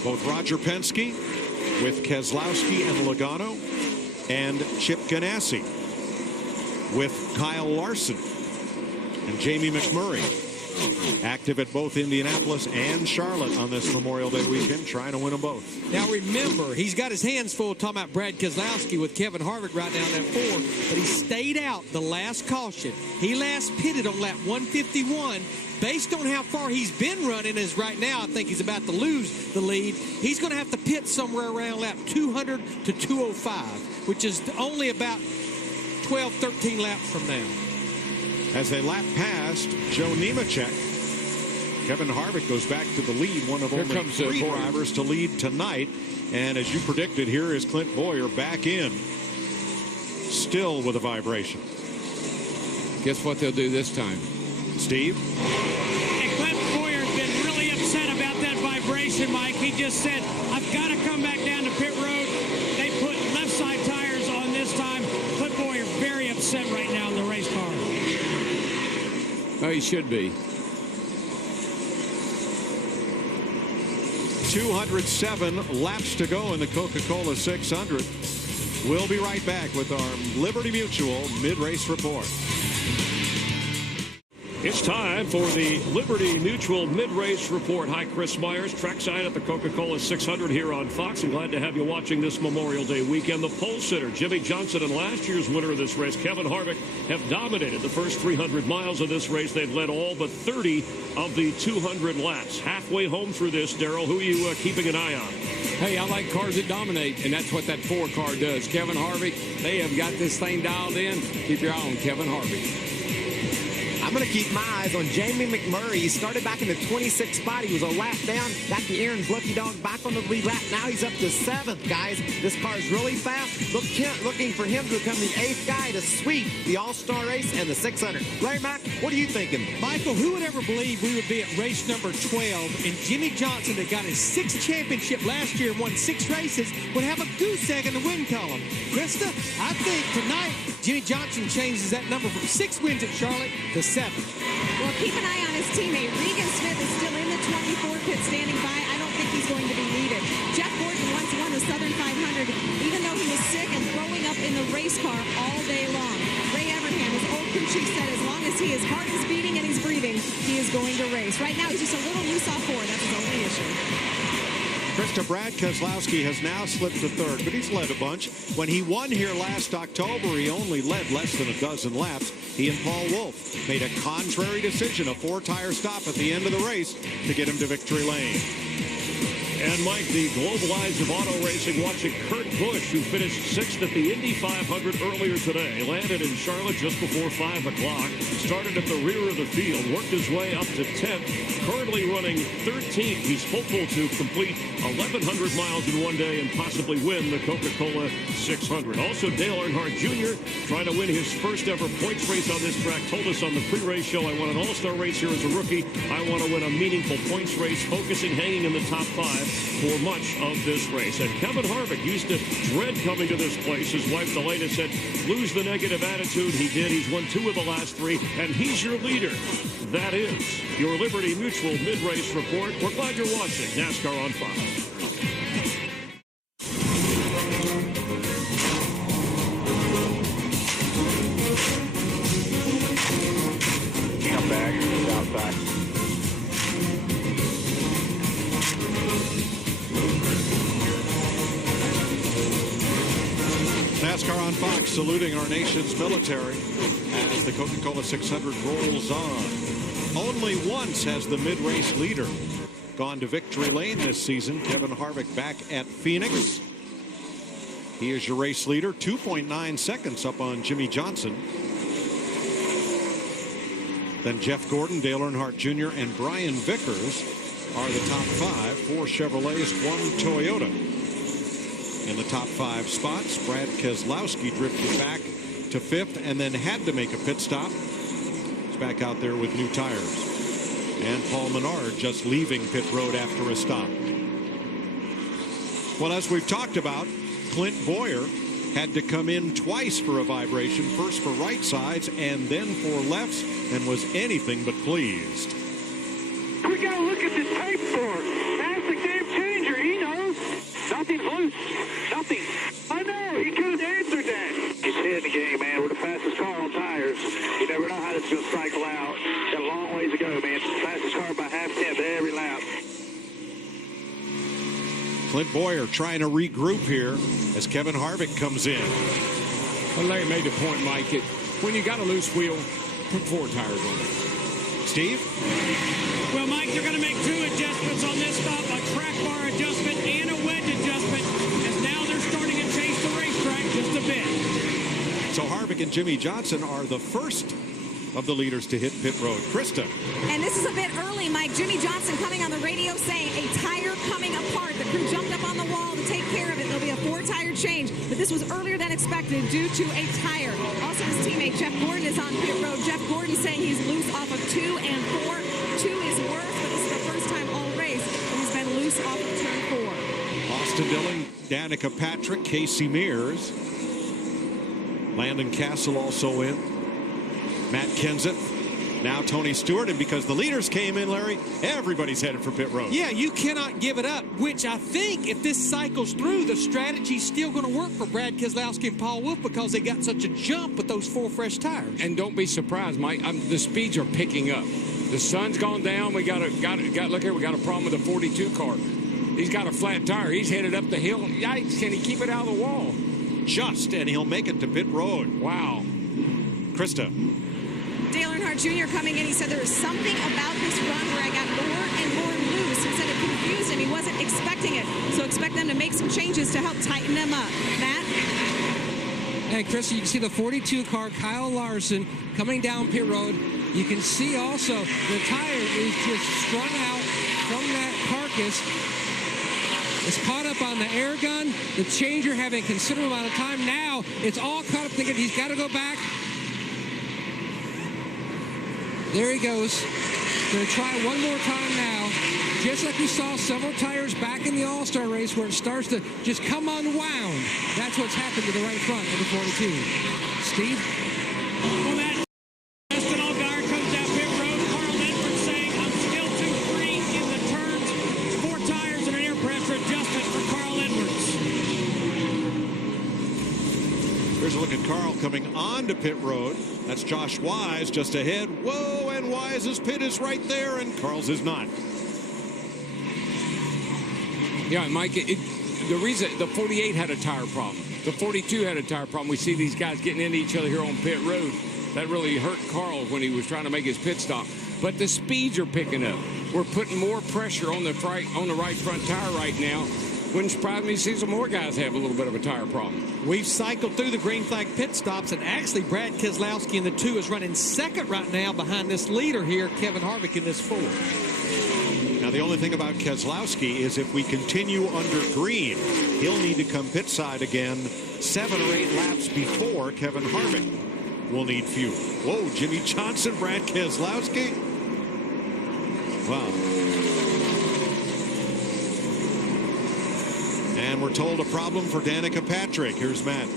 Both Roger Penske with Keselowski and Logano, and Chip Ganassi with Kyle Larson and Jamie McMurray. Active at both Indianapolis and Charlotte on this Memorial Day weekend, trying to win them both. Now remember, he's got his hands full talking about Brad Keselowski with Kevin Harvick right now in that 4, but he stayed out the last caution. He last pitted on lap 151. Based on how far he's been running as right now, I think he's about to lose the lead. He's going to have to pit somewhere around lap 200 to 205, which is only about 12, 13 laps from now. As they lap past Joe Nemechek, Kevin Harvick goes back to the lead, one of only 3 drivers to lead tonight. And as you predicted, here is Clint Boyer back in, still with a vibration. Guess what they'll do this time? Steve? And Clint Boyer's been really upset about that vibration, Mike. He just said, I've got to come back down to pit road. They put left side tires on this time. Clint Boyer very upset right now in the race car. Oh, he should be. 207 laps to go in the Coca-Cola 600. We'll be right back with our Liberty Mutual mid-race report. It's time for the Liberty Mutual Mid-Race Report. Hi, Chris Myers, trackside at the Coca-Cola 600 here on Fox. I'm glad to have you watching this Memorial Day weekend. The pole sitter, Jimmy Johnson, and last year's winner of this race, Kevin Harvick, have dominated the first 300 miles of this race. They've led all but 30 of the 200 laps. Halfway home through this, Darrell, who are you keeping an eye on? Hey, I like cars that dominate, and that's what that 4 car does. Kevin Harvick, they have got this thing dialed in. Keep your eye on Kevin Harvick. I'm going to keep my eyes on Jamie McMurray. He started back in the 26th spot. He was a lap down. Got the Aaron's Lucky Dog back on the lead lap. Now he's up to 7th, guys. This car is really fast. Looking for him to become the 8th guy to sweep the All-Star race and the 600. Larry Mack, what are you thinking? Michael, who would ever believe we would be at race number 12 and Jimmy Johnson, that got his 6th championship last year and won 6 races, would have a goose egg in the win column? Krista, I think tonight Jimmy Johnson changes that number from 6 wins at Charlotte to 7. Well, keep an eye on his teammate. Regan Smith is still in the 24 pit standing by. I don't think he's going to be needed. Jeff Gordon once won the Southern 500, even though he was sick and throwing up in the race car all day long. Ray Evernham, his old crew chief, said as long as his heart is beating and he's breathing, he is going to race. Right now, he's just a little loose off 4. That's his only issue. Krista, Brad Keselowski has now slipped to 3rd, but he's led a bunch. When he won here last October, he only led less than a dozen laps. He and Paul Wolfe made a contrary decision, a 4-tire stop at the end of the race to get him to victory lane. And Mike, the global eyes of auto racing watching Kurt Busch, who finished 6th at the Indy 500 earlier today, landed in Charlotte just before 5 o'clock, started at the rear of the field, worked his way up to 10th, currently running 13th. He's hopeful to complete 1,100 miles in one day and possibly win the Coca-Cola 600. Also, Dale Earnhardt Jr. trying to win his first ever points race on this track. Told us on the pre-race show, I won an all-star race here as a rookie. I want to win a meaningful points race, focusing, hanging in the top 5 for much of this race. And Kevin Harvick used to dread coming to this place. His wife, Delaney, said, lose the negative attitude. He did. He's won 2 of the last 3, and he's your leader. That is your Liberty Mutual Mid-Race Report. We're glad you're watching NASCAR on Fox. Come back, outside. NASCAR on Fox saluting our nation's military as the Coca-Cola 600 rolls on. Only once has the mid-race leader gone to victory lane this season. Kevin Harvick back at Phoenix. He is your race leader, 2.9 seconds up on Jimmy Johnson. Then Jeff Gordon, Dale Earnhardt Jr., and Brian Vickers are the top 5. 4 Chevrolets, 1 Toyota. In the top 5 spots, Brad Keselowski drifted back to 5th and then had to make a pit stop. He's back out there with new tires. And Paul Menard just leaving pit road after a stop. Well, as we've talked about, Clint Boyer had to come in twice for a vibration, first for right sides and then for lefts, and was anything but pleased. We got to look at this tape for it. That's the game changer. He knows. Nothing's loose. Nothing. I know. He could have answered that. He's hitting the game, man. We're the fastest car on tires. You never know how this is going to cycle out. Got a long ways to go, man. Fastest car by half-tenth every lap. Clint Boyer trying to regroup here as Kevin Harvick comes in. Well, Larry made the point, Mike. When you got a loose wheel, put 4 tires on it. Steve? Well, Mike, they're going to make 2 adjustments on this stop, a track bar adjustment and a wedge adjustment, as now they're starting to chase the racetrack just a bit. So Harvick and Jimmy Johnson are the first of the leaders to hit pit road. Krista. And this is a bit early, Mike. Jimmy Johnson coming on the radio saying a tire coming apart. The crew jumped up on the wall to take care of it. There'll be a 4-tire change, but this was earlier than expected due to a tire. Also, his teammate Jeff Gordon is on pit road. Jeff Gordon saying he's loose off of 2 and 4. 2 is worse, but this is the first time all race that he's been loose off of turn 4. Austin Dillon, Danica Patrick, Casey Mears. Landon Castle also in. Matt Kenseth, Now Tony Stewart, and because the leaders came in, Larry, everybody's headed for pit road. Yeah, you cannot give it up, which I think if this cycles through, the strategy's still going to work for Brad Keselowski and Paul Wolfe because they got such a jump with those 4 fresh tires. And don't be surprised, Mike, the speeds are picking up. The sun's gone down. We got look here, we got a problem with the 42 car. He's got a flat tire. He's headed up the hill. Yikes, can he keep it out of the wall? And he'll make it to pit road. Wow. Krista. Dale Earnhardt Jr. coming in, he said there was something about this run where I got more and more loose. He said it confused him. He wasn't expecting it. So expect them to make some changes to help tighten them up. Matt? And Chris, you can see the 42 car, Kyle Larson, coming down pit road. You can see also the tire is just strung out from that carcass. It's caught up on the air gun. The changer having a considerable amount of time. Now it's all caught up thinking he's got to go back. There he goes. Going to try one more time now. Just like we saw several tires back in the All-Star race where it starts to just come unwound. That's what's happened to the right front of the 42. Steve? Well, Matt, Justin Allgaier comes down pit road. Carl Edwards saying, I'm still too free in the turns. 4 tires and an air pressure adjustment for Carl Edwards. Here's a look at Carl coming onto pit road. That's Josh Wise just ahead. Whoa, and Wise's pit is right there, and Carl's is not. Yeah, Mike, the reason the 48 had a tire problem. The 42 had a tire problem. We see these guys getting into each other here on pit road. That really hurt Carl when he was trying to make his pit stop. But the speeds are picking up. We're putting more pressure on the right front tire right now. Wouldn't surprise me to see some more guys have a little bit of a tire problem. We've cycled through the green flag pit stops, and actually Brad Keselowski in the 2 is running second right now behind this leader here, Kevin Harvick, in this 4. Now, the only thing about Keselowski is if we continue under green, he'll need to come pit side again 7 or 8 laps before Kevin Harvick will need fuel. Whoa, Jimmy Johnson, Brad Keselowski. Wow. And we're told a problem for Danica Patrick. Here's Matt.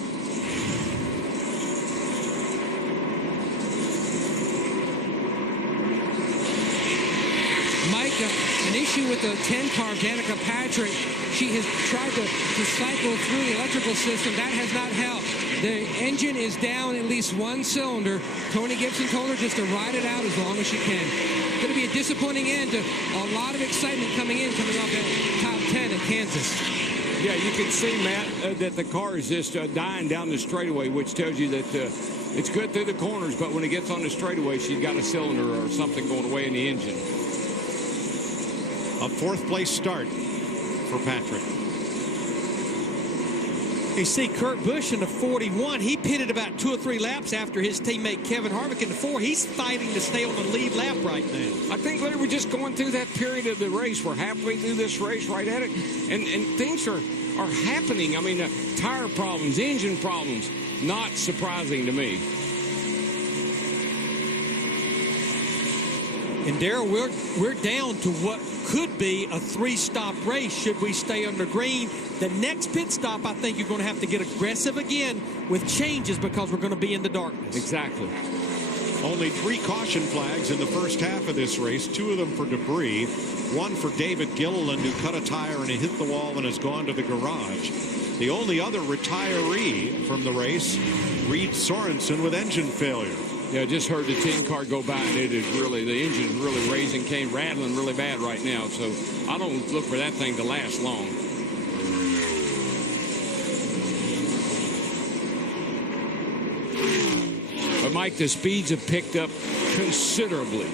Mike, an issue with the 10 car, Danica Patrick. She has tried to cycle through the electrical system. That has not helped. The engine is down at least 1 cylinder. Tony Gibson told her just to ride it out as long as she can. It's going to be a disappointing end to a lot of excitement coming off that top 10 at Kansas. Yeah, you can see, Matt, that the car is just dying down the straightaway, which tells you that it's good through the corners, but when it gets on the straightaway, she's got a cylinder or something going away in the engine. A 4th place start for Patrick. You see Kurt Busch in the 41. He pitted about 2 or 3 laps after his teammate Kevin Harvick in the 4. He's fighting to stay on the lead lap right now. I think, Larry, we're just going through that period of the race. We're halfway through this race, right at it, and things are happening. I mean, tire problems, engine problems, not surprising to me. And Darrell, we're down to what could be a 3-stop race should we stay under green. The next pit stop, I think you're going to have to get aggressive again with changes because we're going to be in the darkness. Exactly. Only 3 caution flags in the first half of this race, 2 of them for debris, 1 for David Gilliland, who cut a tire and he hit the wall and has gone to the garage. The only other retiree from the race, Reed Sorensen, with engine failure. Yeah, I just heard the 10 car go by, and it is really, the engine's really rattling really bad right now. So I don't look for that thing to last long. But Mike, the speeds have picked up considerably,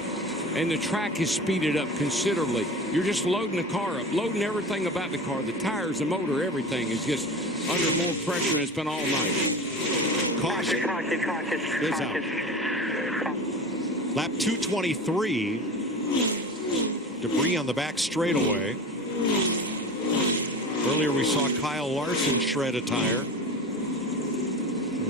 and the track has speeded up considerably. You're just loading the car up, loading everything about the car, the tires, the motor, everything is just under more pressure, and it's been all night. Caution is out. Lap 223. Debris on the back straightaway. Earlier we saw Kyle Larson shred a tire.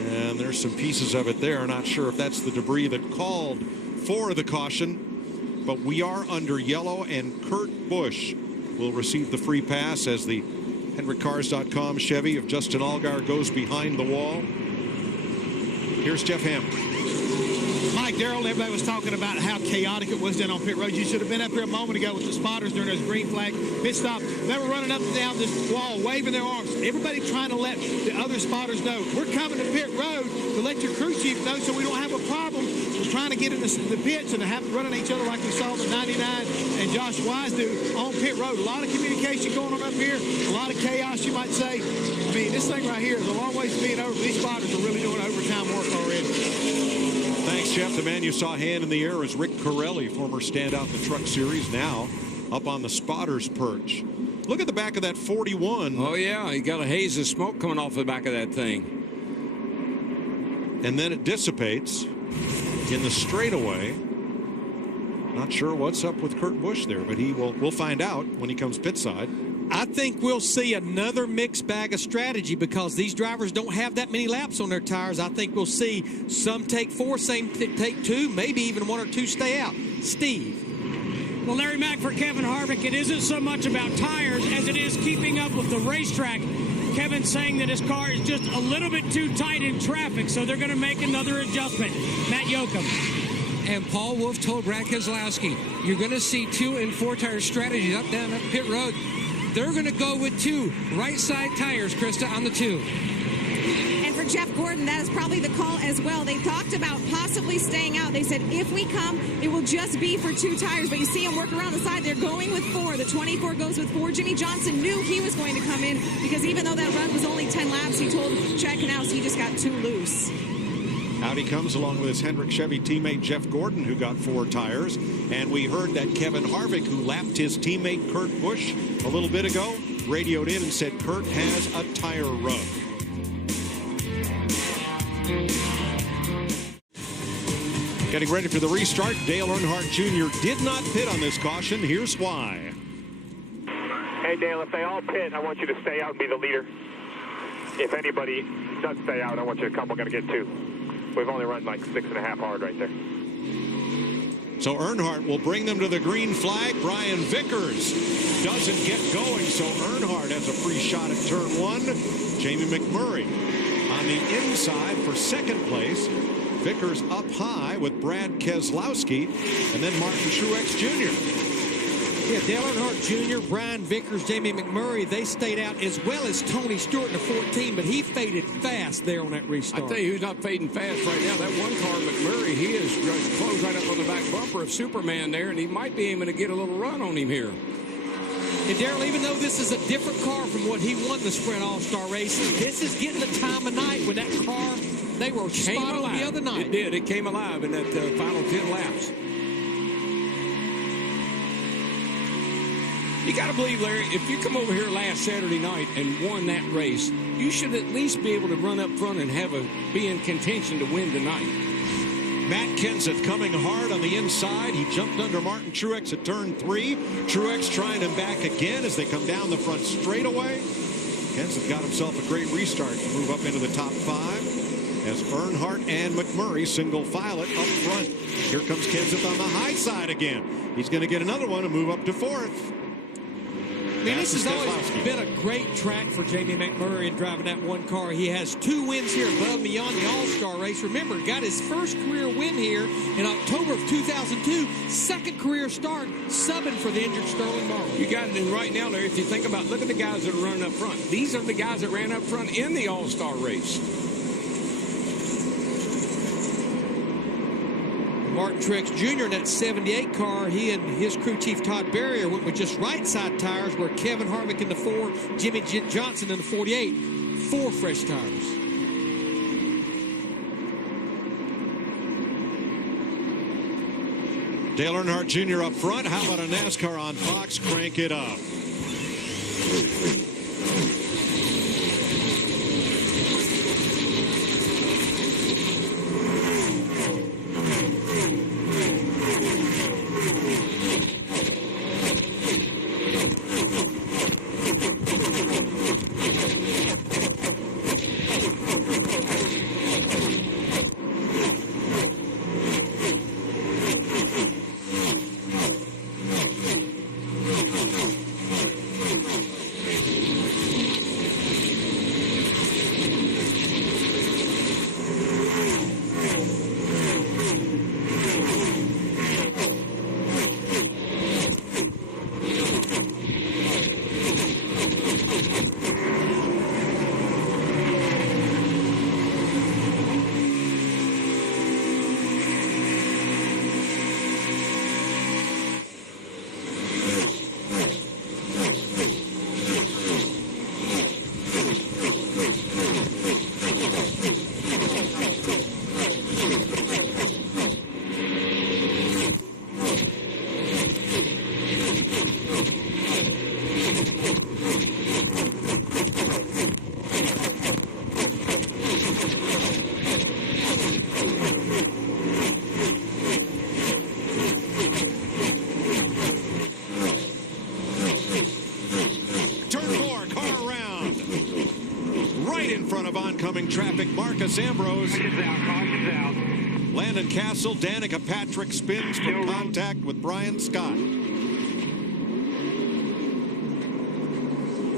And there's some pieces of it there. Not sure if that's the debris that called for the caution. But we are under yellow, and Kurt Busch will receive the free pass as the HendrickCars.com Chevy of Justin Allgaier goes behind the wall. Here's Jeff Hammond. Mike, Darrell, everybody was talking about how chaotic it was down on pit road. You should have been up here a moment ago with the spotters during those green flag pit stop. They were running up and down this wall, waving their arms. Everybody trying to let the other spotters know, we're coming to pit road to let your crew chief know so we don't have a problem. We're trying to get in the pits and have running each other like we saw the 99 and Josh Wise do on pit road. A lot of communication going on up here, a lot of chaos, you might say. I mean, this thing right here is a long ways from being over. These spotters are really doing overtime work already. Thanks, Jeff. The man you saw hand in the air is Rick Corelli, former standout in the Truck Series, now up on the spotter's perch. Look at the back of that 41. Oh, yeah. You got a haze of smoke coming off the back of that thing. And then it dissipates in the straightaway. Not sure what's up with Kurt Busch there, but we'll find out when he comes pit side. I think we'll see another mixed bag of strategy because these drivers don't have that many laps on their tires. I think we'll see some take 4, some take 2, maybe even 1 or 2 stay out. Steve. Well, Larry Mack, for Kevin Harvick, it isn't so much about tires as it is keeping up with the racetrack. Kevin's saying that his car is just a little bit too tight in traffic, so they're going to make another adjustment. Matt Yoakum. And Paul Wolf told Brad Keselowski, you're going to see 2 and 4 tire strategies up down that pit road. They're going to go with 2 right side tires, Krista, on the 2. And for Jeff Gordon, that is probably the call as well. They talked about possibly staying out. They said, if we come, it will just be for 2 tires. But you see them work around the side. They're going with 4. The 24 goes with 4. Jimmy Johnson knew he was going to come in because even though that run was only 10 laps, he told Chad Knaus he just got too loose. Out he comes along with his Hendrick Chevy teammate Jeff Gordon, who got 4 tires. And we heard that Kevin Harvick, who lapped his teammate Kurt Busch a little bit ago, radioed in and said Kurt has a tire rub. Getting ready for the restart. Dale Earnhardt Jr. did not pit on this caution. Here's why. Hey, Dale, if they all pit, I want you to stay out and be the leader. If anybody does stay out, I want you to come. We're going to get 2. We've only run like 6.5 hard right there. So Earnhardt will bring them to the green flag. Brian Vickers doesn't get going, so Earnhardt has a free shot at turn 1. Jamie McMurray on the inside for second place. Vickers up high with Brad Keselowski and then Martin Truex Jr. Yeah, Dale Earnhardt Jr., Brian Vickers, Jamie McMurray, they stayed out as well as Tony Stewart in the 14, but he faded fast there on that restart. I tell you who's not fading fast right now. That one car, McMurray, he is close right up on the back bumper of Superman there, and he might be aiming to get a little run on him here. And Darrell, even though this is a different car from what he won the Sprint All-Star race, this is getting the time of night when that car, they were spot on the other night. It did. It came alive in that final 10 laps. You got to believe, Larry, if you come over here last Saturday night and won that race, you should at least be able to run up front and be in contention to win tonight. Matt Kenseth coming hard on the inside. He jumped under Martin Truex at turn 3. Truex trying him back again as they come down the front straightaway. Kenseth got himself a great restart to move up into the top 5 as Earnhardt and McMurray single file it up front. Here comes Kenseth on the high side again. He's going to get another one and move up to 4th. I mean, this has always been a great track for Jamie McMurray in driving that one car. He has 2 wins here above and beyond the All-Star race. Remember, got his first career win here in October of 2002. Second career start, subbing for the injured Sterling Marlin. You got it. And right now, Larry, if you think about, look at the guys that are running up front. These are the guys that ran up front in the All-Star race. Martin Truex Jr. in that 78 car, he and his crew chief Todd Berrier went with just right side tires, where Kevin Harvick in the 4, Jimmy Johnson in the 48, 4 fresh tires. Dale Earnhardt Jr. up front. How about a NASCAR on Fox? Crank it up. traffic. Marcus Ambrose. Caution's out. Landon Castle, Danica Patrick spins from contact with Brian Scott.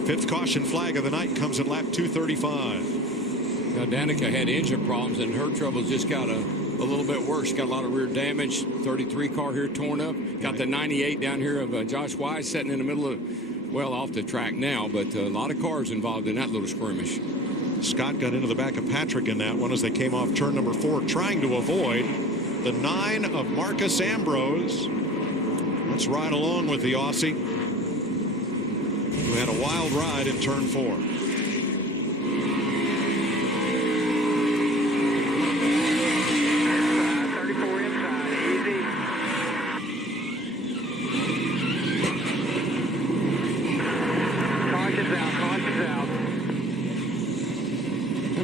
Fifth caution flag of the night comes at lap 235. Now, Danica had engine problems, and her troubles just got a little bit worse. Got a lot of rear damage. 33 car here torn up. Got the 98 down here of Josh Wise sitting in the middle of, well, off the track now, but a lot of cars involved in that little skirmish. Scott got into the back of Patrick in that one as they came off turn number 4, trying to avoid the 9 of Marcus Ambrose. Let's ride along with the Aussie, who had a wild ride in turn 4.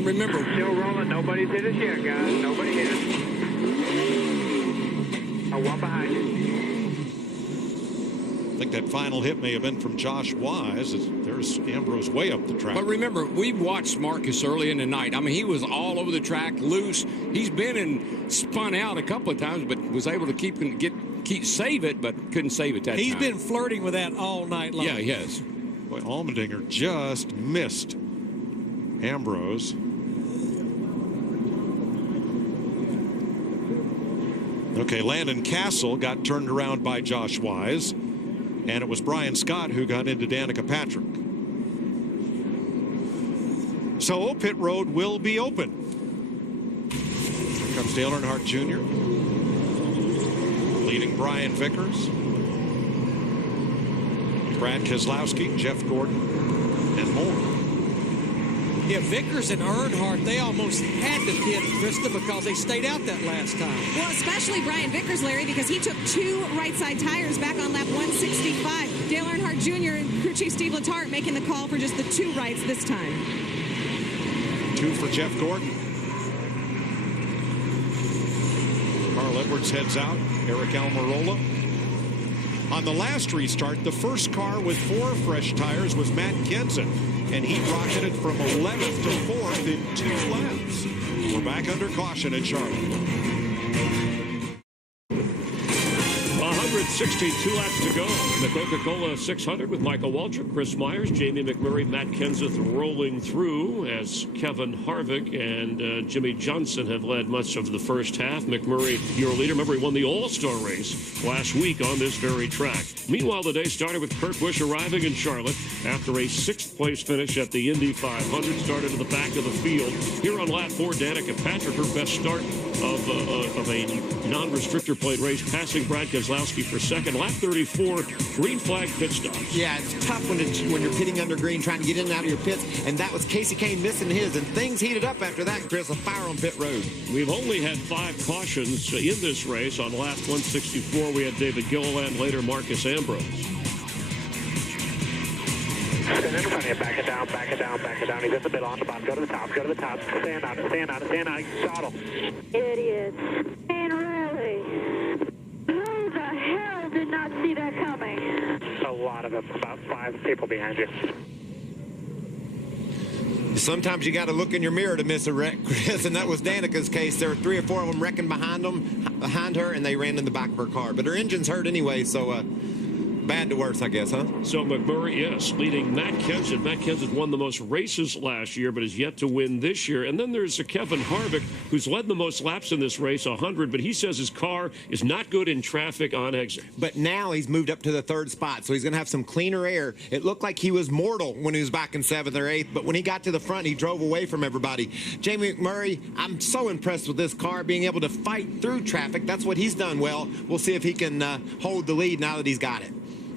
Remember, still rolling. Nobody's hit us yet, guys. Nobody hit us. One behind you. I think that final hit may have been from Josh Wise. There's Ambrose way up the track. But remember, we watched Marcus early in the night. I mean, he was all over the track, loose. He's been and spun out a couple of times, but was able to save it, but couldn't save it that time. He's been flirting with that all night long. Yeah, he has. Boy, Allmendinger just missed Ambrose. Okay, Landon Castle got turned around by Josh Wise, and it was Brian Scott who got into Danica Patrick. So pit road will be open. Here comes Dale Earnhardt Jr. leading Brian Vickers, Brad Keselowski, Jeff Gordon, and more. Yeah, Vickers and Earnhardt, they almost had to pit, Krista, because they stayed out that last time. Well, especially Brian Vickers, Larry, because he took 2 right side tires back on lap 165. Dale Earnhardt Jr. and crew chief Steve Letarte making the call for just the 2 rights this time. 2 for Jeff Gordon. Carl Edwards heads out. Eric Almirola. On the last restart, the first car with 4 fresh tires was Matt Kenseth, and he rocketed from 11th to 4th in 2 laps. We're back under caution at Charlotte. 162 laps to go in the Coca-Cola 600 with Michael Waltrip, Chris Myers, Jamie McMurray, Matt Kenseth rolling through as Kevin Harvick and Jimmy Johnson have led much of the first half. McMurray, your leader. Remember, he won the All-Star race last week on this very track. Meanwhile, the day started with Kurt Busch arriving in Charlotte after a 6th place finish at the Indy 500. Started to the back of the field. Here on lap 4, Danica Patrick, her best start of a non-restrictor plate race, passing Brad Keselowski for second. Lap 34, green flag pit stops. Yeah, it's tough when you're pitting under green, trying to get in and out of your pits, and that was Casey Kane missing his, and things heated up after that, Chris. A fire on pit road. We've only had 5 cautions in this race. On lap 164, we had David Gilliland, later Marcus Ambrose. Stand in front of you, back it down, back it down, back it down. He's at the middle, on the bottom. Go to the top, go to the top. Stand on it, stand on it, stand on it. Throttle. Idiots. And really, who the hell did not see that coming? A lot of them, about 5 people behind you. Sometimes you got to look in your mirror to miss a wreck, Chris, and that was Danica's case. There were 3 or 4 of them wrecking behind her, and they ran in the back of her car. But her engine's hurt anyway, so bad to worse, I guess, huh? So McMurray, yes, leading Matt Kenseth. Matt Kenseth won the most races last year, but is yet to win this year. And then there's Kevin Harvick, who's led the most laps in this race, 100, but he says his car is not good in traffic on exit. But now he's moved up to the 3rd spot, so he's going to have some cleaner air. It looked like he was mortal when he was back in 7th or 8th, but when he got to the front, he drove away from everybody. Jamie McMurray, I'm so impressed with this car, being able to fight through traffic. That's what he's done well. We'll see if he can hold the lead now that he's got it.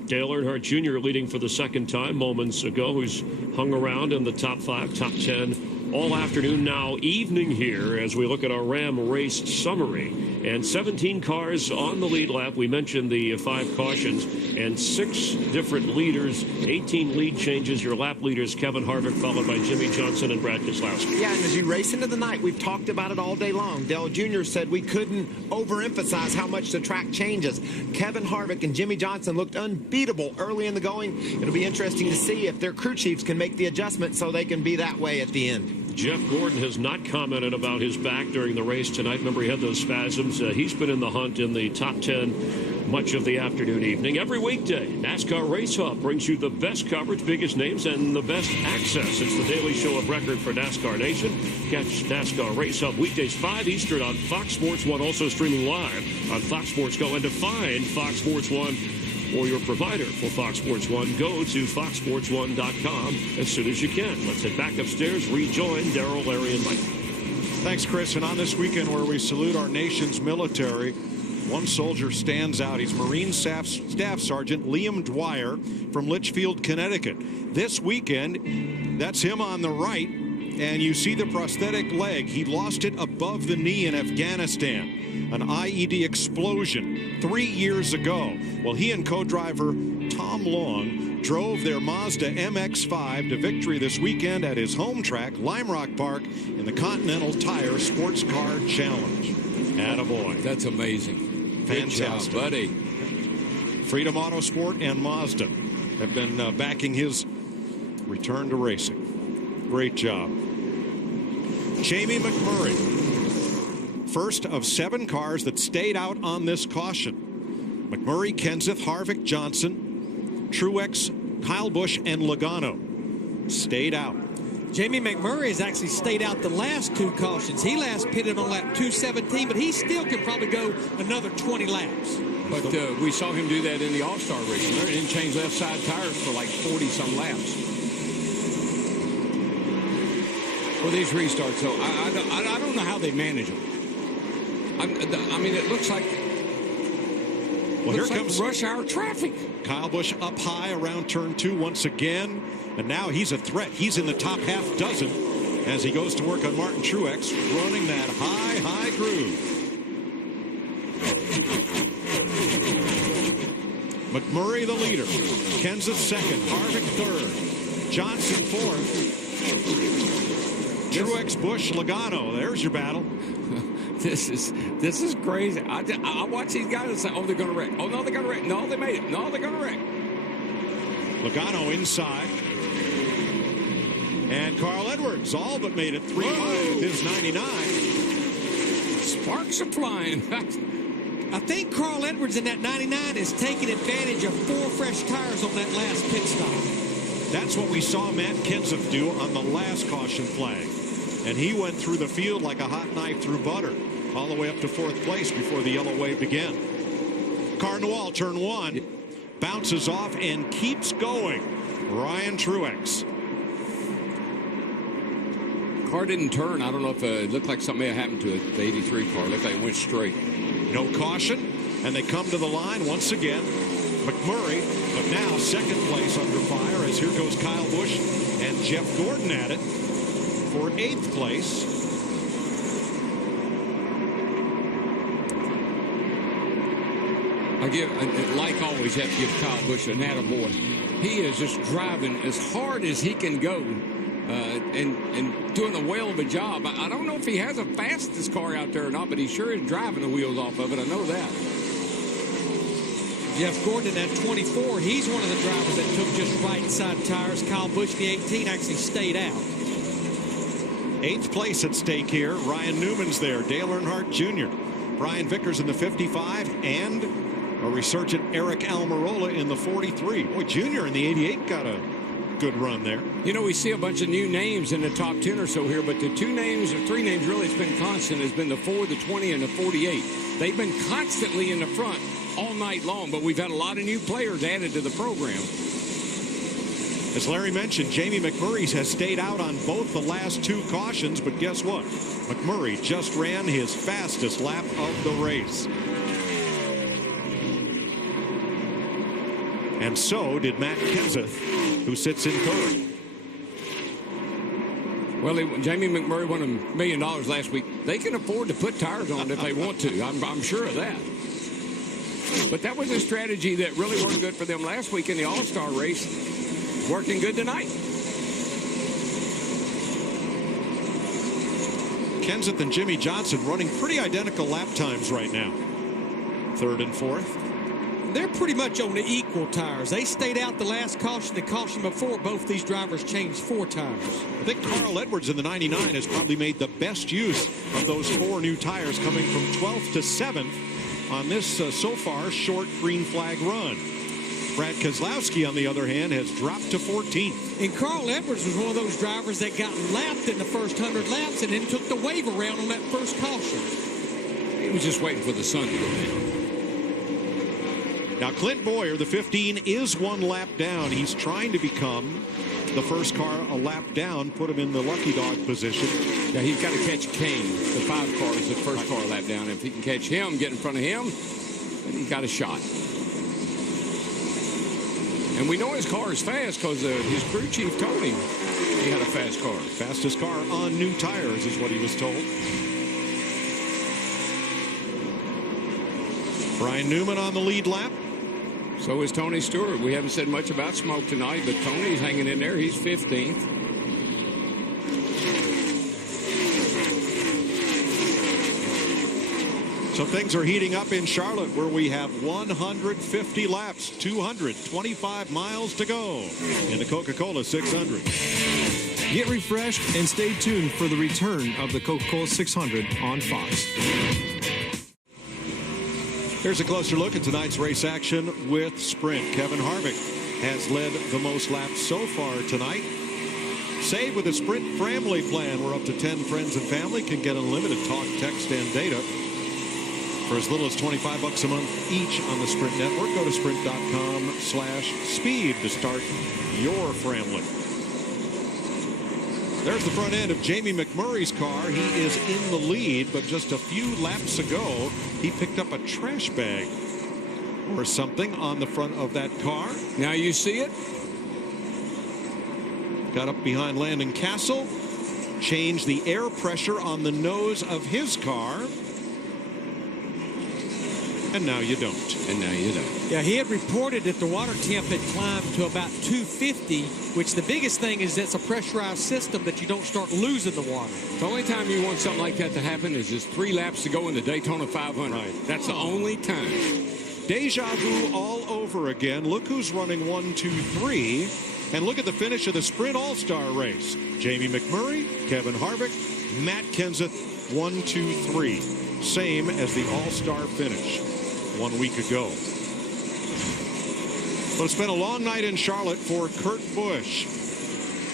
Dale Earnhardt Jr. leading for the 2nd time moments ago, who's hung around in the top 5, top 10 all afternoon, now evening here as we look at our Ram race summary. And 17 cars on the lead lap. We mentioned the 5 cautions and 6 different leaders, 18 lead changes. Your lap leaders, Kevin Harvick, followed by Jimmy Johnson and Brad Keselowski. Yeah, and as you race into the night, we've talked about it all day long. Dale Jr. said we couldn't overemphasize how much the track changes. Kevin Harvick and Jimmy Johnson looked unbeatable early in the going. It'll be interesting to see if their crew chiefs can make the adjustment so they can be that way at the end. Jeff Gordon has not commented about his back during the race tonight. Remember, he had those spasms. He's been in the hunt in the top 10 much of the afternoon, evening. Every weekday, NASCAR Race Hub brings you the best coverage, biggest names, and the best access. It's the daily show of record for NASCAR Nation. Catch NASCAR Race Hub weekdays 5 Eastern on Fox Sports 1, also streaming live on Fox Sports Go. And to find Fox Sports 1 or your provider for Fox Sports 1, go to foxsports1.com as soon as you can. Let's head back upstairs, rejoin Daryl, Larry, and Mike. Thanks, Chris. And on this weekend where we salute our nation's military, one soldier stands out. He's Marine Staff Sergeant Liam Dwyer from Litchfield, Connecticut. This weekend, that's him on the right, and you see the prosthetic leg. He lost it above the knee in Afghanistan. An IED explosion 3 years ago. Well, he and co-driver Tom Long drove their Mazda MX-5 to victory this weekend at his home track, Lime Rock Park, in the Continental Tire Sports Car Challenge. Attaboy. That's amazing. Fantastic. Good job, buddy. Freedom Autosport and Mazda have been backing his return to racing. Great job. Jamie McMurray. First of 7 cars that stayed out on this caution. McMurray, Kenseth, Harvick, Johnson, Truex, Kyle Busch, and Logano stayed out. Jamie McMurray has actually stayed out the last 2 cautions. He last pitted on lap 217, but he still can probably go another 20 laps. But we saw him do that in the All-Star race. He didn't change left side tires for like 40-some laps. Well, these restarts, though, I don't know how they manage them. I mean, it looks like here comes rush hour traffic. Kyle Busch up high around turn 2 once again, and now he's a threat. He's in the top half dozen as he goes to work on Martin Truex, running that high groove. McMurray the leader, Kenseth second, Harvick third, Johnson fourth, Truex, Busch, Logano. There's your battle. This is crazy. I watch these guys and say, oh, they're going to wreck. Oh, no, they're going to wreck. No, they made it. No, they're going to wreck. Logano inside. And Carl Edwards all but made it 3-5 with his 99. Sparks are flying. I think Carl Edwards in that 99 is taking advantage of 4 fresh tires on that last pit stop. That's what we saw Matt Kenseth do on the last caution flag. And he went through the field like a hot knife through butter, all the way up to 4th place before the yellow wave began. Car Noir, turn 1, bounces off and keeps going. Ryan Truex. Car didn't turn. I don't know if it looked like something may have happened to it. The 83 car looked like it went straight. No caution, and they come to the line once again. McMurray, but now 2nd place under fire as here goes Kyle Busch and Jeff Gordon at it for 8th place. Like always, have to give Kyle Busch an attaboy. He is just driving as hard as he can go and doing a whale of a job. I don't know if he has the fastest car out there or not, but he sure is driving the wheels off of it. I know that. Jeff Gordon at 24, he's one of the drivers that took just right side tires. Kyle Busch, the 18, actually stayed out. 8th place at stake here. Ryan Newman's there. Dale Earnhardt Jr. Brian Vickers in the 55 and a resurgent Eric Almirola in the 43. Boy, Jr. in the 88 got a good run there. You know, we see a bunch of new names in the top 10 or so here, but the 2 names or 3 names really has been constant has been the 4, the 20, and the 48. They've been constantly in the front all night long, but we've had a lot of new players added to the program. As Larry mentioned, Jamie McMurray has stayed out on both the last 2 cautions, but guess what? McMurray just ran his fastest lap of the race. And so did Matt Kenseth, who sits in 3rd. Well, Jamie McMurray won $1 million last week. They can afford to put tires on it if they want to. I'm sure of that. But that was a strategy that really worked good for them last week in the All-Star race. Working good tonight. Kenseth and Jimmy Johnson running pretty identical lap times right now. 3rd and 4th. they're pretty much on the equal tires. They stayed out the last caution. The caution before, both these drivers changed 4 tires. I think Carl Edwards in the 99 has probably made the best use of those 4 new tires, coming from 12th to 7th on this so far short green flag run. Brad Keselowski, on the other hand, has dropped to 14th. And Carl Edwards was one of those drivers that got lapped in the first 100 laps and then took the wave around on that first caution. He was just waiting for the sun to go down. Now, Clint Boyer, the 15, is 1 lap down. He's trying to become the first car a lap down, put him in the lucky dog position. Yeah, he's got to catch Kane. The 5 car is the first car a lap down. If he can catch him, get in front of him, then he's got a shot. And we know his car is fast because his crew chief told him he had a fast car. Fastest car on new tires is what he was told. Brian Newman on the lead lap. So is Tony Stewart. We haven't said much about Smoke tonight, but Tony's hanging in there. He's 15th. So things are heating up in Charlotte, where we have 150 laps, 225 miles to go in the Coca-Cola 600. Get refreshed and stay tuned for the return of the Coca-Cola 600 on Fox. Here's a closer look at tonight's race action with Sprint. Kevin Harvick has led the most laps so far tonight. Save with the Sprint family plan, where up to 10 friends and family can get unlimited talk, text, and data for as little as $25 a month each on the Sprint network. Go to sprint.com/speed to start your family. There's the front end of Jamie McMurray's car. He is in the lead, but just a few laps ago, he picked up a trash bag or something on the front of that car. Now you see it. Got up behind Landon Castle, changed the air pressure on the nose of his car. And now you don't. And now you don't. Yeah, he had reported that the water temp had climbed to about 250, which the biggest thing is that's a pressurized system that you don't start losing the water. The only time you want something like that to happen is just 3 laps to go in the Daytona 500. Right. That's the only time. Deja vu all over again. Look who's running 1, 2, 3. And look at the finish of the Sprint All-Star race. Jamie McMurray, Kevin Harvick, Matt Kenseth, 1, 2, 3. Same as the All-Star finish 1 week ago. But it's been a long night in Charlotte for Kurt Busch.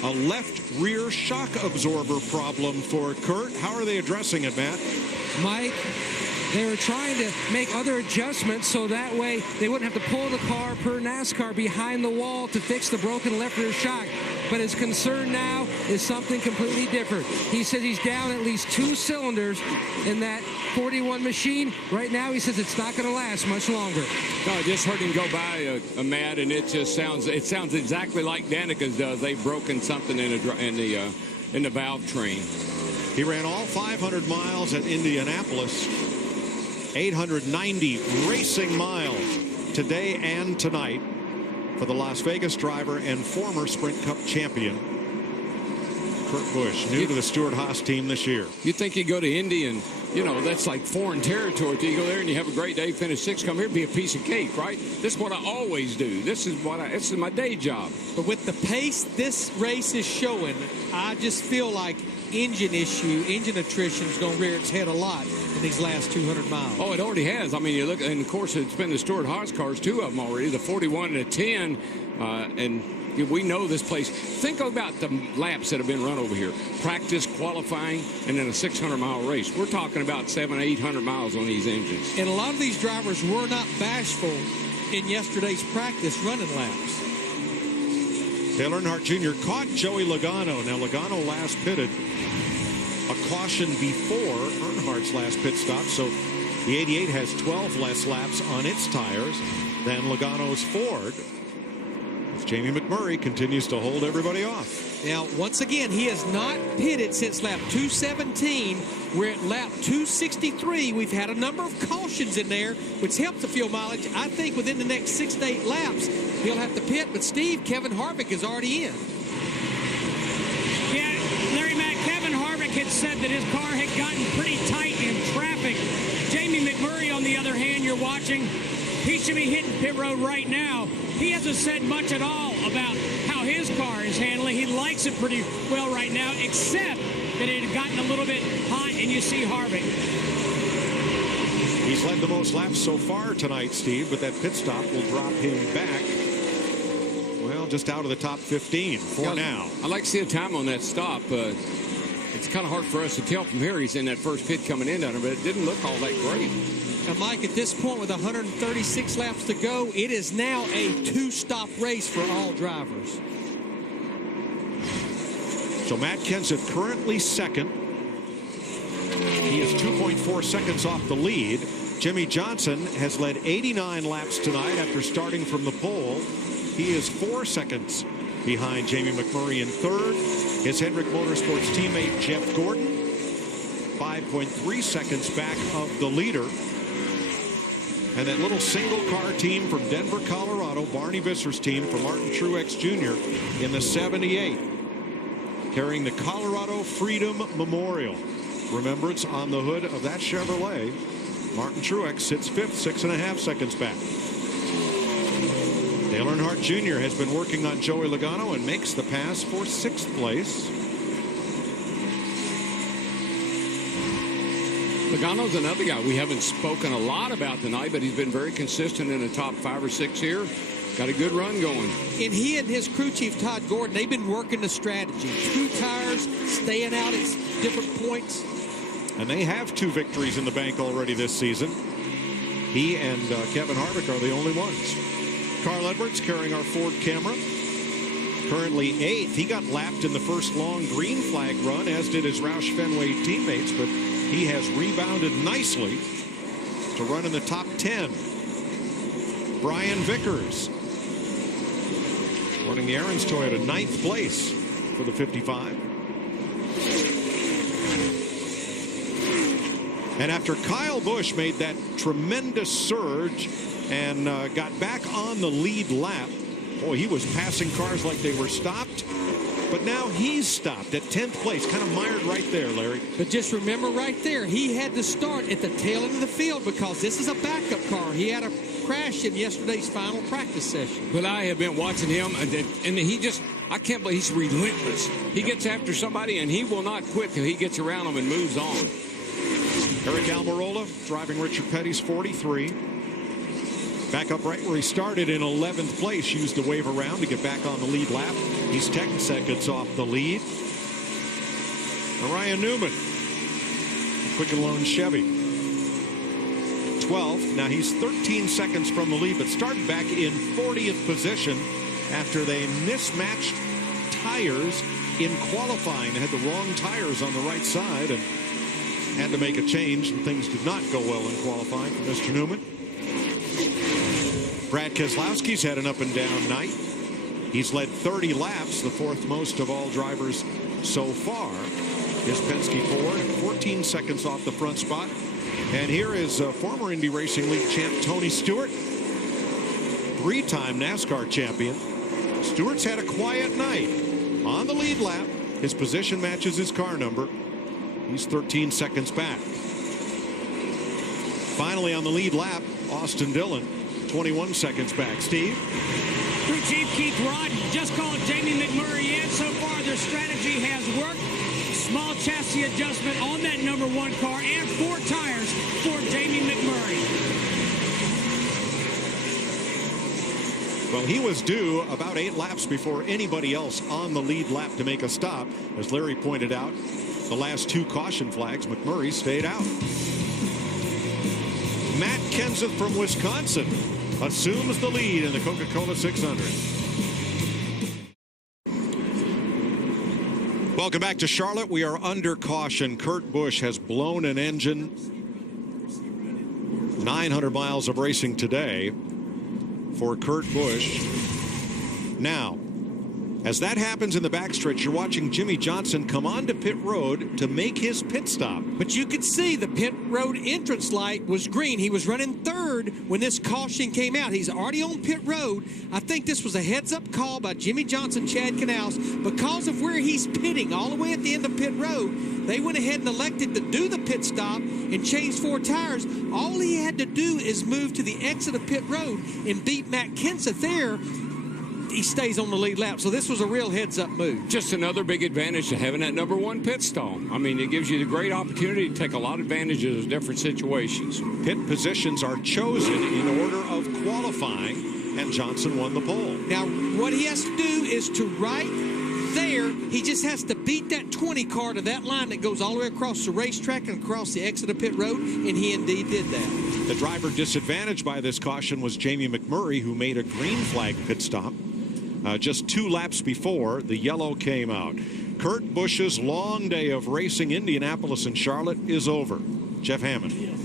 A left rear shock absorber problem for Kurt. How are they addressing it, Matt? Mike, they were trying to make other adjustments so that way they wouldn't have to pull the car per NASCAR behind the wall to fix the broken left rear shock. But his concern now is something completely different. He says he's down at least 2 cylinders in that 41 machine. Right now, he says it's not going to last much longer. No, I just heard him go by a Matt, and it just sounds exactly like Danica's does. They've broken something in the valve train. He ran all 500 miles at Indianapolis. 890 racing miles today and tonight for the Las Vegas driver and former Sprint Cup champion Kurt Busch, new to the Stewart-Haas team this year. You think you go to Indy and, you know, that's like foreign territory. You go there and you have a great day, finish 6th, come here, be a piece of cake, right? This is what I always do. This is my day job. But with the pace this race is showing, I just feel like engine attrition is going to rear its head a lot in these last 200 miles. Oh, it already has. I mean, you look, and of course, it's been the Stewart-Haas cars, 2 of them already, the 41 and the 10, and we know this place. Think about the laps that have been run over here. Practice, qualifying, and then a 600-mile race. We're talking about 700, 800 miles on these engines. And a lot of these drivers were not bashful in yesterday's practice running laps. Dale Earnhardt Jr. caught Joey Logano. Now, Logano last pitted a caution before Earnhardt's last pit stop, so the 88 has 12 less laps on its tires than Logano's Ford. Jamie McMurray continues to hold everybody off. Now, once again, he has not pitted since lap 217. We're at lap 263. We've had a number of cautions in there, which helps the fuel mileage. I think within the next 6 to 8 laps, he'll have to pit. But, Steve, Kevin Harvick is already in. Yeah, Larry Mack, Kevin Harvick had said that his car had gotten pretty tight in traffic. Jamie McMurray, on the other hand, you're watching, He should be hitting pit road right now. He hasn't said much at all about how his car is handling. He likes it pretty well right now, except that it had gotten a little bit hot, and you see Harvick. He's led the most laps so far tonight, Steve, but that pit stop will drop him back, well, just out of the top 15 for now. I'd like to see a time on that stop. It's kind of hard for us to tell from here. He's in that first pit coming in down there, but it didn't look all that great. Now, Mike, at this point with 136 laps to go, it is now a two-stop race for all drivers. So Matt Kenseth currently second. He is 2.4 seconds off the lead. Jimmy Johnson has led 89 laps tonight after starting from the pole. He is 4 seconds behind Jamie McMurray in third. His Hendrick Motorsports teammate Jeff Gordon, 5.3 seconds back of the leader. And that little single car team from Denver, Colorado, Barney Visser's team for Martin Truex Jr. in the 78, carrying the Colorado Freedom Memorial. Remember, it's on the hood of that Chevrolet. Martin Truex sits fifth, 6.5 seconds back. Dale Earnhardt Jr. has been working on Joey Logano and makes the pass for 6th place. Logano's another guy we haven't spoken a lot about tonight, but he's been very consistent in the top 5 or 6 here. Got a good run going. And he and his crew chief, Todd Gordon, they've been working the strategy. 2 tires, staying out at different points. And they have 2 victories in the bank already this season. He and Kevin Harvick are the only ones. Carl Edwards carrying our Ford camera. Currently 8th. He got lapped in the first long green flag run, as did his Roush Fenway teammates, but he has rebounded nicely to run in the top 10. Brian Vickers running the Aaron's Toyota, 9th place for the 55. And after Kyle Busch made that tremendous surge and got back on the lead lap, boy, he was passing cars like they were stopped. But now he's stopped at 10th place, kind of mired right there, Larry. But just remember right there, he had to start at the tail end of the field because this is a backup car. He had a crash in yesterday's final practice session. But I have been watching him, and he just, I can't believe he's relentless. He gets after somebody, and he will not quit till he gets around them and moves on. Eric Almirola driving Richard Petty's 43. Back up right where he started in 11th place. Used the wave around to get back on the lead lap. He's 10 seconds off the lead. Ryan Newman, Quicken Loan Chevy, 12th. Now he's 13 seconds from the lead, but started back in 40th position after they mismatched tires in qualifying. They had the wrong tires on the right side and had to make a change, and things did not go well in qualifying for Mr. Newman. Brad Keselowski's had an up and down night. He's led 30 laps, the 4th most of all drivers so far. His Penske Ford, 14 seconds off the front spot. And here is former Indy Racing League champ Tony Stewart, 3-time NASCAR champion. Stewart's had a quiet night. On the lead lap, his position matches his car number. He's 13 seconds back. Finally on the lead lap, Austin Dillon, 21 seconds back. Steve? Crew Chief Keith Rod just called Jamie McMurray in. So far, their strategy has worked. Small chassis adjustment on that number 1 car and 4 tires for Jamie McMurray. Well, he was due about 8 laps before anybody else on the lead lap to make a stop. As Larry pointed out, the last 2 caution flags, McMurray stayed out. Matt Kenseth from Wisconsin assumes the lead in the Coca-Cola 600. Welcome back to Charlotte. We are under caution. Kurt Busch has blown an engine. 900 miles of racing today for Kurt Busch. Now, as that happens in the backstretch, you're watching Jimmy Johnson come onto pit road to make his pit stop. But you could see the pit road entrance light was green. He was running 3rd when this caution came out. He's already on pit road. I think this was a heads-up call by Jimmy Johnson, Chad Knaus. Because of where he's pitting all the way at the end of pit road, They went ahead and elected to do the pit stop and change 4 tires. All he had to do is move to the exit of pit road and beat Matt Kenseth there. He stays on the lead lap. So this was a real heads-up move. Just another big advantage to having that number 1 pit stall. I mean, it gives you the great opportunity to take a lot of advantages of different situations. Pit positions are chosen in order of qualifying, and Johnson won the pole. Now, what he has to do is to right there, he just has to beat that 20 car to that line that goes all the way across the racetrack and across the exit of pit road, and he indeed did that. The driver disadvantaged by this caution was Jamie McMurray, who made a green flag pit stop. Just 2 laps before the yellow came out. Kurt Busch's long day of racing Indianapolis and Charlotte is over. Jeff Hammond.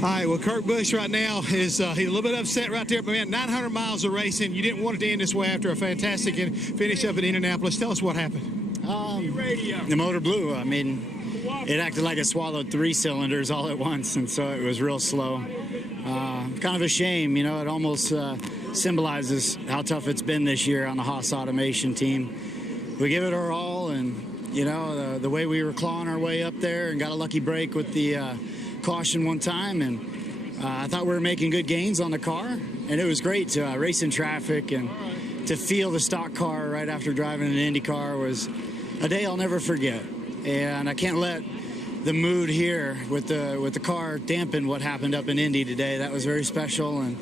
All right, well, Kurt Busch right now is he's a little bit upset right there, but man, 900 miles of racing. You didn't want it to end this way after a fantastic finish up at Indianapolis. Tell us what happened. The motor blew. I mean, it acted like it swallowed 3 cylinders all at once, and so it was real slow. Kind of a shame, you know, it almost symbolizes how tough it's been this year on the Haas Automation team. We give it our all, and, you know, the way we were clawing our way up there and got a lucky break with the caution one time, and I thought we were making good gains on the car, and it was great to race in traffic and to feel the stock car right after driving an Indy car was a day I'll never forget. And I can't let the mood here with the car dampen what happened up in Indy today. That was very special, and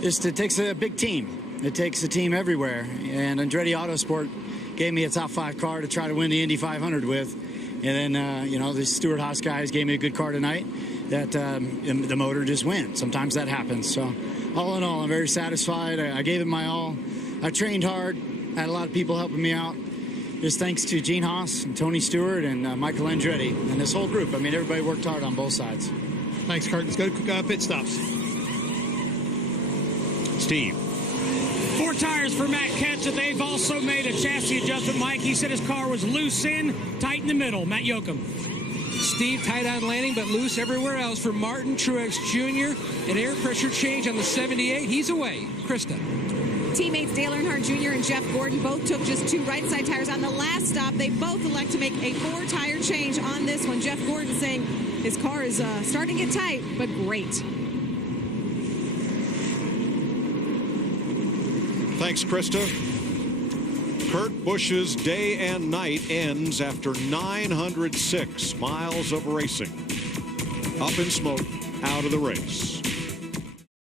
it takes a big team. It takes a team everywhere, and Andretti Autosport gave me a top 5 car to try to win the Indy 500 with. And then, you know, the Stewart Haas guys gave me a good car tonight that the motor just went. Sometimes that happens. So all in all, I'm very satisfied. I gave it my all. I trained hard. I had a lot of people helping me out. Just thanks to Gene Haas and Tony Stewart and Michael Andretti and this whole group. I mean, everybody worked hard on both sides. Thanks, Kurt. Let's go to pit stops. Steve. 4 tires for Matt Kenseth. They've also made a chassis adjustment, Mike. He said his car was loose in, tight in the middle. Matt Yoakum. Steve, tight on landing, but loose everywhere else for Martin Truex Jr. An air pressure change on the 78. He's away. Krista. Teammates Dale Earnhardt Jr. and Jeff Gordon both took just 2 right side tires on the last stop. They both elect to make a 4-tire change on this one. Jeff Gordon saying his car is starting to get tight, but great. Thanks, Krista. Kurt Busch's day and night ends after 906 miles of racing. Up in smoke, out of the race.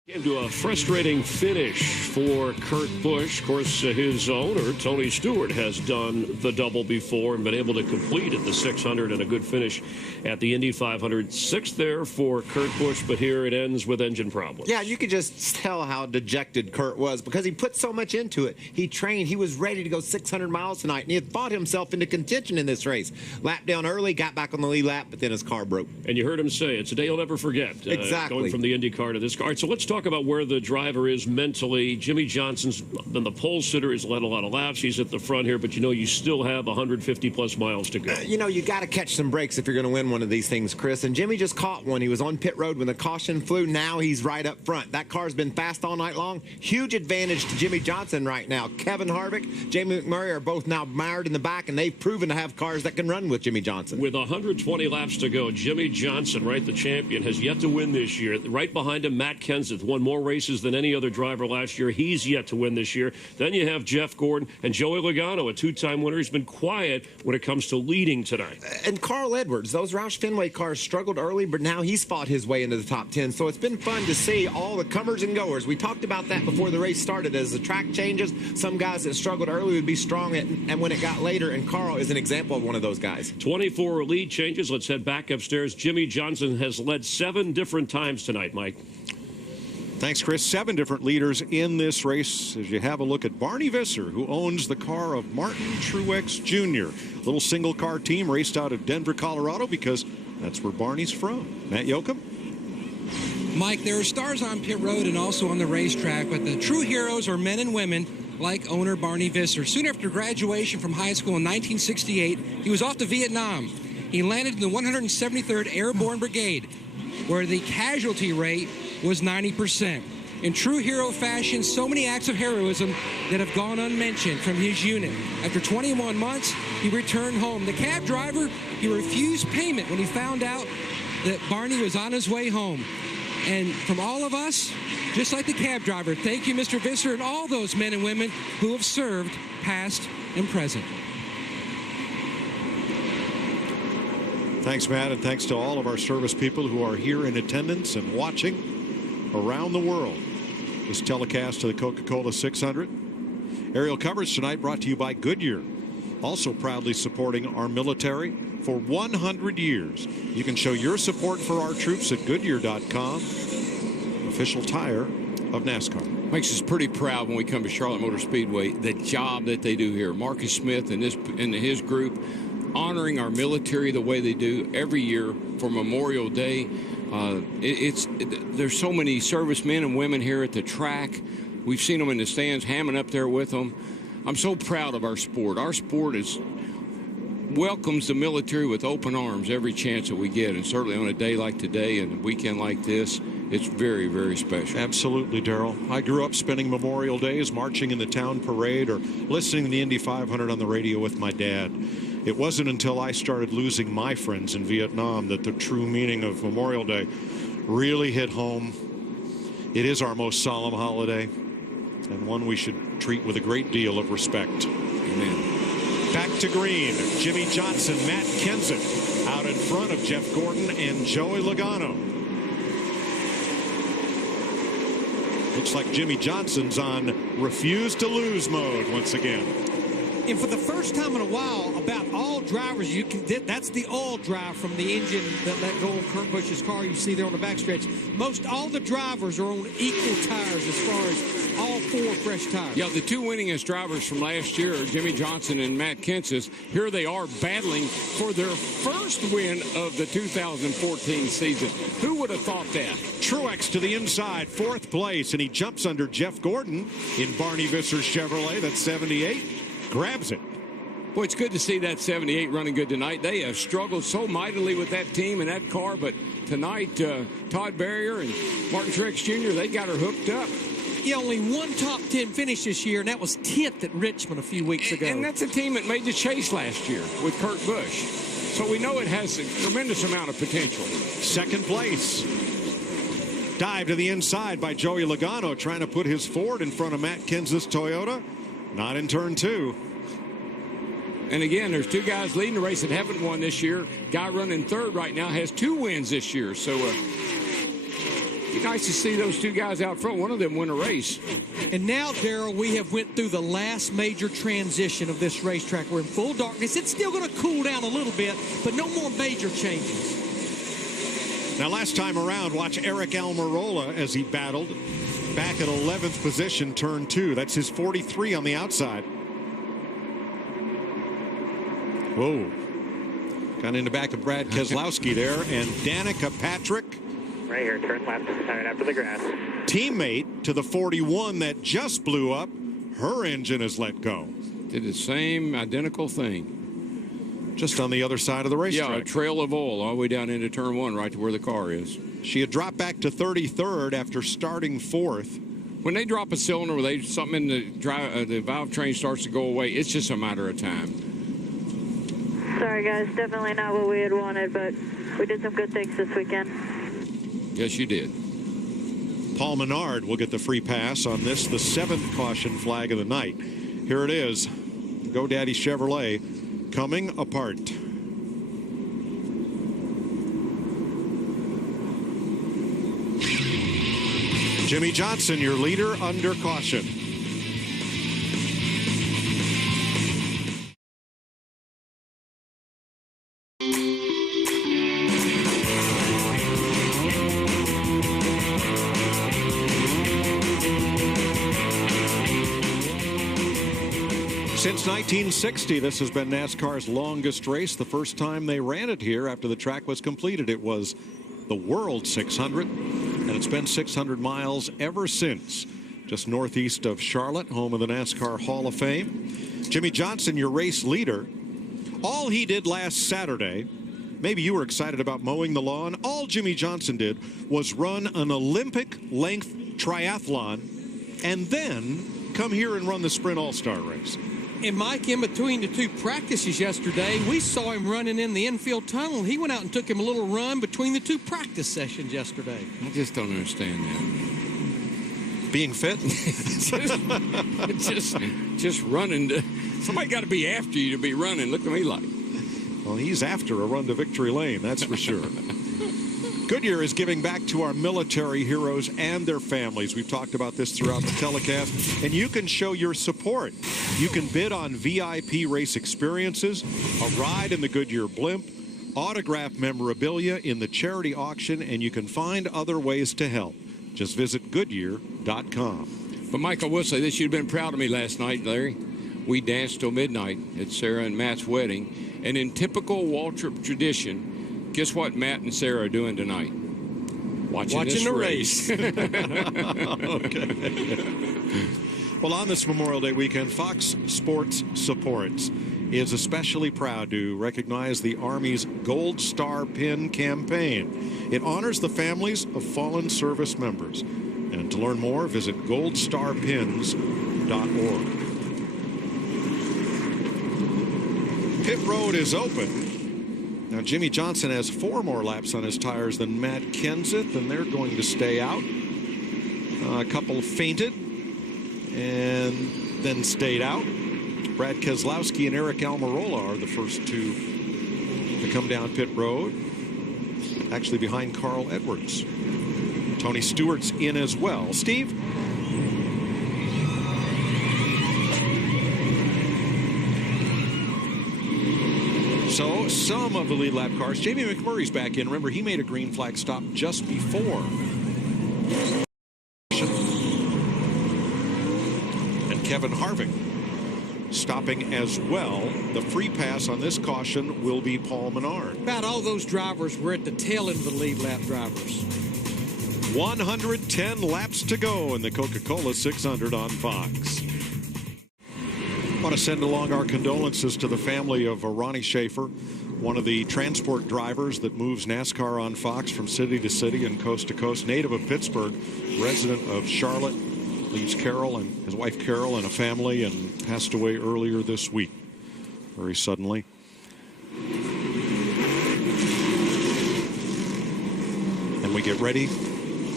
Came to a frustrating finish for Kurt Busch. Of course, his owner, Tony Stewart, has done the double before and been able to complete at the 600 and a good finish at the Indy 500. 6th there for Kurt Busch, but here it ends with engine problems. Yeah, you could just tell how dejected Kurt was because he put so much into it. He trained. He was ready to go 600 miles tonight, and he had fought himself into contention in this race. Lapped down early, got back on the lead lap, but then his car broke. And you heard him say, it's a day you'll never forget. Exactly. Going from the Indy car to this car. All right, so let's talk about where the driver is mentally. Jimmy Johnson's been the pole sitter. He's led a lot of laps. He's at the front here, but you know you still have 150-plus miles to go. You know, you got to catch some breaks if you're going to win one of these things, Chris. And Jimmy just caught one. He was on pit road when the caution flew. Now he's right up front. That car's been fast all night long. Huge advantage to Jimmy Johnson right now. Kevin Harvick, Jamie McMurray are both now mired in the back, and they've proven to have cars that can run with Jimmy Johnson. With 120 laps to go, Jimmy Johnson, right, the champion, has yet to win this year. Right behind him, Matt Kenseth won more races than any other driver last year. He's yet to win this year. Then you have Jeff Gordon and Joey Logano, a 2-time winner. He's been quiet when it comes to leading tonight. And Carl Edwards, those Roush Fenway cars struggled early, but now he's fought his way into the top 10. So it's been fun to see all the comers and goers. We talked about that before the race started. As the track changes, some guys that struggled early would be strong, and when it got later, and Carl is an example of one of those guys. 24 lead changes. Let's head back upstairs. Jimmy Johnson has led 7 different times tonight, Mike. Thanks, Chris. 7 different leaders in this race as you have a look at Barney Visser, who owns the car of Martin Truex Jr. Little single-car team raced out of Denver, Colorado, because that's where Barney's from. Matt Yoakum? Mike, there are stars on pit road and also on the racetrack, but the true heroes are men and women like owner Barney Visser. Soon after graduation from high school in 1968, he was off to Vietnam. He landed in the 173rd Airborne Brigade, where the casualty rate was 90%. In true hero fashion, so many acts of heroism that have gone unmentioned from his unit. After 21 months, he returned home. The cab driver, he refused payment when he found out that Barney was on his way home. And from all of us, just like the cab driver, thank you, Mr. Visser, and all those men and women who have served, past and present. Thanks, Matt, and thanks to all of our service people who are here in attendance and watching around the world this telecast of the Coca-Cola 600. Aerial coverage tonight brought to you by Goodyear, also proudly supporting our military for 100 years. You can show your support for our troops at Goodyear.com, official tire of NASCAR. Makes us pretty proud when we come to Charlotte Motor Speedway, the job that they do here. Marcus Smith and his group honoring our military the way they do every year for Memorial Day. There's so many servicemen and women here at the track. We've seen them in the stands, hamming up there with them. I'm so proud of our sport. Our sport welcomes the military with open arms every chance that we get, and certainly on a day like today and a weekend like this, it's very, very special. Absolutely, Darrell. I grew up spending Memorial Days marching in the town parade or listening to the Indy 500 on the radio with my dad. It wasn't until I started losing my friends in Vietnam that the true meaning of Memorial Day really hit home. It is our most solemn holiday and one we should treat with a great deal of respect. Amen. Back to green. Jimmy Johnson, Matt Kenseth out in front of Jeff Gordon and Joey Logano. Looks like Jimmy Johnson's on refuse to lose mode once again. And for the first time in a while, about all drivers, that's the oil drive from the engine that let go of Kurt Busch's car you see there on the backstretch. Most all the drivers are on equal tires as far as all four fresh tires. Yeah, the two winningest drivers from last year, Jimmy Johnson and Matt Kenseth, here they are battling for their first win of the 2014 season. Who would have thought that? Truex to the inside, fourth place, and he jumps under Jeff Gordon in Barney Visser's Chevrolet. That's 78. Grabs it. Boy, it's good to see that 78 running good tonight. They have struggled so mightily with that team and that car, but tonight, Todd Berrier and Martin Truex Jr., they got her hooked up. Yeah, only one top 10 finish this year, and that was 10th at Richmond a few weeks ago. And that's a team that made the chase last year with Kurt Busch. So we know it has a tremendous amount of potential. Second place. Dive to the inside by Joey Logano, trying to put his Ford in front of Matt Kenseth's Toyota. Not in turn two. And again, there's two guys leading the race that haven't won this year. Guy running third right now has 2 wins this year. So it'd be nice to see those two guys out front. One of them win a race. And now, Darrell, we have went through the last major transition of this racetrack. We're in full darkness. It's still going to cool down a little bit, but no more major changes. Now, last time around, watch Eric Almirola as he battled back at 11th position, turn 2. That's his 43 on the outside. Whoa. Got in the back of Brad Keselowski there, and Danica Patrick. Right here, turn left, right after the grass. Teammate to the 41 that just blew up. Her engine is let go. Did the same identical thing. Just on the other side of the racetrack. Yeah, a trail of oil all the way down into turn 1, right to where the car is. She had dropped back to 33rd after starting 4th. When they drop a cylinder where something in the valve train starts to go away, it's just a matter of time. Sorry, guys. Definitely not what we had wanted, but we did some good things this weekend. Yes, you did. Paul Menard will get the free pass on this, the 7th caution flag of the night. Here it is. GoDaddy Chevrolet coming apart. Jimmy Johnson, your leader, under caution. Since 1960, this has been NASCAR's longest race. The first time they ran it here after the track was completed, it was the World 600, and it's been 600 miles ever since. Just northeast of Charlotte, home of the NASCAR Hall of Fame. Jimmy Johnson, your race leader. All he did last Saturday, maybe you were excited about mowing the lawn. All Jimmy Johnson did was run an Olympic-length triathlon, and then come here and run the Sprint All-Star race. And Mike, in between the two practices yesterday, we saw him running in the infield tunnel. He went out and took him a little run between the two practice sessions yesterday. I just don't understand that. Being fit? just running. Somebody got to be after you to be running. Look at me like. Well, he's after a run to victory lane, that's for sure. Goodyear is giving back to our military heroes and their families. We've talked about this throughout the telecast, and you can show your support. You can bid on VIP race experiences, a ride in the Goodyear blimp, autographed memorabilia in the charity auction, and you can find other ways to help. Just visit Goodyear.com. But Mike, I will say this, you'd been proud of me last night, Larry. We danced till midnight at Sarah and Matt's wedding, and in typical Waltrip tradition, guess what Matt and Sarah are doing tonight? Watching the race. Okay. Well, on this Memorial Day weekend, Fox Sports Supports is especially proud to recognize the Army's Gold Star Pin campaign. It honors the families of fallen service members. And to learn more, visit goldstarpins.org. Pit road is open. Now, Jimmy Johnson has 4 more laps on his tires than Matt Kenseth, and they're going to stay out. A couple fainted and then stayed out. Brad Keselowski and Eric Almirola are the first two to come down pit road, actually behind Carl Edwards. Tony Stewart's in as well. Steve? So some of the lead lap cars. Jamie McMurray's back in. Remember, he made a green flag stop just before. And Kevin Harvick stopping as well. The free pass on this caution will be Paul Menard. About all those drivers were at the tail end of the lead lap drivers. 110 laps to go in the Coca-Cola 600 on Fox. I want to send along our condolences to the family of Ronnie Schaefer, one of the transport drivers that moves NASCAR on Fox from city to city and coast to coast. Native of Pittsburgh, resident of Charlotte, leaves Carol and his wife Carol and a family, and passed away earlier this week, very suddenly. And we get ready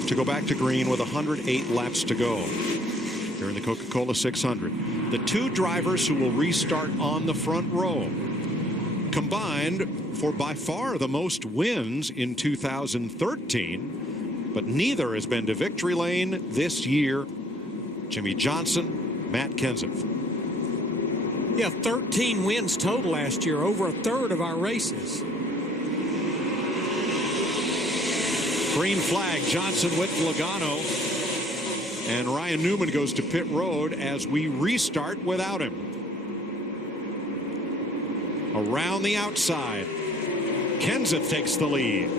to go back to green with 108 laps to go here in the Coca-Cola 600. The two drivers who will restart on the front row combined for by far the most wins in 2013, but neither has been to victory lane this year. Jimmy Johnson, Matt Kenseth. Yeah, 13 wins total last year, over a third of our races. Green flag, Johnson with Logano. And Ryan Newman goes to pit road as we restart without him. Around the outside, Kenseth takes the lead.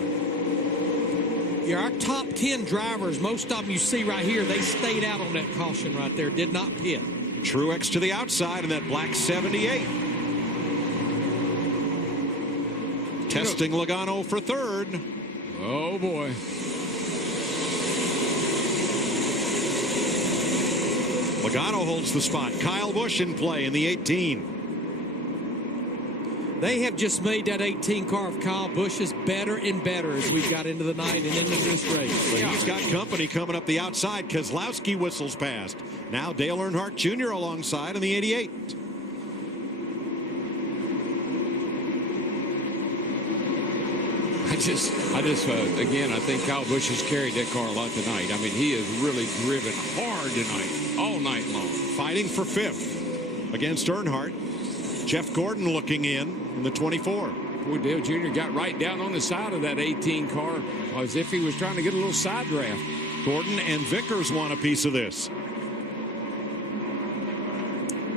Yeah, our top 10 drivers, most of them you see right here, they stayed out on that caution right there, did not pit. Truex to the outside in that black 78. Testing Logano for third. Oh, boy. Logano holds the spot. Kyle Busch in play in the 18. They have just made that 18 car of Kyle Busch's better and better as we got into the night and into this race. But he's got company coming up the outside. Keselowski whistles past. Now Dale Earnhardt Jr. alongside in the 88. Again, I think Kyle Busch has carried that car a lot tonight. I mean, he has really driven hard tonight, all night long. Fighting for fifth against Earnhardt. Jeff Gordon looking in the 24. Boy, Dale Jr. got right down on the side of that 18 car as if he was trying to get a little side draft. Gordon and Vickers want a piece of this.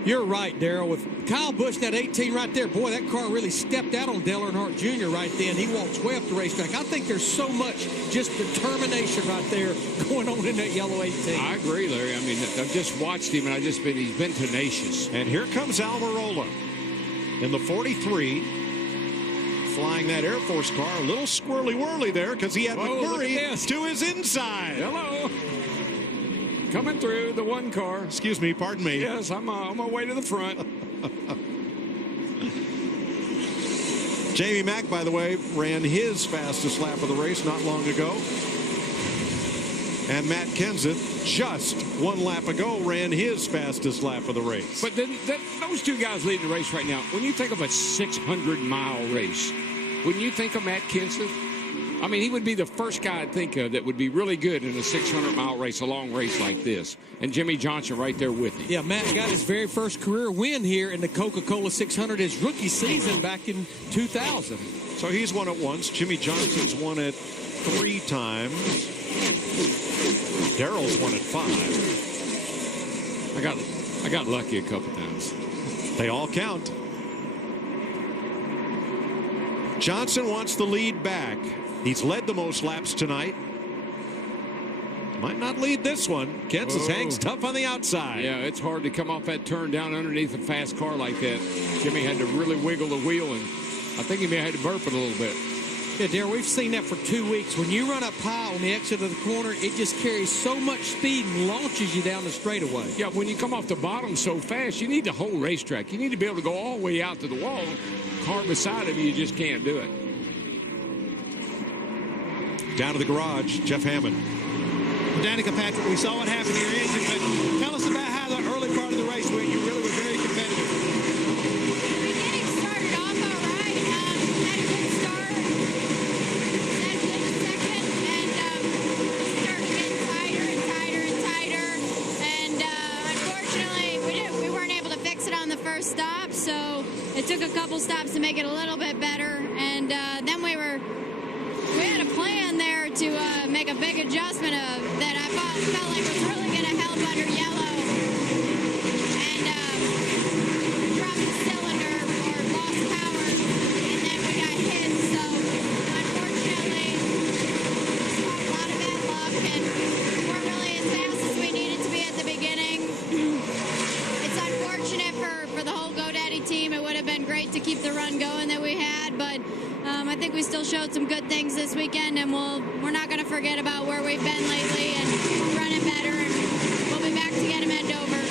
You're right, Darrell. With Kyle Busch, that 18 right there, boy, that car really stepped out on Dale Earnhardt Jr. right then. He walks way up the racetrack. I think there's so much just determination right there going on in that yellow 18. I agree, Larry. I mean, I've just watched him, and he's been tenacious. And here comes Almirola in the 43, flying that Air Force car. A little squirrely-whirly there because he had McMurray to his inside. Hello. coming through the one car. Excuse me, pardon me. Yes, I'm on my way to the front. Jamie Mack, by the way, ran his fastest lap of the race not long ago. And Matt Kenseth, just 1 lap ago, ran his fastest lap of the race. But then those two guys leading the race right now, when you think of a 600-mile race, wouldn't you think of Matt Kenseth? I mean, he would be the first guy I'd think of that would be really good in a 600-mile race, a long race like this. And Jimmy Johnson right there with him. Yeah, Matt got his very first career win here in the Coca-Cola 600 his rookie season back in 2000. So he's won it once. Jimmy Johnson's won it 3 times. Darrell's won it 5. I got lucky a couple times. They all count. Johnson wants the lead back. He's led the most laps tonight. Might not lead this one. Kenseth hangs tough on the outside. Yeah, it's hard to come off that turn down underneath a fast car like that. Jimmy had to really wiggle the wheel, and I think he may have had to burp it a little bit. Yeah, Darrell, we've seen that for 2 weeks. When you run up high on the exit of the corner, it just carries so much speed and launches you down the straightaway. Yeah, when you come off the bottom so fast, you need the whole racetrack. You need to be able to go all the way out to the wall. Car beside of you just can't do it. Down to the garage, Jeff Hammond. Danica Patrick, we saw what happened to your engine, but tell us about how the early part of the race went. You really were very competitive. The beginning started off all right. Had a good start. Then hit a second, and started getting tighter and tighter and tighter. And unfortunately, we weren't able to fix it on the first stop, so it took a couple stops to make it a little bit better. And then we had a plan there to make a big adjustment that I felt like was really going to help under yellow, and dropped the cylinder or lost power, and then we got hit. So unfortunately, a lot of bad luck, and weren't really as fast as we needed to be at the beginning. It's unfortunate for the whole GoDaddy team. It would have been great to keep the run going that we had, but I think we still showed some good things this weekend, and we're not going to forget about where we've been lately and running better, and we'll be back to get him at Dover.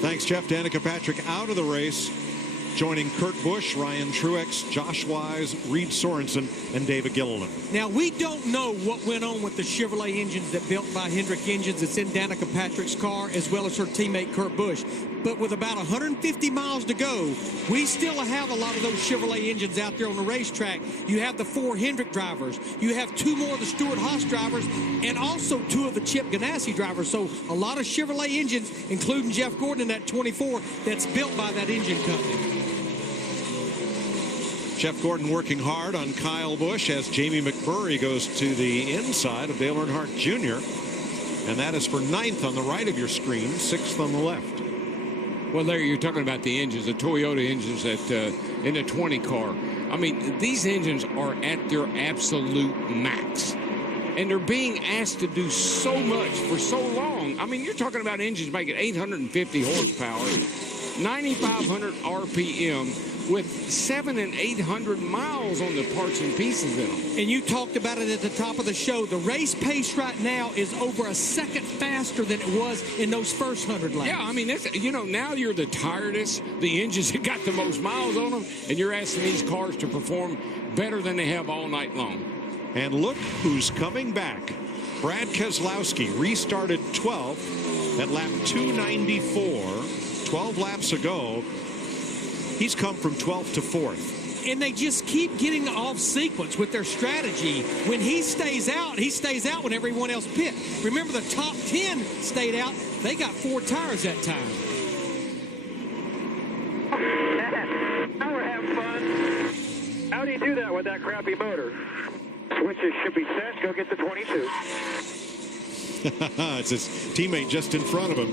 Thanks, Jeff. Danica Patrick out of the race, joining Kurt Busch, Ryan Truex, Josh Wise, Reed Sorensen, and David Gilliland. Now, we don't know what went on with the Chevrolet engines that built by Hendrick Engines that's in Danica Patrick's car, as well as her teammate Kurt Busch. But with about 150 miles to go, we still have a lot of those Chevrolet engines out there on the racetrack. You have the 4 Hendrick drivers. You have 2 more of the Stewart-Haas drivers, and also 2 of the Chip Ganassi drivers. So a lot of Chevrolet engines, including Jeff Gordon in that 24, that's built by that engine company. Jeff Gordon working hard on Kyle Busch as Jamie McMurray goes to the inside of Dale Earnhardt Jr. And that is for 9th on the right of your screen, 6th on the left. Well, Larry, you're talking about the engines, the Toyota engines that in the 20 car. I mean, these engines are at their absolute max. And they're being asked to do so much for so long. I mean, you're talking about engines making 850 horsepower, 9,500 RPM, with 700 and 800 miles on the parts and pieces in them. And you talked about it at the top of the show. The race pace right now is over a second faster than it was in those first 100 laps. Yeah, I mean, that's, now you're the tiredest, the engines that got the most miles on them, and you're asking these cars to perform better than they have all night long. And look who's coming back. Brad Keselowski restarted 12th at lap 294, 12 laps ago. He's come from 12th to 4th. And they just keep getting off sequence with their strategy. When he stays out when everyone else pit. Remember, the top 10 stayed out. They got 4 tires that time. Now we're having fun. How do you do that with that crappy motor? Switches should be set. Go get the 22. It's his teammate just in front of him.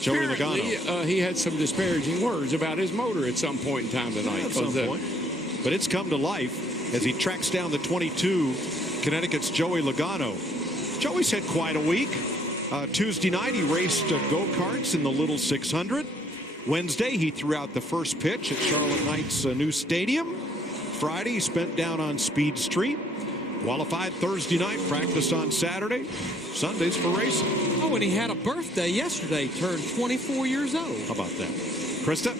Joey Logano. He had some disparaging words about his motor at some point in time tonight. At some point. But it's come to life as he tracks down the 22, Connecticut's Joey Logano. Joey's had quite a week. Tuesday night, he raced go-karts in the Little 600. Wednesday, he threw out the first pitch at Charlotte Knight's new stadium. Friday, he spent down on Speed Street. Qualified Thursday night, practiced on Saturday, Sundays for racing. Oh, and he had a birthday yesterday, turned 24 years old. How about that? Krista?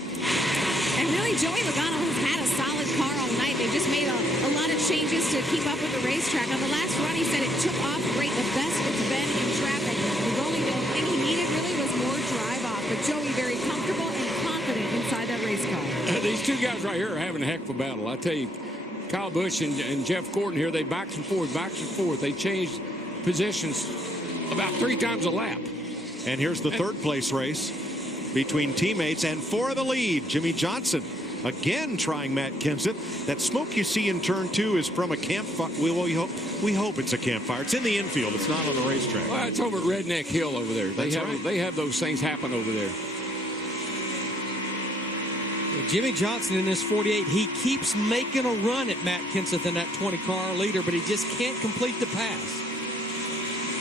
And really, Joey Logano has had a solid car all night. They just made a lot of changes to keep up with the racetrack. On the last run, he said it took off great, the best it's been in traffic. The only thing he needed really was more drive off. But Joey very comfortable and confident inside that race car. These two guys right here are having a heck of a battle. I tell you, Kyle Busch and Jeff Gordon here, they back and forth. They changed positions about 3 times a lap. And here's the third place race between teammates, and for the lead, Jimmy Johnson again trying Matt Kenseth. That smoke you see in turn 2 is from a campfire. We hope it's a campfire. It's in the infield. It's not on the racetrack. Well, it's over at Redneck Hill over there. They have those things happen over there. Jimmy Johnson in this 48, he keeps making a run at Matt Kenseth in that 20-car leader, but he just can't complete the pass.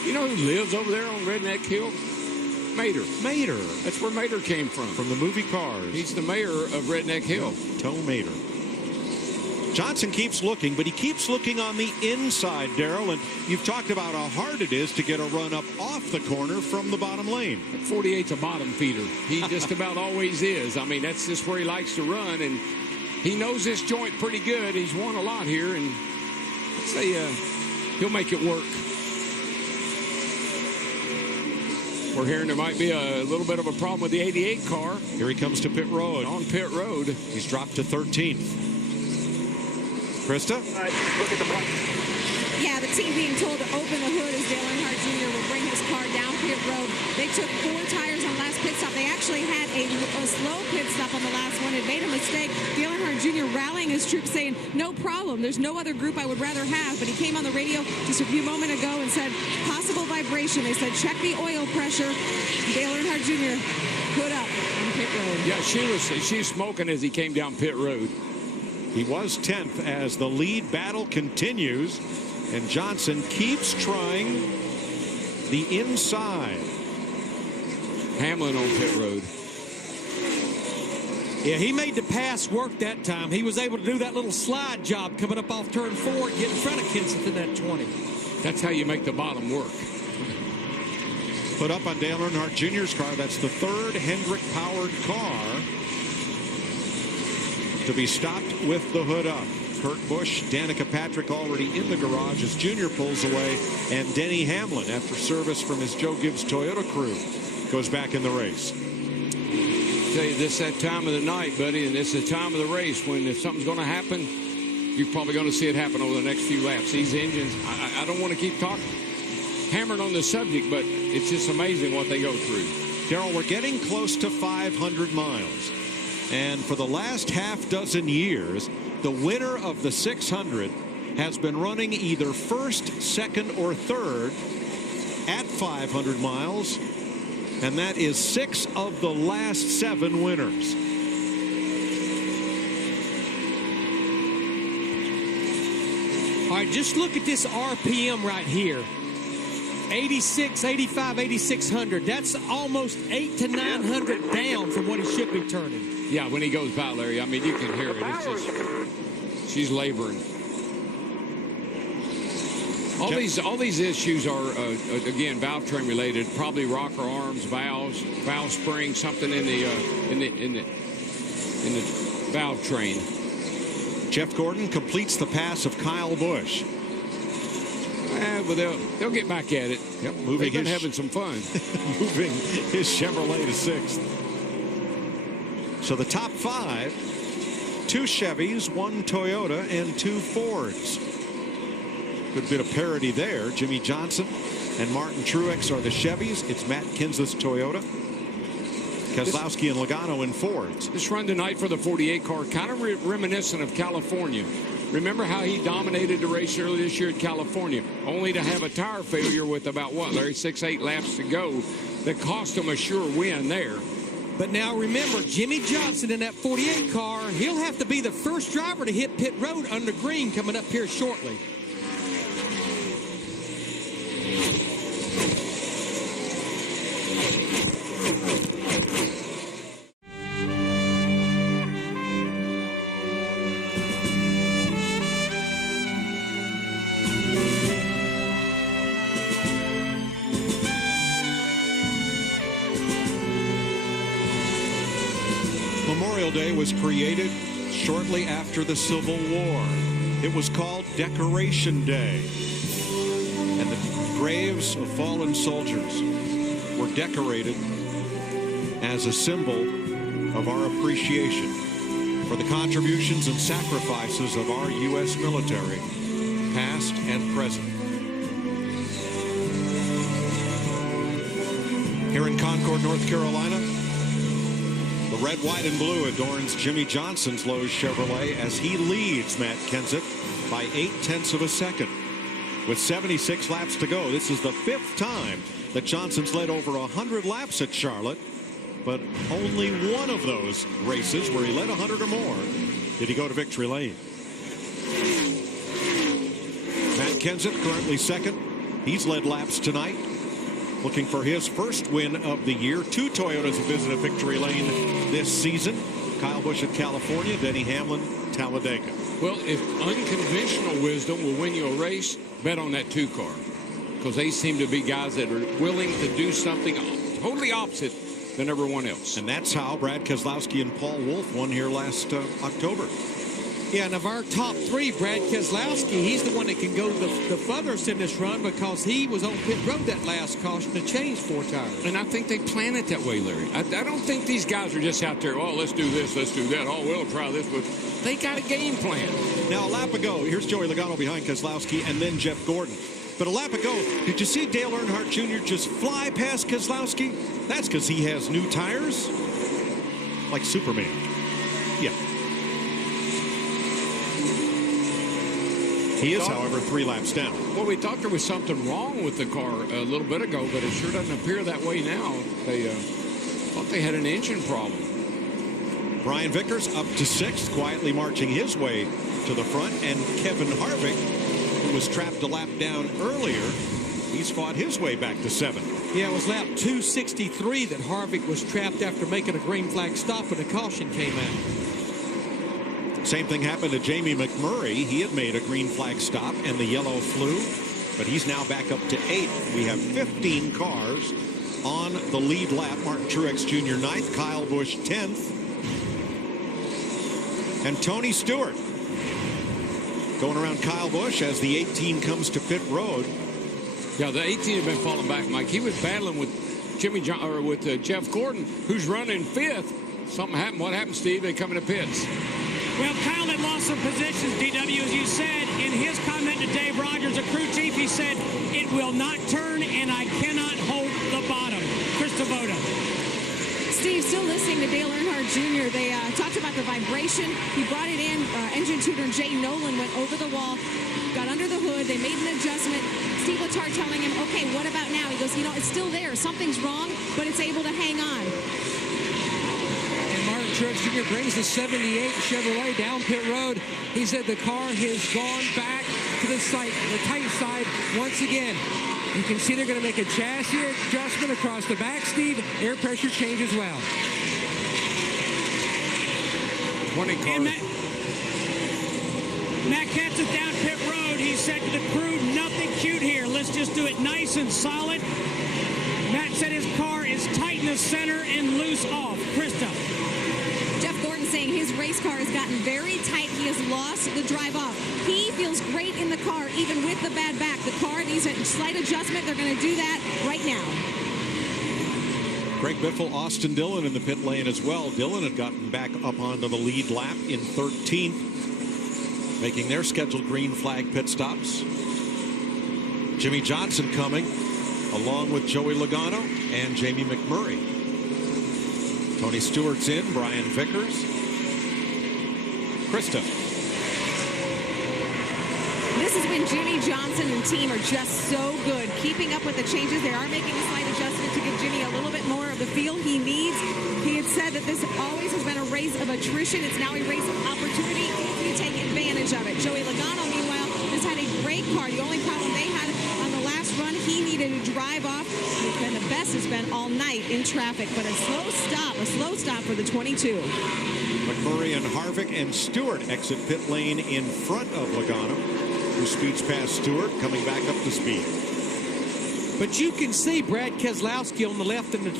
You know who lives over there on Redneck Hill? Mater. That's where Mater came from. From the movie Cars. He's the mayor of Redneck Hill. Toe Mater. Johnson keeps looking, but he keeps looking on the inside, Darrell, and you've talked about how hard it is to get a run up off the corner from the bottom lane. That 48's a bottom feeder. He just about always is. I mean, that's just where he likes to run, and he knows this joint pretty good. He's won a lot here, and I'd say he'll make it work. We're hearing there might be a little bit of a problem with the 88 car. Here he comes to pit road. On pit road. He's dropped to 13th. Krista? Look at the front. Yeah, the team being told to open the hood as Dale Earnhardt Jr. will bring his car down pit road. They took 4 tires on the last pit stop. They actually had a slow pit stop on the last one. It made a mistake. Dale Earnhardt Jr. rallying his troops saying, no problem. There's no other group I would rather have. But he came on the radio just a few moments ago and said, possible vibration. They said, check the oil pressure. Dale Earnhardt Jr. put up on pit road. Yeah, she's smoking as he came down pit road. He was 10th as the lead battle continues, and Johnson keeps trying the inside. Hamlin on pit road. Yeah, he made the pass work that time. He was able to do that little slide job coming up off turn 4 and get in front of Kenseth in that 20. That's how you make the bottom work. Put up on Dale Earnhardt Jr.'s car. That's the 3rd Hendrick-powered car to be stopped with the hood up. Kurt Busch, Danica Patrick already in the garage as Junior pulls away, and Denny Hamlin, after service from his Joe Gibbs Toyota crew, goes back in the race. Tell you, this is that time of the night, buddy, and it's the time of the race when if something's going to happen, you're probably going to see it happen over the next few laps. These engines, I don't want to keep hammering on this subject, but it's just amazing what they go through. Darrell, we're getting close to 500 miles. And for the last half dozen years, the winner of the 600 has been running either first, second, or third at 500 miles. And that is 6 of the last 7 winners. All right, just look at this RPM right here. 86, 85, 8600. That's almost 800 to 900 down from what he should be turning. Yeah, when he goes by, Larry, I mean, you can hear it. It's just, she's laboring. All these issues are, again, valve train related. Probably rocker arms, valves, valve spring, something in the valve train. Jeff Gordon completes the pass of Kyle Busch. But they'll get back at it. Yep, They've been having some fun. Moving his Chevrolet to 6th. So the top 5, 2 Chevys, 1 Toyota, and 2 Fords. Good bit of parity there. Jimmy Johnson and Martin Truex are the Chevys. It's Matt Kenseth's Toyota. Keselowski and Logano in Fords. This run tonight for the 48 car, kind of reminiscent of California. Remember how he dominated the race earlier this year at California, only to have a tire failure with about, what, Larry, 6-8 laps to go that cost him a sure win there. But now remember, Jimmy Johnson in that 48 car, he'll have to be the first driver to hit pit road under green coming up here shortly. Memorial Day was created shortly after the Civil War. It was called Decoration Day. And the graves of fallen soldiers were decorated as a symbol of our appreciation for the contributions and sacrifices of our U.S. military, past and present. Here in Concord, North Carolina, the red, white, and blue adorns Jimmy Johnson's Lowe's Chevrolet as he leads Matt Kenseth by 0.8 of a second. With 76 laps to go, this is the 5th time that Johnson's led over 100 laps at Charlotte, but only one of those races where he led 100 or more did he go to victory lane. Matt Kenseth currently second. He's led laps tonight, looking for his first win of the year. 2 Toyotas have visited victory lane this season. Kyle Busch at California, Denny Hamlin, Talladega. Well, if unconventional wisdom will win you a race, bet on that 2 car, because they seem to be guys that are willing to do something totally opposite than everyone else. And that's how Brad Keselowski and Paul Wolfe won here last October. Yeah, and of our top 3, Brad Keselowski, he's the one that can go the furthest in this run because he was on pit road that last caution to change 4 tires. And I think they plan it that way, Larry. I don't think these guys are just out there, oh, let's do this, let's do that. Oh, we'll try this. But they got a game plan. Now, a lap ago, here's Joey Logano behind Keselowski and then Jeff Gordon. But a lap ago, did you see Dale Earnhardt Jr. just fly past Keselowski? That's because he has new tires. Like Superman. Yeah. He is, however, 3 laps down. Well, we thought there was something wrong with the car a little bit ago, but it sure doesn't appear that way now. They thought they had an engine problem. Brian Vickers up to 6th, quietly marching his way to the front. And Kevin Harvick, who was trapped a lap down earlier, he's fought his way back to 7th. Yeah, it was lap 263 that Harvick was trapped after making a green flag stop when the caution came out. Same thing happened to Jamie McMurray. He had made a green flag stop and the yellow flew, but he's now back up to 8th. We have 15 cars on the lead lap. Martin Truex Jr. 9th, Kyle Busch 10th, and Tony Stewart going around Kyle Busch as the 18 comes to pit road. Yeah, the 18 had been falling back, Mike. He was battling with Jeff Gordon, who's running 5th. Something happened. What happened, Steve? They come into pits. Well, Kyle had lost some positions, DW, as you said. In his comment to Dave Rogers, a crew chief, he said, it will not turn and I cannot hold the bottom. Chris Devoto. Steve, still listening to Dale Earnhardt Jr. They talked about the vibration. He brought it in. Engine tutor Jay Nolan went over the wall, got under the hood. They made an adjustment. Steve Letarte telling him, okay, what about now? He goes, you know, it's still there. Something's wrong, but it's able to hang on. Martin Truex Jr. brings the 78 Chevrolet down pit road. He said the car has gone back to the tight side once again. You can see they're going to make a chassis adjustment across the back, Steve. Air pressure change as well. 20 cars. Matt Kenseth down pit road. He said to the crew, nothing cute here. Let's just do it nice and solid. Matt said his car is tight in the center and loose off. Krista. Jeff Gordon saying his race car has gotten very tight. He has lost the drive off. He feels great in the car, even with the bad back. The car needs a slight adjustment. They're going to do that right now. Greg Biffle, Austin Dillon in the pit lane as well. Dillon had gotten back up onto the lead lap in 13th, making their scheduled green flag pit stops. Jimmy Johnson coming, along with Joey Logano and Jamie McMurray. Tony Stewart's in, Brian Vickers. Krista. This is when Jimmy Johnson and team are just so good, keeping up with the changes. They are making a slight adjustment to give Jimmy a little bit more of the feel he needs. He had said that this always has been a race of attrition. It's now a race of opportunity to take advantage of it. Joey Logano, meanwhile, has had a great car. The only problem they had on the last run, he needed to drive off. And the best has been all night in traffic, but a slow stop for the 22. McMurray and Harvick and Stewart exit pit lane in front of Logano, who speeds past Stewart, coming back up to speed. But you can see Brad Keselowski on the left in the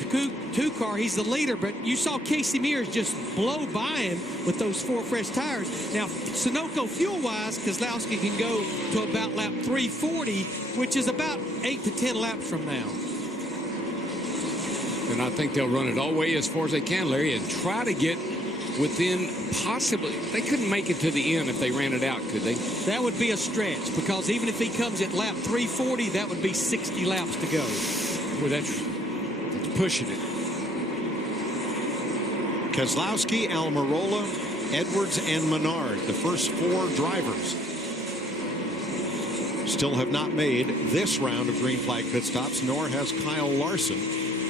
two car. He's the leader, but you saw Casey Mears just blow by him with those 4 fresh tires. Now, Sunoco fuel-wise, Keselowski can go to about lap 340, which is about 8 to 10 laps from now. And I think they'll run it all the way as far as they can, Larry, and try to get within possibly. They couldn't make it to the end if they ran it out, could they? That would be a stretch, because even if he comes at lap 340, that would be 60 laps to go. Well, that's pushing it. Keselowski, Almirola, Edwards, and Menard, the first 4 drivers, still have not made this round of green flag pit stops, nor has Kyle Larson,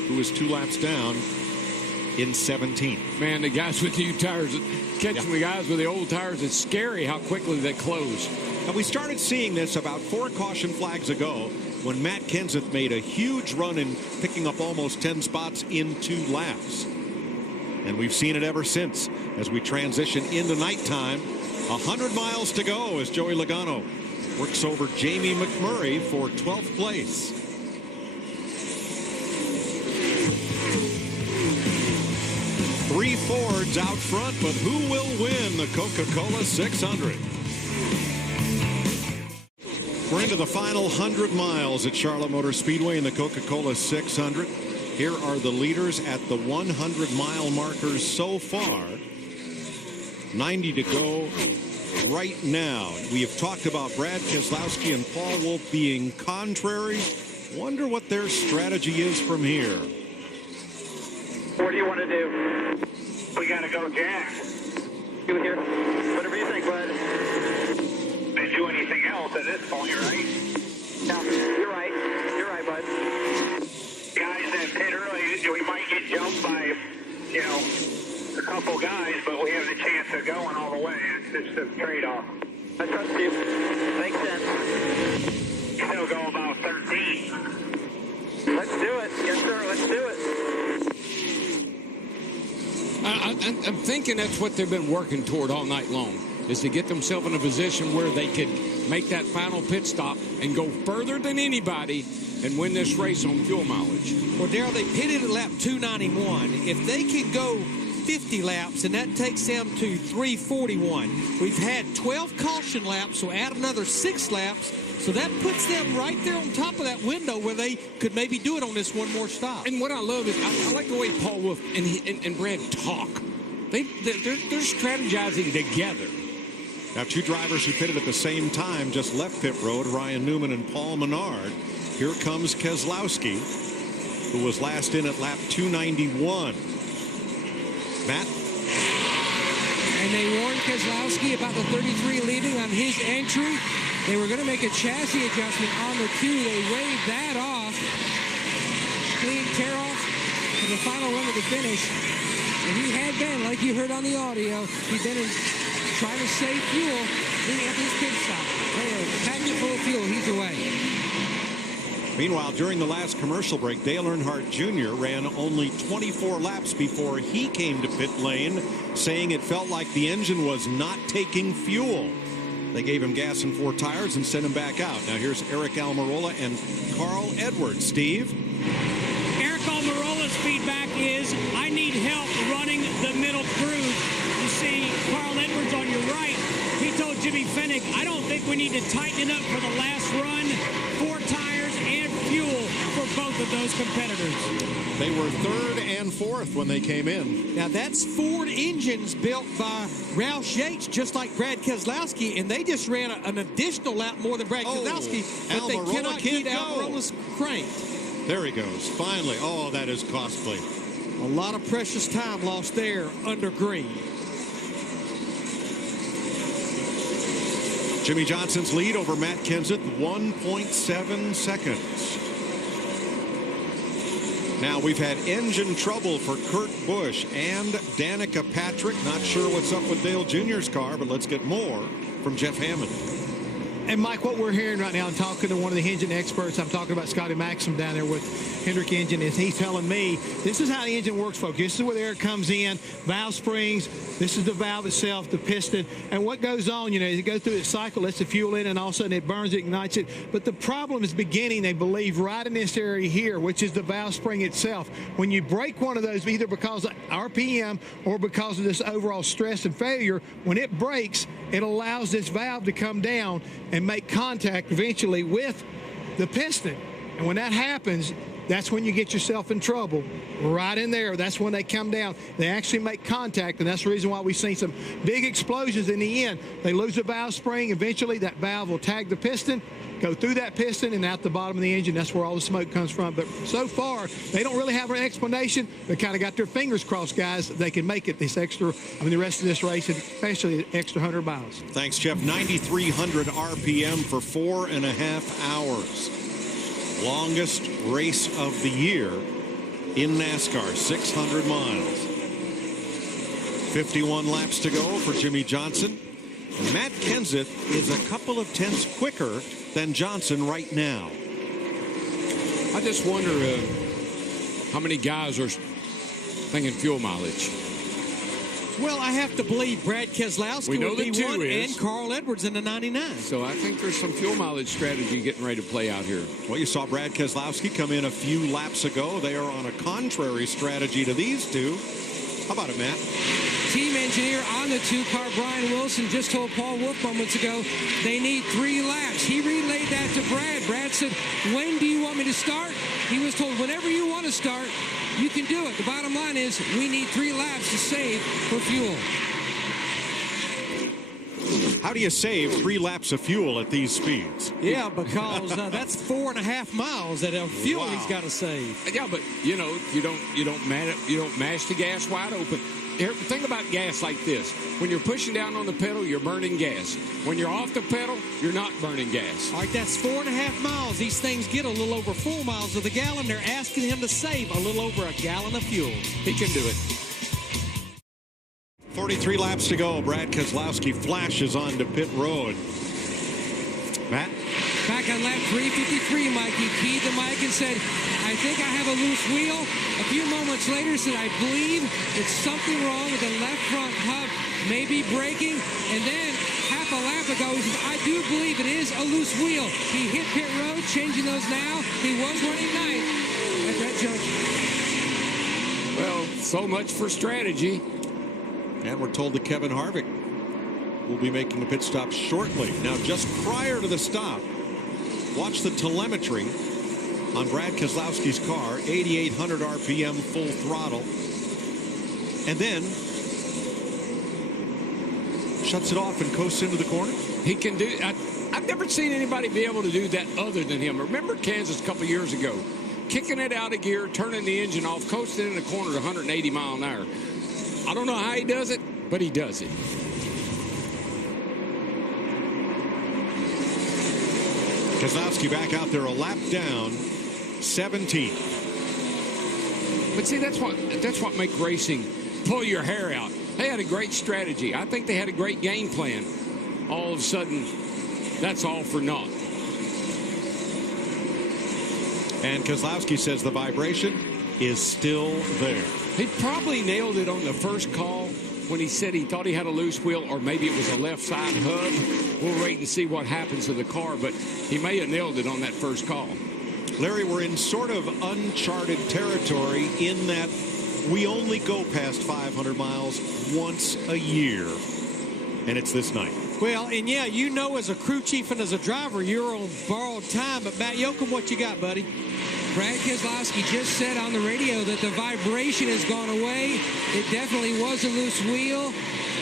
who is 2 laps down in 17th. Man, the guys with new tires, catching the guys with the old tires, it's scary how quickly they close. And we started seeing this about 4 caution flags ago when Matt Kenseth made a huge run in picking up almost 10 spots in 2 laps. And we've seen it ever since as we transition into nighttime. 100 miles to go as Joey Logano works over Jamie McMurray for 12th place. Three Fords out front, but who will win the Coca-Cola 600? We're into the final 100 miles at Charlotte Motor Speedway in the Coca-Cola 600. Here are the leaders at the 100-mile markers so far. 90 to go right now. We have talked about Brad Keselowski and Paul Wolfe being contrary. Wonder what their strategy is from here. What do you want to do? We got to go, Jack. You here? Whatever you think, bud. They do anything else at this point, right? No, you're right. You're right, bud. Guys that pit early, we might get jumped by, you know, a couple guys, but we have the chance of going all the way. It's just a trade-off. I trust you. Makes sense. Still go about 13. Let's do it. Yes, sir. Let's do it. I'm thinking that's what they've been working toward all night long, is to get themselves in a position where they could make that final pit stop and go further than anybody and win this race on fuel mileage. Well, Darrell, they pitted at lap 291. If they can go 50 laps, and that takes them to 341. We've had 12 caution laps, so add another 6 laps. So that puts them right there on top of that window where they could maybe do it on this one more stop. And what I love is I like the way Paul Wolfe and Brad talk. They're strategizing together. Now, 2 drivers who pitted at the same time just left pit road, Ryan Newman and Paul Menard. Here comes Keselowski, who was last in at lap 291. Matt? And they warned Keselowski about the 33 leaving on his entry. They were going to make a chassis adjustment on the cue. They waved that off. Clean tear off for the final run of the finish. And he had been, like you heard on the audio, he'd been trying to save fuel leading up to his pit stop. They are packed it full of fuel. He's away. Meanwhile, during the last commercial break, Dale Earnhardt Jr. ran only 24 laps before he came to pit lane, saying it felt like the engine was not taking fuel. They gave him gas and 4 tires and sent him back out. Now here's Eric Almirola and Carl Edwards. Steve? Eric Almirola's feedback is, I need help running the middle groove. You see Carl Edwards on your right. He told Jimmy Fennick, I don't think we need to tighten it up for the last run. 4 tires and fuel for both of those competitors. They were 3rd and 4th when they came in. Now, that's Ford engines built by Roush Yates, just like Brad Keselowski, and they just ran an additional lap more than Brad Keselowski, but they cannot keep Almirola's crank. There he goes, finally. Oh, that is costly. A lot of precious time lost there under green. Jimmy Johnson's lead over Matt Kenseth, 1.7 seconds. Now we've had engine trouble for Kurt Busch and Danica Patrick. Not sure what's up with Dale Jr.'s car, but let's get more from Jeff Hammond. And Mike, what we're hearing right now, I'm talking to one of the engine experts. I'm talking about Scotty Maxim down there with Hendrick Engine, is he's telling me this is how the engine works, folks. This is where the air comes in, valve springs. This is the valve itself, the piston, and what goes on. As it goes through its cycle, lets the fuel in, and all of a sudden it burns it, ignites it. But the problem is beginning, they believe, right in this area here, which is the valve spring itself. When you break one of those, either because of RPM or because of this overall stress and failure, when it breaks, it allows this valve to come down and make contact eventually with the piston. And when that happens, that's when you get yourself in trouble. Right in there, that's when they come down. They actually make contact, and that's the reason why we've seen some big explosions in the end. They lose the valve spring. Eventually, that valve will tag the piston, go through that piston, and out the bottom of the engine. That's where all the smoke comes from. But so far, they don't really have an explanation. They kind of got their fingers crossed, guys. They can make it the rest of this race, especially the extra 100 miles. Thanks, Jeff. 9,300 RPM for 4.5 hours. Longest race of the year in NASCAR, 600 miles. 51 laps to go for Jimmy Johnson. And Matt Kenseth is a couple of tenths quicker than Johnson right now. I just wonder how many guys are thinking fuel mileage. Well, I have to believe Brad Keselowski would be one, and Carl Edwards in the 99. So I think there's some fuel mileage strategy getting ready to play out here. Well, you saw Brad Keselowski come in a few laps ago. They are on a contrary strategy to these two. How about it, Matt? Team engineer on the 2-car, Brian Wilson, just told Paul Wolf moments ago they need 3 laps. He relayed that to Brad. Brad said, when do you want me to start? He was told, whenever you want to start, you can do it. The bottom line is we need 3 laps to save for fuel. How do you save 3 laps of fuel at these speeds? Yeah, because that's 4.5 miles that fuel he's got to save. Yeah, but you don't mash the gas wide open. Here, think about gas like this. When you're pushing down on the pedal, you're burning gas. When you're off the pedal, you're not burning gas. All right, that's 4.5 miles. These things get a little over 4 miles to the gallon. They're asking him to save a little over a gallon of fuel. He can do it. 43 laps to go. Brad Keselowski flashes onto pit road. Matt? Back on lap 353, Mike, he keyed the mic and said, I think I have a loose wheel. A few moments later said, I believe it's something wrong with the left front hub, maybe braking. And then half a lap ago, he says, I do believe it is a loose wheel. He hit pit road, changing those now. He was running ninth at that junction. Well, so much for strategy. And we're told that Kevin Harvick will be making a pit stop shortly. Now, just prior to the stop, watch the telemetry on Brad Keselowski's car, 8,800 RPM, full throttle, and then shuts it off and coasts into the corner. He can do. I've never seen anybody be able to do that other than him. Remember Kansas a couple years ago, kicking it out of gear, turning the engine off, coasting in the corner at 180 mile an hour. I don't know how he does it, but he does it. Keselowski back out there a lap down, 17. But see, that's what makes racing pull your hair out. They had a great strategy. I think they had a great game plan. All of a sudden, that's all for naught. And Keselowski says the vibration is still there. He probably nailed it on the first call when he said he thought he had a loose wheel, or maybe it was a left side hub. We'll wait and see what happens to the car, but he may have nailed it on that first call. Larry, we're in sort of uncharted territory in that we only go past 500 miles once a year, and it's this night. Well, and yeah, as a crew chief and as a driver, you're on borrowed time. But Matt Yoakum, what you got, buddy? Brad Keselowski just said on the radio that the vibration has gone away. It definitely was a loose wheel.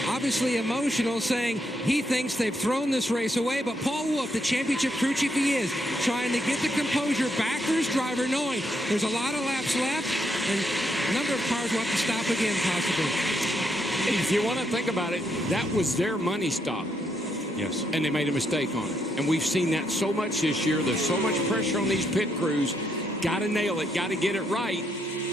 Obviously emotional, saying he thinks they've thrown this race away. But Paul Wolf, the championship crew chief he is, trying to get the composure back for his driver, knowing there's a lot of laps left and a number of cars will have to stop again, possibly. If you want to think about it, that was their money stop. Yes. And they made a mistake on it. And we've seen that so much this year. There's so much pressure on these pit crews. Got to nail it. Got to get it right.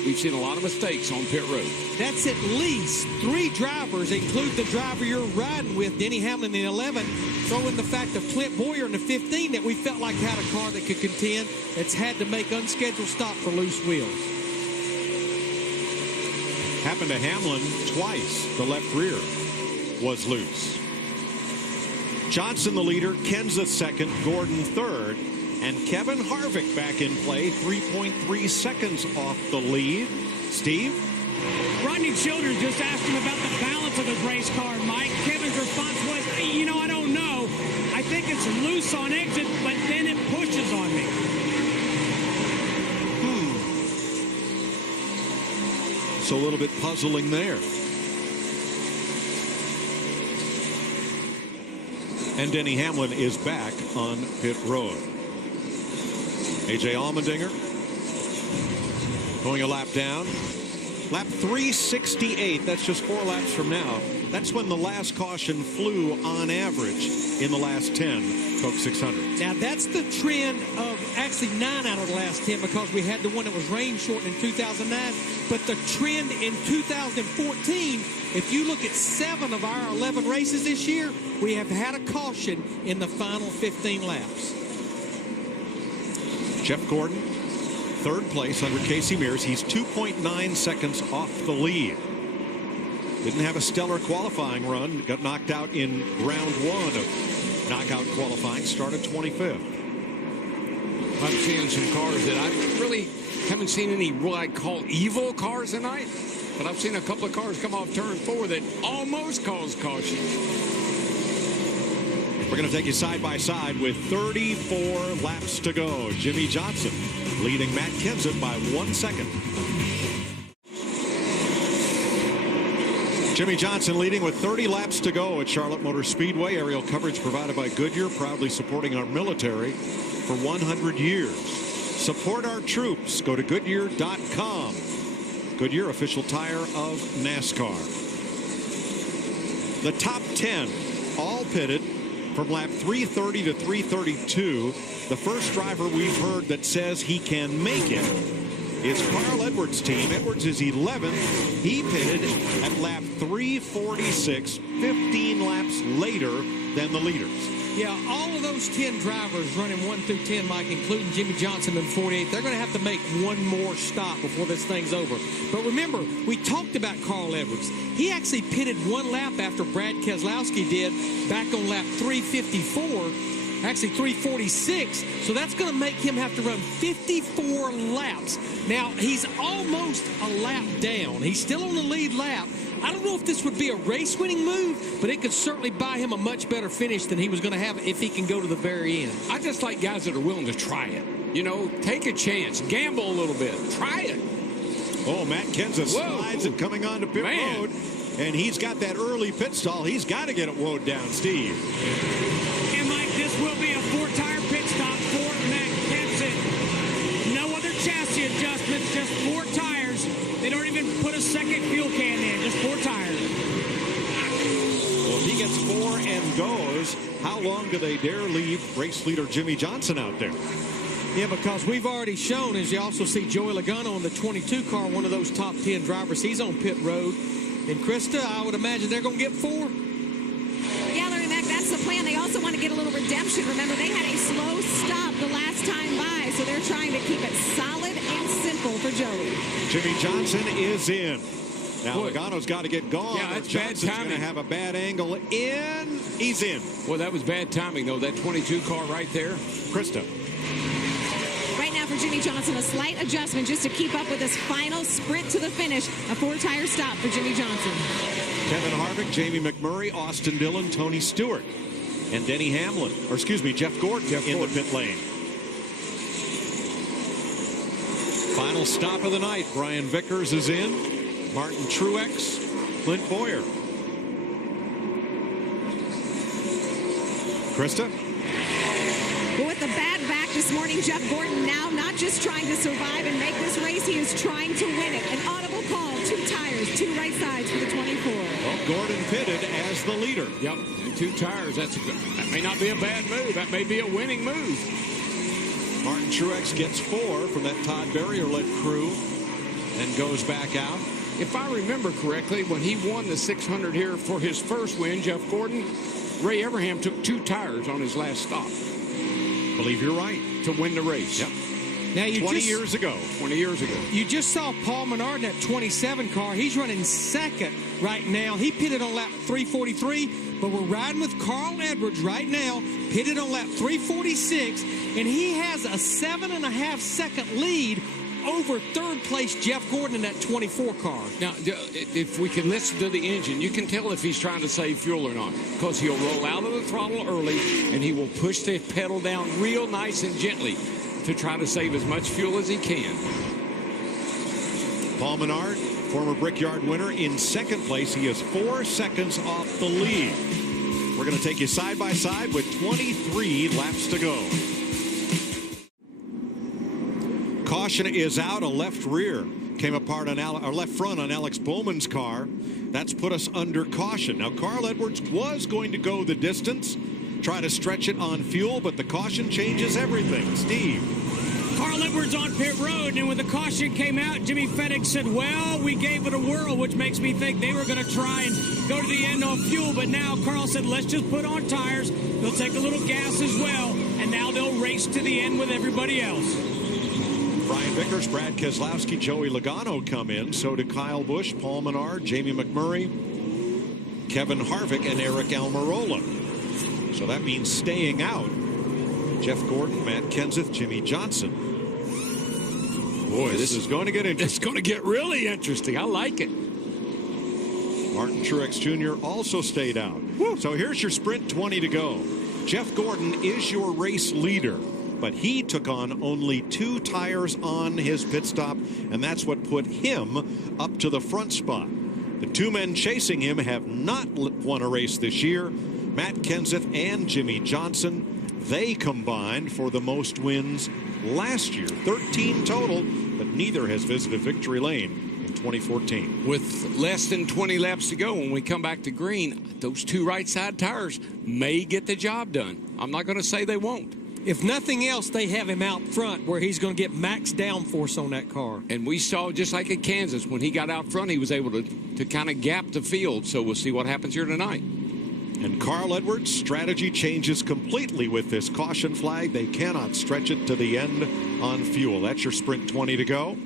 We've seen a lot of mistakes on pit road. That's at least 3 drivers, include the driver you're riding with, Denny Hamlin in 11, throw in the fact of Clint Boyer in the 15 that we felt like had a car that could contend. It's had to make unscheduled stop for loose wheels. Happened to Hamlin twice. The left rear was loose. Johnson the leader, Kenseth second, Gordon third, and Kevin Harvick back in play, 3.3 seconds off the lead. Steve? Rodney Childers just asked him about the balance of his race car, Mike. Kevin's response was, you know, I don't know. I think it's loose on exit, but then it pushes on me. So a little bit puzzling there. And Denny Hamlin is back on pit road. A.J. Allmendinger going a lap down. Lap 368, that's just 4 laps from now. That's when the last caution flew on average in the last 10 Coke 600. Now that's the trend of actually 9 out of the last 10 because we had the one that was rain shortened in 2009. But the trend in 2014, if you look at 7 of our 11 races this year, we have had a caution in the final 15 laps. Jeff Gordon, third place under Casey Mears. He's 2.9 seconds off the lead. Didn't have a stellar qualifying run. Got knocked out in round 1 of knockout qualifying. Started 25th. I'm seeing some cars that I really haven't seen any what I call evil cars tonight. But I've seen a couple of cars come off turn 4 that almost caused caution. We're going to take you side by side with 34 laps to go. Jimmy Johnson leading Matt Kenseth by 1 second. Jimmy Johnson leading with 30 laps to go at Charlotte Motor Speedway. Aerial coverage provided by Goodyear, proudly supporting our military for 100 years. Support our troops. Go to Goodyear.com. Goodyear, official tire of NASCAR. The top 10 all pitted from lap 330 to 332. The first driver we've heard that says he can make it is Carl Edwards' team. Edwards is 11th. He pitted at lap 346, 15 laps later than the leaders. Yeah, all of those 10 drivers running 1 through 10, Mike, including Jimmy Johnson in 48, they're going to have to make one more stop before this thing's over. But remember, we talked about Carl Edwards. He actually pitted 1 lap after Brad Keselowski did back on lap 354, actually 346. So that's going to make him have to run 54 laps. Now, he's almost a lap down. He's still on the lead lap. I don't know if this would be a race-winning move, but it could certainly buy him a much better finish than he was going to have if he can go to the very end. I just like guys that are willing to try it. You know, take a chance, gamble a little bit, try it. Oh, Matt Kenseth slides it coming onto pit road, and he's got that early pit stall. He's got to get it woed down, Steve. And Mike, this will be a 4-tire pit stop for Matt Kenseth. No other chassis adjustments, just 4 tires. They don't even put a second fuel can in, just 4 tires. Well, if he gets 4 and goes, how long do they dare leave race leader Jimmy Johnson out there? Yeah, because we've already shown, as you also see Joey Logano in the 22 car, one of those top 10 drivers. He's on pit road. And Krista, I would imagine they're going to get 4. Yeah, Larry Mack, that's the plan. They also want to get a little redemption. Remember, they had a slow stop the last time by, so they're trying to keep it solid and simple for Joey. Jimmy Johnson is in. Now, Logano's got to get gone. Yeah, that's Johnson's bad timing. going to have a bad angle in. He's in. Well, that was bad timing, though. That 22 car right there. Krista. Right now for Jimmy Johnson, a slight adjustment just to keep up with his final sprint to the finish. A 4-tire stop for Jimmy Johnson. Kevin Harvick, Jamie McMurray, Austin Dillon, Tony Stewart, and Denny Hamlin, or excuse me, Jeff Gordon in the pit lane. Final stop of the night. Brian Vickers is in. Martin Truex, Clint Boyer. Krista? But with the bad back this morning, Jeff Gordon now not just trying to survive and make this race, he is trying to win it. An audible call, 2 tires, 2 right sides for the 24. Well, Gordon pitted as the leader. Yep, 2 tires. That may not be a bad move. That may be a winning move. Martin Truex gets 4 from that Todd Berrier-led crew and goes back out. If I remember correctly, when he won the 600 here for his first win, Jeff Gordon Ray Evernham took 2 tires on his last stop. Believe you're right. To win the race. Yep. Now 20 years ago. 20 years ago. You just saw Paul Menard in that 27 car. He's running second right now. He pitted on lap 343, but we're riding with Carl Edwards right now, pitted on lap 346, and he has a 7.5-second lead over third place Jeff Gordon in that 24 car. Now, if we can listen to the engine, you can tell if he's trying to save fuel or not, because he'll roll out of the throttle early and he will push the pedal down real nice and gently to try to save as much fuel as he can. Paul Menard, former Brickyard winner, in second place. He is 4 seconds off the lead. We're going to take you side by side with 23 laps to go. Caution is out. A left rear came apart on left front on Alex Bowman's car. That's put us under caution. Now, Carl Edwards was going to go the distance, try to stretch it on fuel, but the caution changes everything. Steve. Carl Edwards on pit road, and when the caution came out, Jimmy Fennick said, well, we gave it a whirl, which makes me think they were going to try and go to the end on fuel, but now Carl said, let's just put on tires. They'll take a little gas as well, and now they'll race to the end with everybody else. Brian Vickers, Brad Keselowski, Joey Logano come in. So do Kyle Busch, Paul Menard, Jamie McMurray, Kevin Harvick, and Eric Almirola. So that means staying out Jeff Gordon, Matt Kenseth, Jimmy Johnson. Boy, this is going to get interesting. It's going to get really interesting. I like it. Martin Truex Jr. also stayed out. Woo. So here's your sprint, 20 to go. Jeff Gordon is your race leader, but he took on only 2 tires on his pit stop, and that's what put him up to the front spot. The 2 men chasing him have not won a race this year. Matt Kenseth and Jimmy Johnson. They combined for the most wins last year, 13 total, but neither has visited victory lane in 2014. With less than 20 laps to go, when we come back to green, those 2 right side tires may get the job done. I'm not going to say they won't. If nothing else, they have him out front where he's going to get max downforce on that car. And we saw, just like at Kansas, when he got out front, he was able to kind of gap the field. So we'll see what happens here tonight. And Carl Edwards' strategy changes completely with this caution flag. They cannot stretch it to the end on fuel. That's your sprint, 20 to go.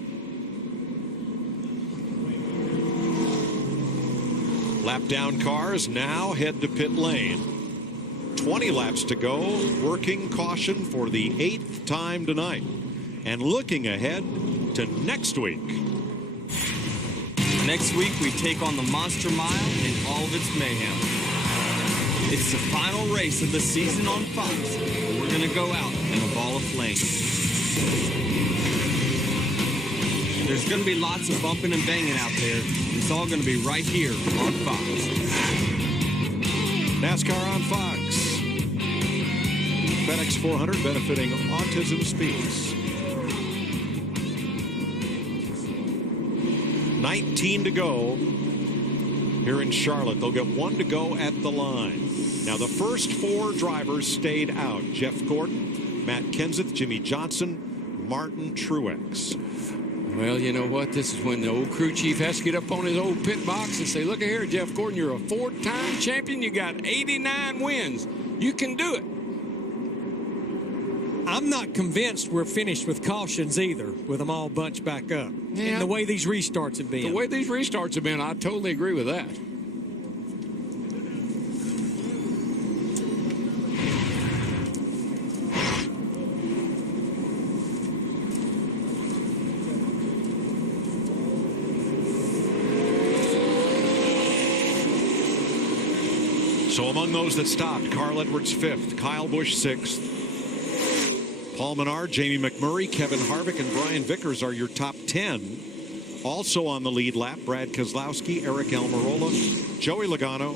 Lap down cars now head to pit lane. 20 laps to go, working caution for the 8th time tonight. And looking ahead to next week. Next week, we take on the Monster Mile and all of its mayhem. It's the final race of the season on Fox. We're going to go out in a ball of flame. There's going to be lots of bumping and banging out there. It's all going to be right here on Fox. NASCAR on Fox. FedEx 400 benefiting Autism Speaks. 19 to go here in Charlotte. They'll get 1 to go at the line. Now, the first 4 drivers stayed out. Jeff Gordon, Matt Kenseth, Jimmy Johnson, Martin Truex. Well, you know what? This is when the old crew chief has to get up on his old pit box and say, look at here, Jeff Gordon, you're a 4-time champion. You got 89 wins. You can do it. I'm not convinced we're finished with cautions either, with them all bunched back up. Yeah. And the way these restarts have been. The way these restarts have been, I totally agree with that. So among those that stopped, Carl Edwards 5th, Kyle Busch 6th, Paul Menard, Jamie McMurray, Kevin Harvick, and Brian Vickers are your top 10. Also on the lead lap, Brad Keselowski, Eric Almirola, Joey Logano,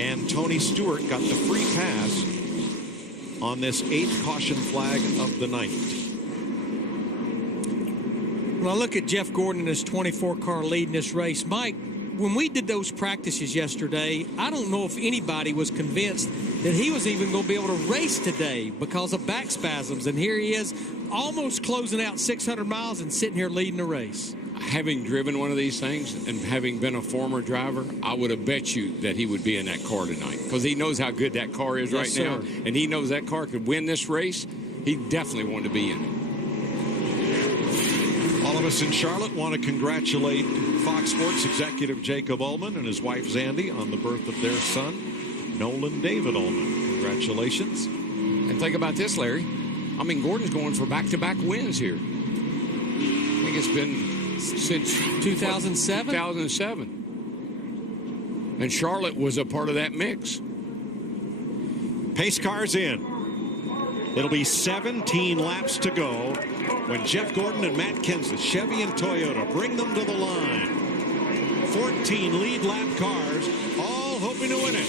and Tony Stewart got the free pass on this 8th caution flag of the night. When I look at Jeff Gordon in his 24-car lead in this race, Mike, when we did those practices yesterday, I don't know if anybody was convinced that he was even going to be able to race today because of back spasms. And here he is, almost closing out 600 miles and sitting here leading the race. having driven one of these things and having been a former driver, I would have bet you that he would be in that car tonight because he knows how good that car is right now, and he knows that car could win this race. He definitely wanted to be in it. All of us in Charlotte want to congratulate Fox Sports executive Jacob Ullman and his wife Zandy on the birth of their son, Nolan David Ullman. Congratulations. And think about this, Larry. I mean, Gordon's going for back-to-back wins here. I think it's been since 2007. 2007. And Charlotte was a part of that mix. Pace cars in. It'll be 17 laps to go when Jeff Gordon and Matt Kenseth, Chevy and Toyota, bring them to the line. 14 lead lap cars, all hoping to win it.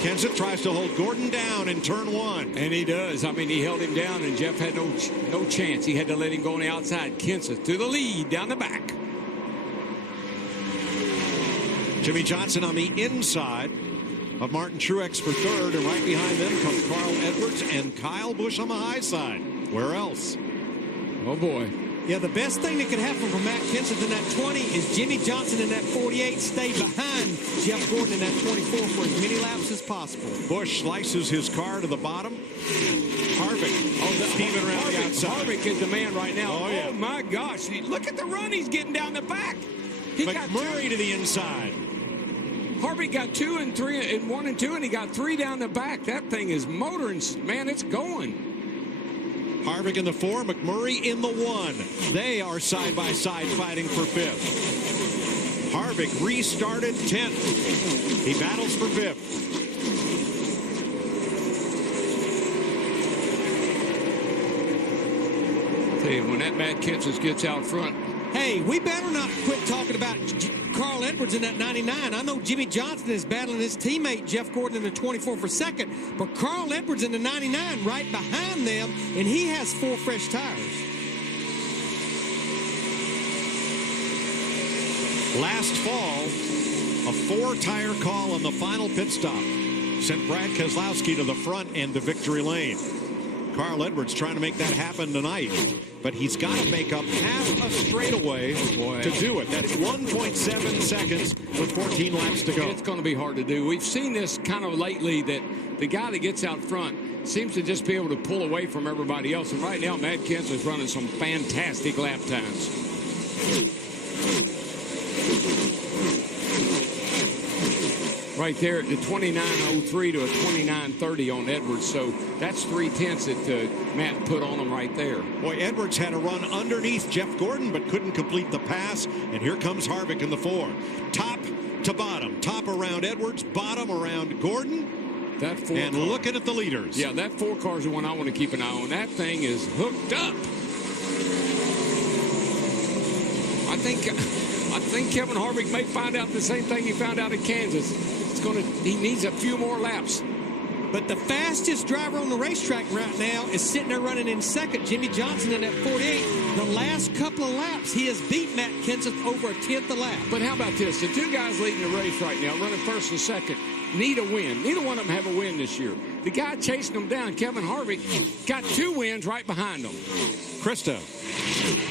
Kenseth tries to hold Gordon down in turn one. And he does. I mean, he held him down, and Jeff had no chance. He had to let him go on the outside. Kenseth to the lead down the back. Jimmy Johnson on the inside of Martin Truex for third, and right behind them come Carl Edwards and Kyle Busch on the high side. Where else? Oh, boy. Yeah, the best thing that could happen for Matt Kenseth in that 20 is Jimmy Johnson in that 48 stay behind Jeff Gordon in that 24 for as many laps as possible. Busch slices his car to the bottom. Harvick steaming around the outside. Harvick is the man right now. Oh, yeah. Oh my gosh. Look at the run he's getting down the back. He got McMurray to the inside. Harvick got 2 and 3 and 1 and 2, and he got 3 down the back. That thing is motoring. Man, it's going. Harvick in the 4, McMurray in the 1. They are side by side fighting for 5th. Harvick restarted 10th. He battles for 5th. Tell you, when that Matt Kenseth gets out front. Hey, we better not quit talking about Carl Edwards in that 99. I know Jimmy Johnson is battling his teammate Jeff Gordon in the 24 for second, but Carl Edwards in the 99 right behind them, and he has 4 fresh tires. Last fall, a 4-tire call on the final pit stop sent Brad Keselowski to the front end of victory lane. Carl Edwards trying to make that happen tonight, but he's got to make up half a straightaway to do it. That's 1.7 seconds with 14 laps to go. It's going to be hard to do. We've seen this kind of lately, that the guy that gets out front seems to just be able to pull away from everybody else. And right now, Matt Kenseth is running some fantastic lap times. Right there at the 29.03 to a 29.30 on Edwards. So that's 3/10 that Matt put on him right there. Boy, Edwards had a run underneath Jeff Gordon, but couldn't complete the pass. And here comes Harvick in the 4. Top to bottom. Top around Edwards, bottom around Gordon. That 4 and car. looking at the leaders. Yeah, that 4 car is the one I want to keep an eye on. That thing is hooked up. I think Kevin Harvick may find out the same thing he found out at Kansas. He needs a few more laps. But the fastest driver on the racetrack right now is sitting there running in second, Jimmy Johnson in that 48. The last couple of laps, he has beat Matt Kenseth over a 10th a lap. But how about this? The 2 guys leading the race right now, running first and second, need a win. Neither one of them have a win this year. The guy chasing them down, Kevin Harvick, got 2 wins right behind them. Krista.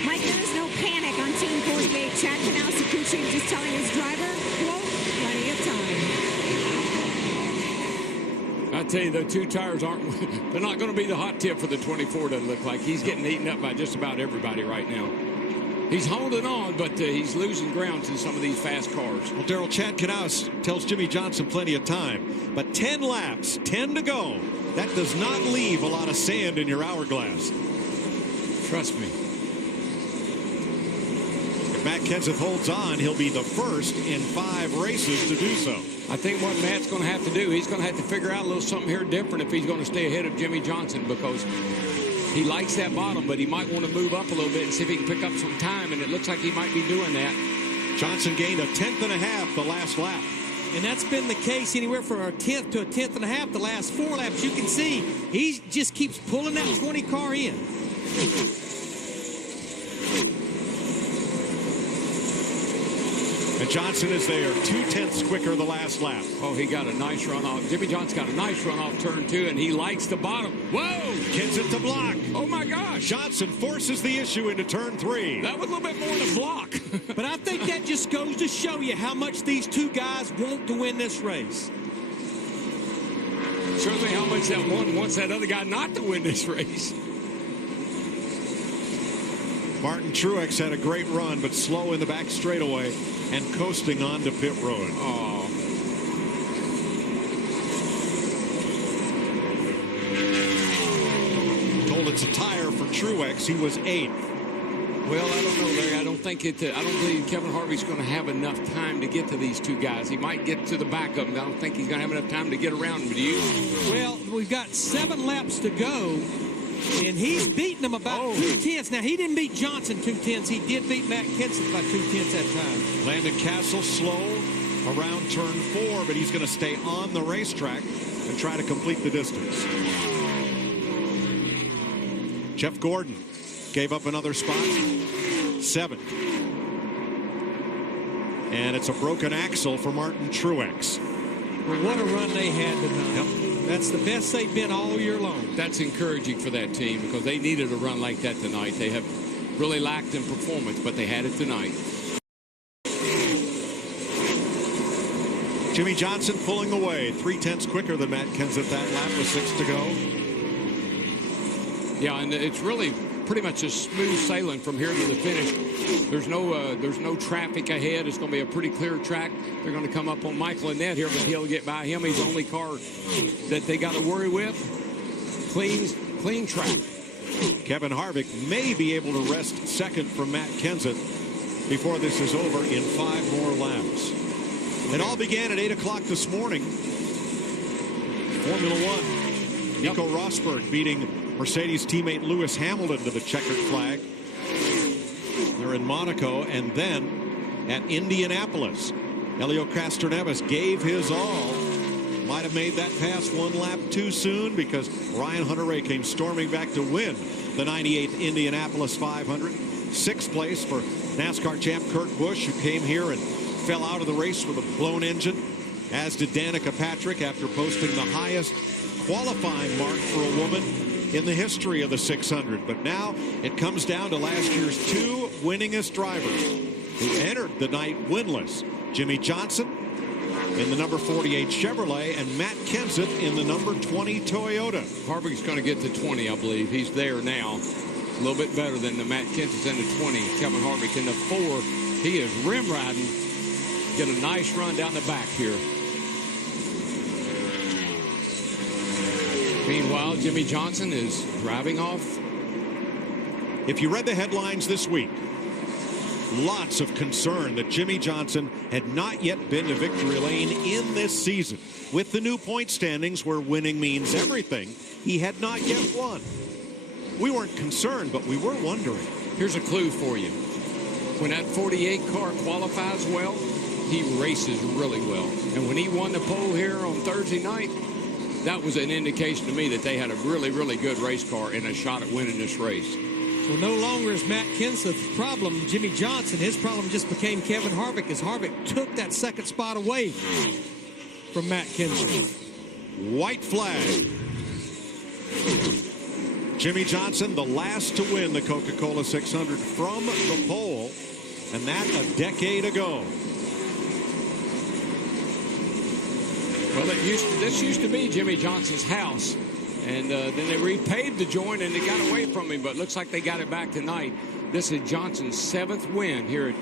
Mike, there is no panic on Team 48. Chad Keselowski just telling his driver, quote, plenty of time. I tell you, the 2 tires they're not going to be the hot tip for the 24, doesn't look like. He's getting eaten up by just about everybody right now. He's holding on, but he's losing ground to some of these fast cars. Well, Darrell, Chad Knaus tells Jimmy Johnson plenty of time, but 10 laps, 10 to go. That does not leave a lot of sand in your hourglass. Trust me. If Matt Kenseth holds on, he'll be the first in 5 races to do so. I think what Matt's going to have to do, he's going to have to figure out a little something here different if he's going to stay ahead of Jimmy Johnson, because he likes that bottom, but he might want to move up a little bit and see if he can pick up some time, and it looks like he might be doing that. Johnson gained a 10th and a half the last lap. And that's been the case anywhere from a 10th to a 10th and a half the last 4 laps. You can see he just keeps pulling that 20 car in. And Johnson is there, 2/10 quicker the last lap. Oh, he got a nice run off. Jimmy Johnson got a nice run off turn 2, and he likes the bottom. Whoa! Kenseth to block. Oh, my gosh. Johnson forces the issue into turn 3. That was a little bit more than a block. But I think that just goes to show you how much these two guys want to win this race. Shows me how much that one wants that other guy not to win this race. Martin Truex had a great run, but slow in the back straightaway and coasting onto pit road. Oh. Told it's a tire for Truex. He was 8th. Well, I don't know, Larry. I don't believe Kevin Harvick's going to have enough time to get to these two guys. He might get to the back of them. I don't think he's going to have enough time to get around them. Do you? Well, we've got 7 laps to go, and he's beaten them about 2/10. Now, he didn't beat Johnson 2/10. He did beat Matt Kenseth by 2/10 that time. Landon Castle slow around turn 4, but he's going to stay on the racetrack and try to complete the distance. Jeff Gordon gave up another spot, 7th. And it's a broken axle for Martin Truex. Well, what a run they had tonight. Yep. That's the best they've been all year long. That's encouraging for that team because they needed a run like that tonight. They have really lacked in performance, but they had it tonight. Jimmy Johnson pulling away, 3/10 quicker than Matt Kenseth that lap with 6 to go. Yeah, and it's really pretty much a smooth sailing from here to the finish. There's no traffic ahead. It's going to be a pretty clear track. They're going to come up on Michael Annett here, but he'll get by him. He's the only car that they got to worry with. Clean track. Kevin Harvick may be able to wrest second from Matt Kenseth before this is over in 5 more laps. It all began at 8 o'clock this morning. Formula One. Nico Rosberg beating Mercedes teammate Lewis Hamilton to the checkered flag. They're in Monaco, and then at Indianapolis, Helio Castroneves gave his all. Might have made that pass 1 lap too soon because Ryan Hunter-Reay came storming back to win the 98th Indianapolis 500. 6th place for NASCAR champ Kurt Busch, who came here and fell out of the race with a blown engine, as did Danica Patrick after posting the highest qualifying mark for a woman in the history of the 600. But now it comes down to last year's 2 winningest drivers who entered the night winless. Jimmy Johnson in the number 48 Chevrolet and Matt Kenseth in the number 20 Toyota. Harvick's going to get to 20, I believe. He's there now. A little bit better than the Matt Kenseth in the 20. Kevin Harvick in the 4. He is rim riding. Get a nice run down the back here. Meanwhile, Jimmy Johnson is driving off. If you read the headlines this week, lots of concern that Jimmy Johnson had not yet been to victory lane in this season. With the new point standings where winning means everything, he had not yet won. We weren't concerned, but we were wondering. Here's a clue for you. When that 48 car qualifies well, he races really well. And when he won the pole here on Thursday night, that was an indication to me that they had a really, really good race car and a shot at winning this race. Well, no longer is Matt Kenseth's problem Jimmy Johnson. His problem just became Kevin Harvick, as Harvick took that 2nd spot away from Matt Kenseth. White flag. Jimmy Johnson, the last to win the Coca-Cola 600 from the pole, and that a decade ago. Well, this used to be Jimmy Johnson's house, and then they repaved the joint and they got away from him, but looks like they got it back tonight. This is Johnson's 7th win here at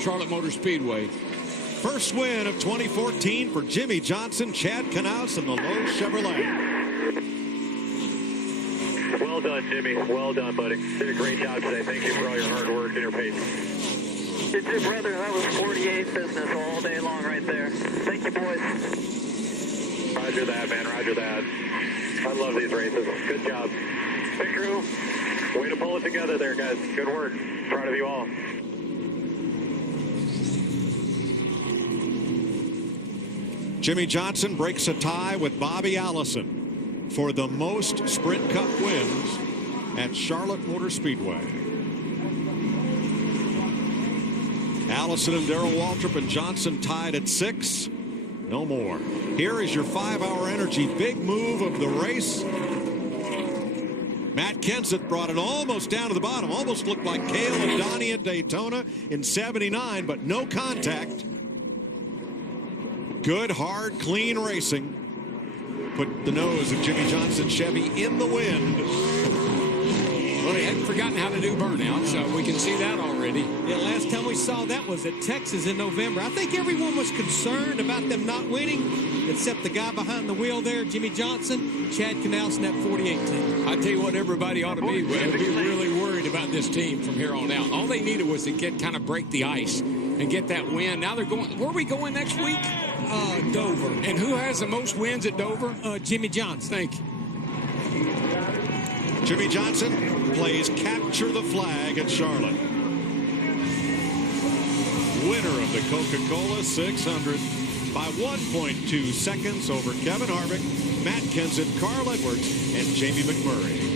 Charlotte Motor Speedway. First win of 2014 for Jimmy Johnson, Chad Knaus, and the Lowe Chevrolet. Well done, Jimmy. Well done, buddy. Did a great job today. Thank you for all your hard work and your patience. It's your brother. That was 48 business all day long right there. Thank you, boys. Roger that, man. Roger that. I love these races. Good job. Pit crew, way to pull it together there, guys. Good work. Proud of you all. Jimmy Johnson breaks a tie with Bobby Allison for the most Sprint Cup wins at Charlotte Motor Speedway. Allison and Darrell Waltrip and Johnson tied at 6. No more. Here is your 5-hour energy big move of the race. Matt Kenseth brought it almost down to the bottom. Almost looked like Cale and Donnie at Daytona in 79, but no contact. Good, hard, clean racing. Put the nose of Jimmy Johnson's Chevy in the wind. Well, they hadn't forgotten how to do burnout, so we can see that already. Yeah, last time we saw that was at Texas in November. I think everyone was concerned about them not winning, except the guy behind the wheel there, Jimmy Johnson, Chad Knaus, and that 48 team. I tell you what, everybody ought to be really worried about this team from here on out. All they needed was to kind of break the ice and get that win. Now they're going. Where are we going next week? Dover. And who has the most wins at Dover? Jimmy Johnson. Thank you. Jimmy Johnson plays capture the flag at Charlotte. Winner of the Coca-Cola 600 by 1.2 seconds over Kevin Harvick, Matt Kenseth, Carl Edwards, and Jamie McMurray.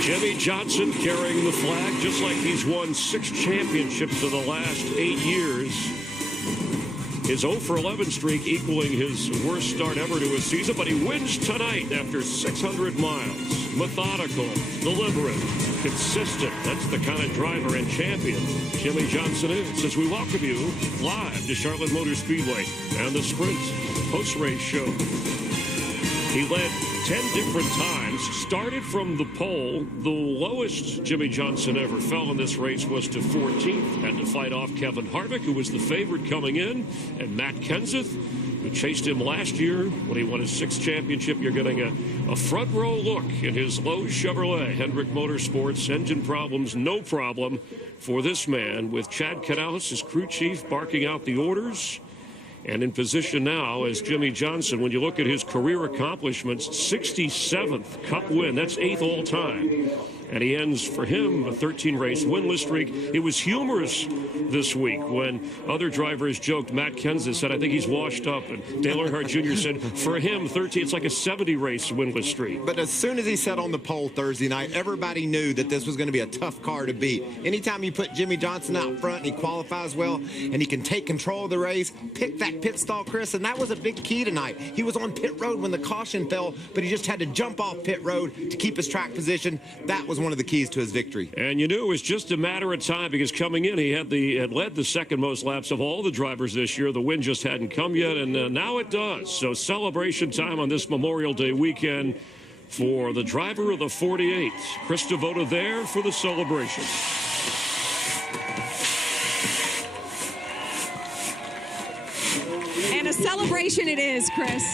Jimmy Johnson carrying the flag just like he's won 6 championships in the last 8 years. His 0-for-11 streak equaling his worst start ever to a season, but he wins tonight after 600 miles. Methodical, deliberate, consistent. That's the kind of driver and champion Jimmy Johnson is. As we welcome you live to Charlotte Motor Speedway and the Sprint post-race show. He led 10 different times, started from the pole. The lowest Jimmy Johnson ever fell in this race was to 14th. Had to fight off Kevin Harvick, who was the favorite coming in, and Matt Kenseth, who chased him last year when he won his 6th championship. You're getting a front row look in his Lowe's Chevrolet. Hendrick Motorsports, engine problems, no problem for this man, with Chad Knaus, his crew chief, barking out the orders. And in position now as Jimmy Johnson, when you look at his career accomplishments, 67th Cup win. That's 8th all time. And he ends, for him, a 13-race winless streak. It was humorous this week when other drivers joked. Matt Kenseth said, I think he's washed up. And Dale Earnhardt Jr. said, for him, 13, it's like a 70-race winless streak. But as soon as he sat on the pole Thursday night, everybody knew that this was going to be a tough car to beat. Anytime you put Jimmy Johnson out front and he qualifies well and he can take control of the race, pick that pit stall, Chris, and that was a big key tonight. He was on pit road when the caution fell, but he just had to jump off pit road to keep his track position. That was one of the keys to his victory. And you knew it was just a matter of time, because coming in, he had led the second most laps of all the drivers this year. The win just hadn't come yet, and now it does. So celebration time on this Memorial Day weekend for the driver of the 48. Chris Devoto there for the celebration. And a celebration it is, Chris.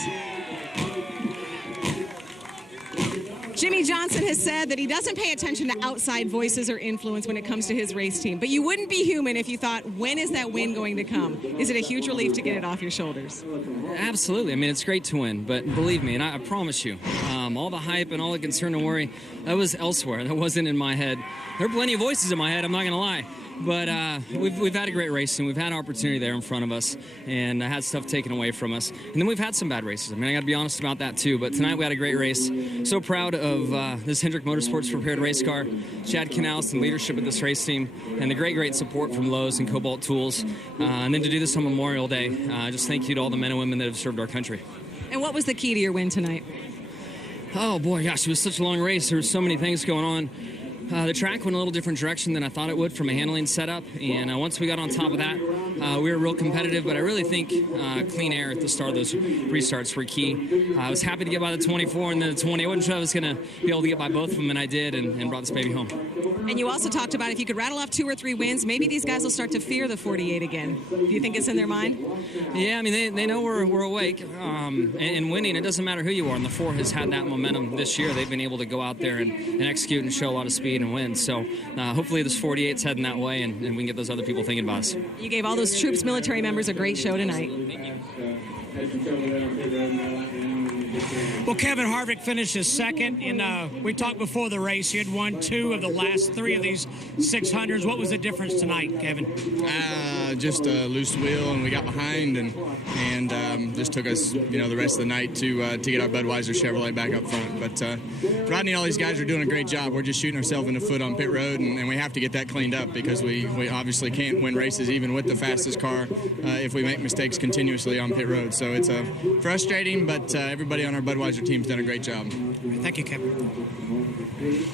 Jimmy Johnson has said that he doesn't pay attention to outside voices or influence when it comes to his race team. But you wouldn't be human if you thought, when is that win going to come? Is it a huge relief to get it off your shoulders? Absolutely. I mean, it's great to win. But believe me, and I promise you, all the hype and all the concern and worry, that was elsewhere. That wasn't in my head. There are plenty of voices in my head, I'm not going to lie. But we've had a great race, and we've had an opportunity there in front of us, and had stuff taken away from us. And then we've had some bad races. I mean, I got to be honest about that, too. But tonight we had a great race. So proud of this Hendrick Motorsports prepared race car, Chad Knaus and leadership of this race team, and the great support from Lowe's and Cobalt Tools. And then to do this on Memorial Day, just thank you to all the men and women that have served our country. And what was the key to your win tonight? Oh, boy, gosh, it was such a long race. There were so many things going on. The track went a little different direction than I thought it would from a handling setup, and once we got on top of that, we were real competitive, but I really think clean air at the start of those restarts were key. I was happy to get by the 24 and then the 20. I wasn't sure I was going to be able to get by both of them, and I did, and brought this baby home. And you also talked about if you could rattle off 2 or 3 wins, maybe these guys will start to fear the 48 again. Do you think it's in their mind? Yeah, I mean, they know we're awake, and winning, it doesn't matter who you are, and the 4 has had that momentum this year. They've been able to go out there and execute and show a lot of speed and win. So hopefully this 48's heading that way, and we can get those other people thinking about us. You gave all those troops, military members a great show tonight. Thank you. Well, Kevin Harvick finishes second, and we talked before the race. You had won 2 of the last 3 of these 600s. What was the difference tonight, Kevin? Just a loose wheel, and we got behind, and just took us, the rest of the night to get our Budweiser Chevrolet back up front. But Rodney and all these guys are doing a great job. We're just shooting ourselves in the foot on pit road, and we have to get that cleaned up because we obviously can't win races even with the fastest car if we make mistakes continuously on pit road. So it's frustrating, but everybody on our Budweiser team's done a great job. Thank you, Kevin.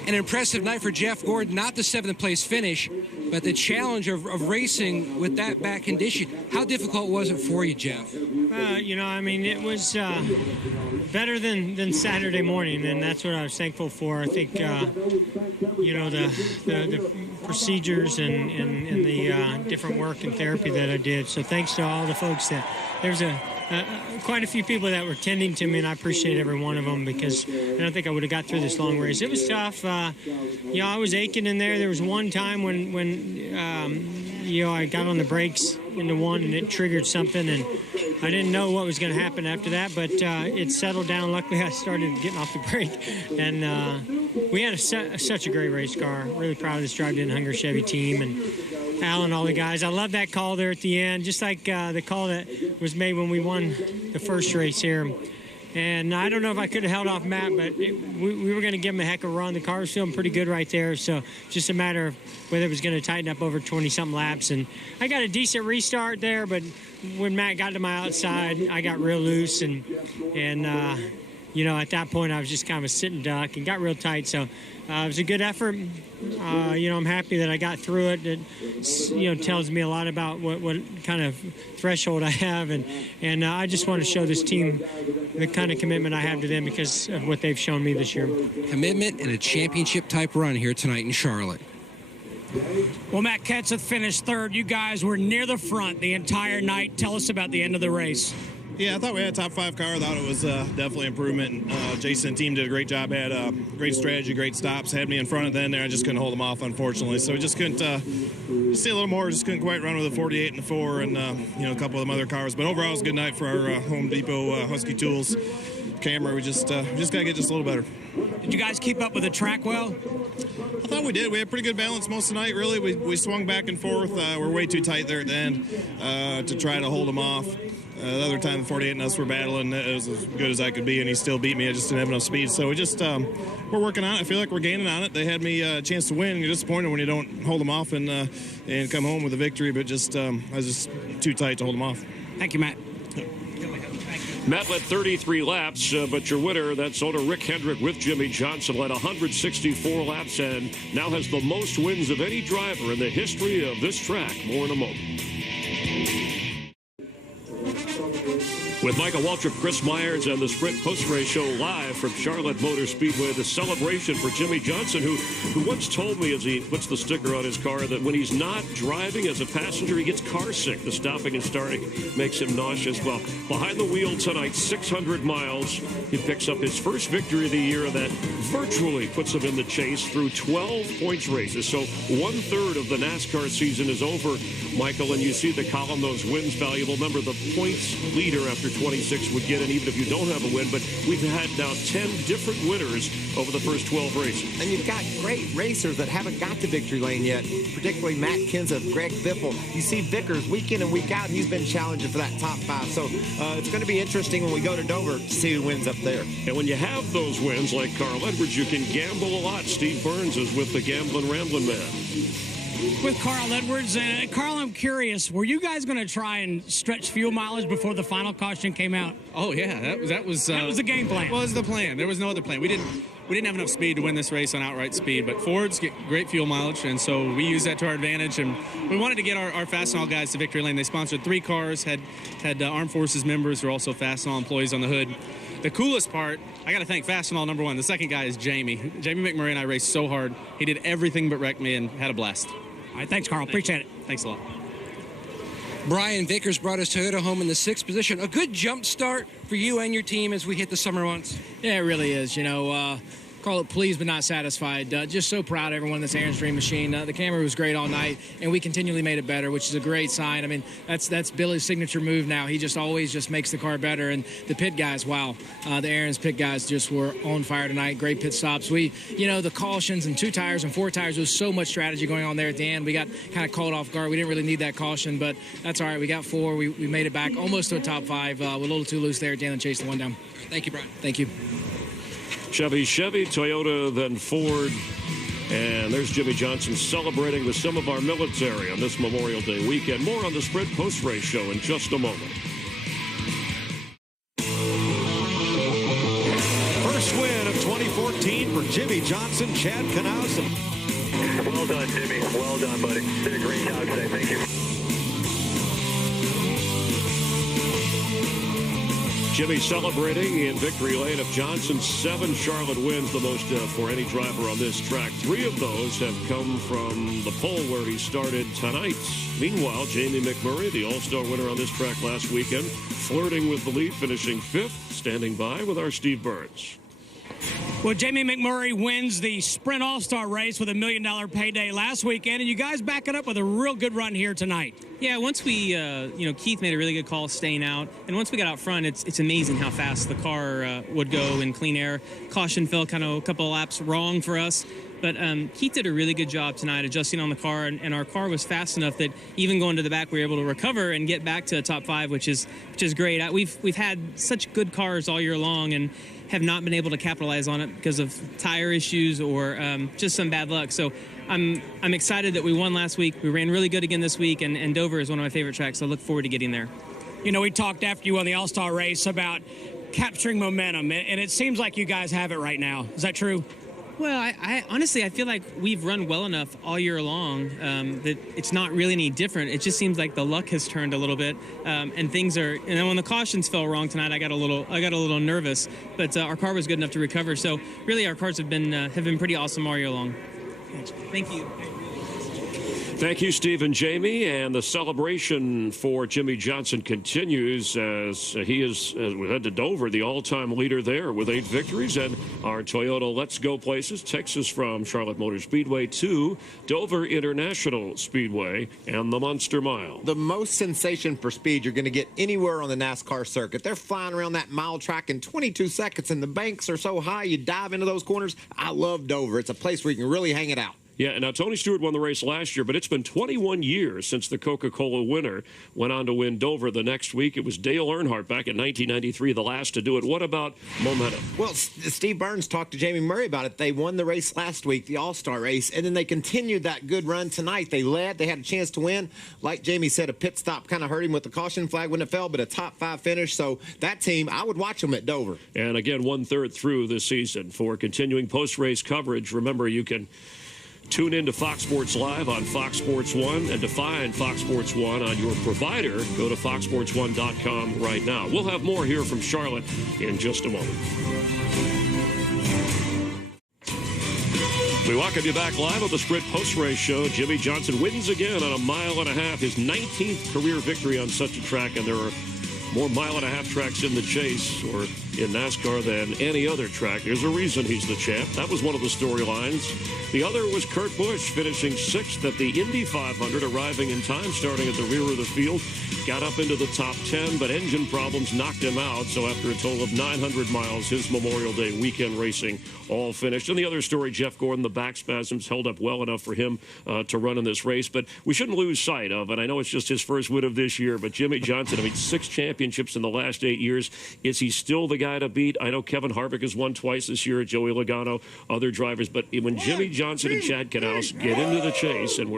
An impressive night for Jeff Gordon, not the 7th place finish, but the challenge of racing with that back condition. How difficult was it for you, Jeff? It was better than Saturday morning, and that's what I was thankful for. I think, the procedures and the different work and therapy that I did. So thanks to all the folks there's quite a few people that were tending to me, and I appreciate every one of them because I don't think I would have got through this long race. It was tough. I was aching in there. There was one time when I got on the brakes into one and it triggered something, and I didn't know what was going to happen after that, but it settled down. Luckily, I started getting off the brake, and we had such a great race car. Really proud of this Drive In Hunger Chevy team, and Alan, all the guys. I love that call there at the end, just like the call that was made when we won the first race here. And I don't know if I could have held off Matt, but we were going to give him a heck of a run. The car was feeling pretty good right there, so just a matter of whether it was going to tighten up over 20-something laps. And I got a decent restart there, but when Matt got to my outside, I got real loose. And at that point, I was just kind of a sitting duck and got real tight. So it was a good effort. I'm happy that I got through it. It, tells me a lot about what kind of threshold I have. And I just want to show this team the kind of commitment I have to them because of what they've shown me this year. Commitment and a championship-type run here tonight in Charlotte. Well, Matt Kenseth finished 3rd. You guys were near the front the entire night. Tell us about the end of the race. Yeah, I thought we had a top 5 car. I thought it was definitely improvement. Jason and team did a great job. Had a great strategy, great stops. Had me in front of them there. I just couldn't hold them off, unfortunately. So we just couldn't see a little more. Just couldn't quite run with a 48 and the 4 and, a couple of them other cars. But overall, it was a good night for our Home Depot Husky Tools camera. We just got to get just a little better. Did you guys keep up with the track well? I thought we did. We had pretty good balance most of the night, really. We swung back and forth. We're way too tight there at the end to try to hold them off. The other time, the 48 and us were battling. It was as good as I could be, and he still beat me. I just didn't have enough speed. So we just we're working on it. I feel like we're gaining on it. They had me a chance to win. You're disappointed when you don't hold them off and come home with a victory, but I was just too tight to hold them off. Thank you, Matt. Matt led 33 laps, but your winner, that's owner Rick Hendrick with Jimmy Johnson, led 164 laps and now has the most wins of any driver in the history of this track. More in a moment. With Michael Waltrip, Chris Myers, and the Sprint post-race show live from Charlotte Motor Speedway, the celebration for Jimmy Johnson, who once told me as he puts the sticker on his car that when he's not driving as a passenger, he gets car sick. The stopping and starting makes him nauseous. Well, behind the wheel tonight, 600 miles. He picks up his first victory of the year, and that virtually puts him in the chase through 12 points races. So 1/3 of the NASCAR season is over, Michael, and you see the column, those wins valuable. Remember, the points leader after 26 would get in even if you don't have a win, but we've had now 10 different winners over the first 12 races. And you've got great racers that haven't got to victory lane yet, particularly Matt Kenseth, Greg Biffle. You see Vickers week in and week out. He's been challenging for that top 5. So it's going to be interesting when we go to Dover to see who wins up there. And when you have those wins like Carl Edwards, you can gamble a lot. Steve Burns is with the Gamblin' Ramblin' Man. With Carl Edwards. Carl, I'm curious, were you guys going to try and stretch fuel mileage before the final caution came out? Oh, yeah. That was the game plan. That was the plan. There was no other plan. We didn't have enough speed to win this race on outright speed, but Fords get great fuel mileage, and so we use that to our advantage. And we wanted to get our Fastenal guys to victory lane. They sponsored 3 cars, had Armed Forces members who are also Fastenal employees on the hood. The coolest part, I got to thank Fastenal, number 1. The second guy is Jamie. Jamie McMurray and I raced so hard. He did everything but wreck me and had a blast. All right, thanks, Carl. Appreciate it. Thanks a lot. Brian Vickers brought his Toyota home in the 6th position. A good jump start for you and your team as we hit the summer months. Yeah, it really is. call it pleased but not satisfied. Just so proud of everyone in this Aaron's Dream Machine. The camera was great all night, and we continually made it better, which is a great sign. I mean, that's Billy's signature move now. He just always makes the car better. And the pit guys, wow, the Aaron's pit guys just were on fire tonight. Great pit stops. The cautions and 2 tires and 4 tires, there was so much strategy going on there at the end. We got kind of caught off guard. We didn't really need that caution, but that's all right. We got 4. We made it back almost to a top 5. We're a little too loose there at the end and chased the one down. Thank you, Brian. Thank you. Chevy, Toyota, then Ford. And there's Jimmy Johnson celebrating with some of our military on this Memorial Day weekend. More on the Sprint post-race show in just a moment. First win of 2014 for Jimmy Johnson, Chad Knaus. Well done, Jimmy. Well done, buddy. Did a great job today. Thank you. Jimmy celebrating in victory lane of Johnson's 7 Charlotte wins, the most for any driver on this track. 3 of those have come from the pole where he started tonight. Meanwhile, Jamie McMurray, the All-Star winner on this track last weekend, flirting with the lead, finishing 5th, standing by with our Steve Burns. Well, Jamie McMurray wins the Sprint All-Star race with $1 million payday last weekend, and you guys back it up with a real good run here tonight. Yeah, once we, Keith made a really good call staying out, and once we got out front, it's amazing how fast the car would go in clean air. Caution fell kind of a couple of laps wrong for us, but Keith did a really good job tonight adjusting on the car, and our car was fast enough that even going to the back, we were able to recover and get back to a top 5, which is great. We've had such good cars all year long, and have not been able to capitalize on it because of tire issues or just some bad luck. So I'm excited that we won last week. We ran really good again this week, and Dover is one of my favorite tracks, so I look forward to getting there. We talked after you won the All-Star race about capturing momentum, and it seems like you guys have it right now. Is that true? Well, I honestly, I feel like we've run well enough all year long that it's not really any different. It just seems like the luck has turned a little bit, and things are. And then when the cautions fell wrong tonight, I got a little nervous. But our car was good enough to recover. So really, our cars have been pretty awesome all year long. Thank you. Thank you, Steve and Jamie. And the celebration for Jimmy Johnson continues as he is, as we head to Dover, the all-time leader there with 8 victories. And our Toyota Let's Go places takes us from Charlotte Motor Speedway to Dover International Speedway and the Monster Mile. The most sensation for speed you're going to get anywhere on the NASCAR circuit. They're flying around that mile track in 22 seconds, and the banks are so high you dive into those corners. I love Dover. It's a place where you can really hang it out. Yeah, now Tony Stewart won the race last year, but it's been 21 years since the Coca-Cola winner went on to win Dover the next week. It was Dale Earnhardt back in 1993, the last to do it. What about momentum? Well, Steve Burns talked to Jamie Murray about it. They won the race last week, the All-Star race, and then they continued that good run tonight. They led. They had a chance to win. Like Jamie said, a pit stop kind of hurt him with the caution flag when it fell, but a top 5 finish. So that team, I would watch them at Dover. And again, 1/3 through this season. For continuing post-race coverage, remember you can tune in to Fox Sports Live on Fox Sports 1, and to find Fox Sports 1 on your provider, go to foxsports1.com right now. We'll have more here from Charlotte in just a moment. We welcome you back live on the Sprint post-race show. Jimmy Johnson wins again on a 1.5 miles, his 19th career victory on such a track, and there are more 1.5 miles tracks in the chase or in NASCAR than any other track. There's a reason he's the champ. That was one of the storylines. The other was Kurt Busch finishing 6th at the Indy 500, arriving in time, starting at the rear of the field. Got up into the top 10, but engine problems knocked him out. So after a total of 900 miles, his Memorial Day weekend racing all finished. And the other story, Jeff Gordon, the back spasms held up well enough for him to run in this race. But we shouldn't lose sight of, and I know it's just his first win of this year, but Jimmy Johnson, 6 championships in the last 8 years. Is he still the guy to beat? I know Kevin Harvick has won twice this year, Joey Logano, other drivers, but when Jimmy Johnson and Chad Knaus get into the chase, and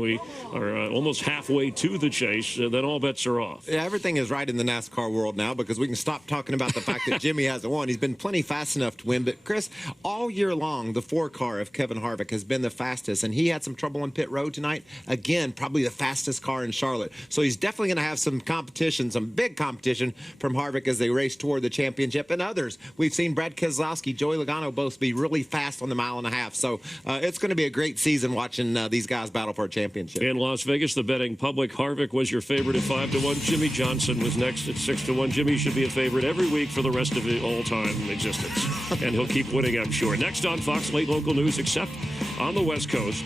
we are almost halfway to the chase, then all bets are off. Yeah, everything is right in the NASCAR world now because we can stop talking about the fact that Jimmy hasn't won. He's been plenty fast enough to win, but Chris, all year long, the 4 car of Kevin Harvick has been the fastest, and he had some trouble on pit road tonight. Again, probably the fastest car in Charlotte. So he's definitely going to have some competition, some big competition from Harvick as they race toward the championship, and others. We've seen Brad Keselowski, Joey Logano both be really fast on the mile and a half. So it's going to be a great season watching these guys battle for a championship. In Las Vegas, the betting public, Harvick was your favorite at 5-1. Jimmy Johnson was next at 6-1. Jimmy should be a favorite every week for the rest of his all-time existence. And he'll keep winning, I'm sure. Next on Fox Late Local News, except on the West Coast.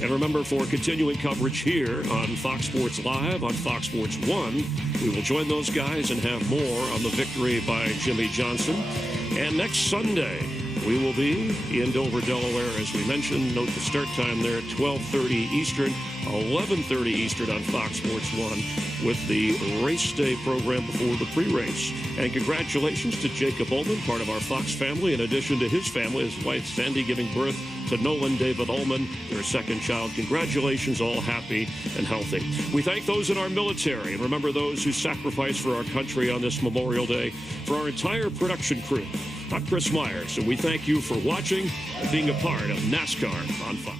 And remember, for continuing coverage here on Fox Sports Live, on Fox Sports 1, we will join those guys and have more on the victory by Jimmy Johnson. And next Sunday, we will be in Dover, Delaware, as we mentioned. Note the start time there at 12:30 Eastern, 11:30 Eastern on Fox Sports 1 with the race day program before the pre-race. And congratulations to Jacob Ullman, part of our Fox family, in addition to his family, his wife Sandy giving birth to Nolan David Ullman, their second child. Congratulations, all happy and healthy. We thank those in our military, and remember those who sacrifice for our country on this Memorial Day. For our entire production crew, I'm Chris Myers, and we thank you for watching and being a part of NASCAR on Fox.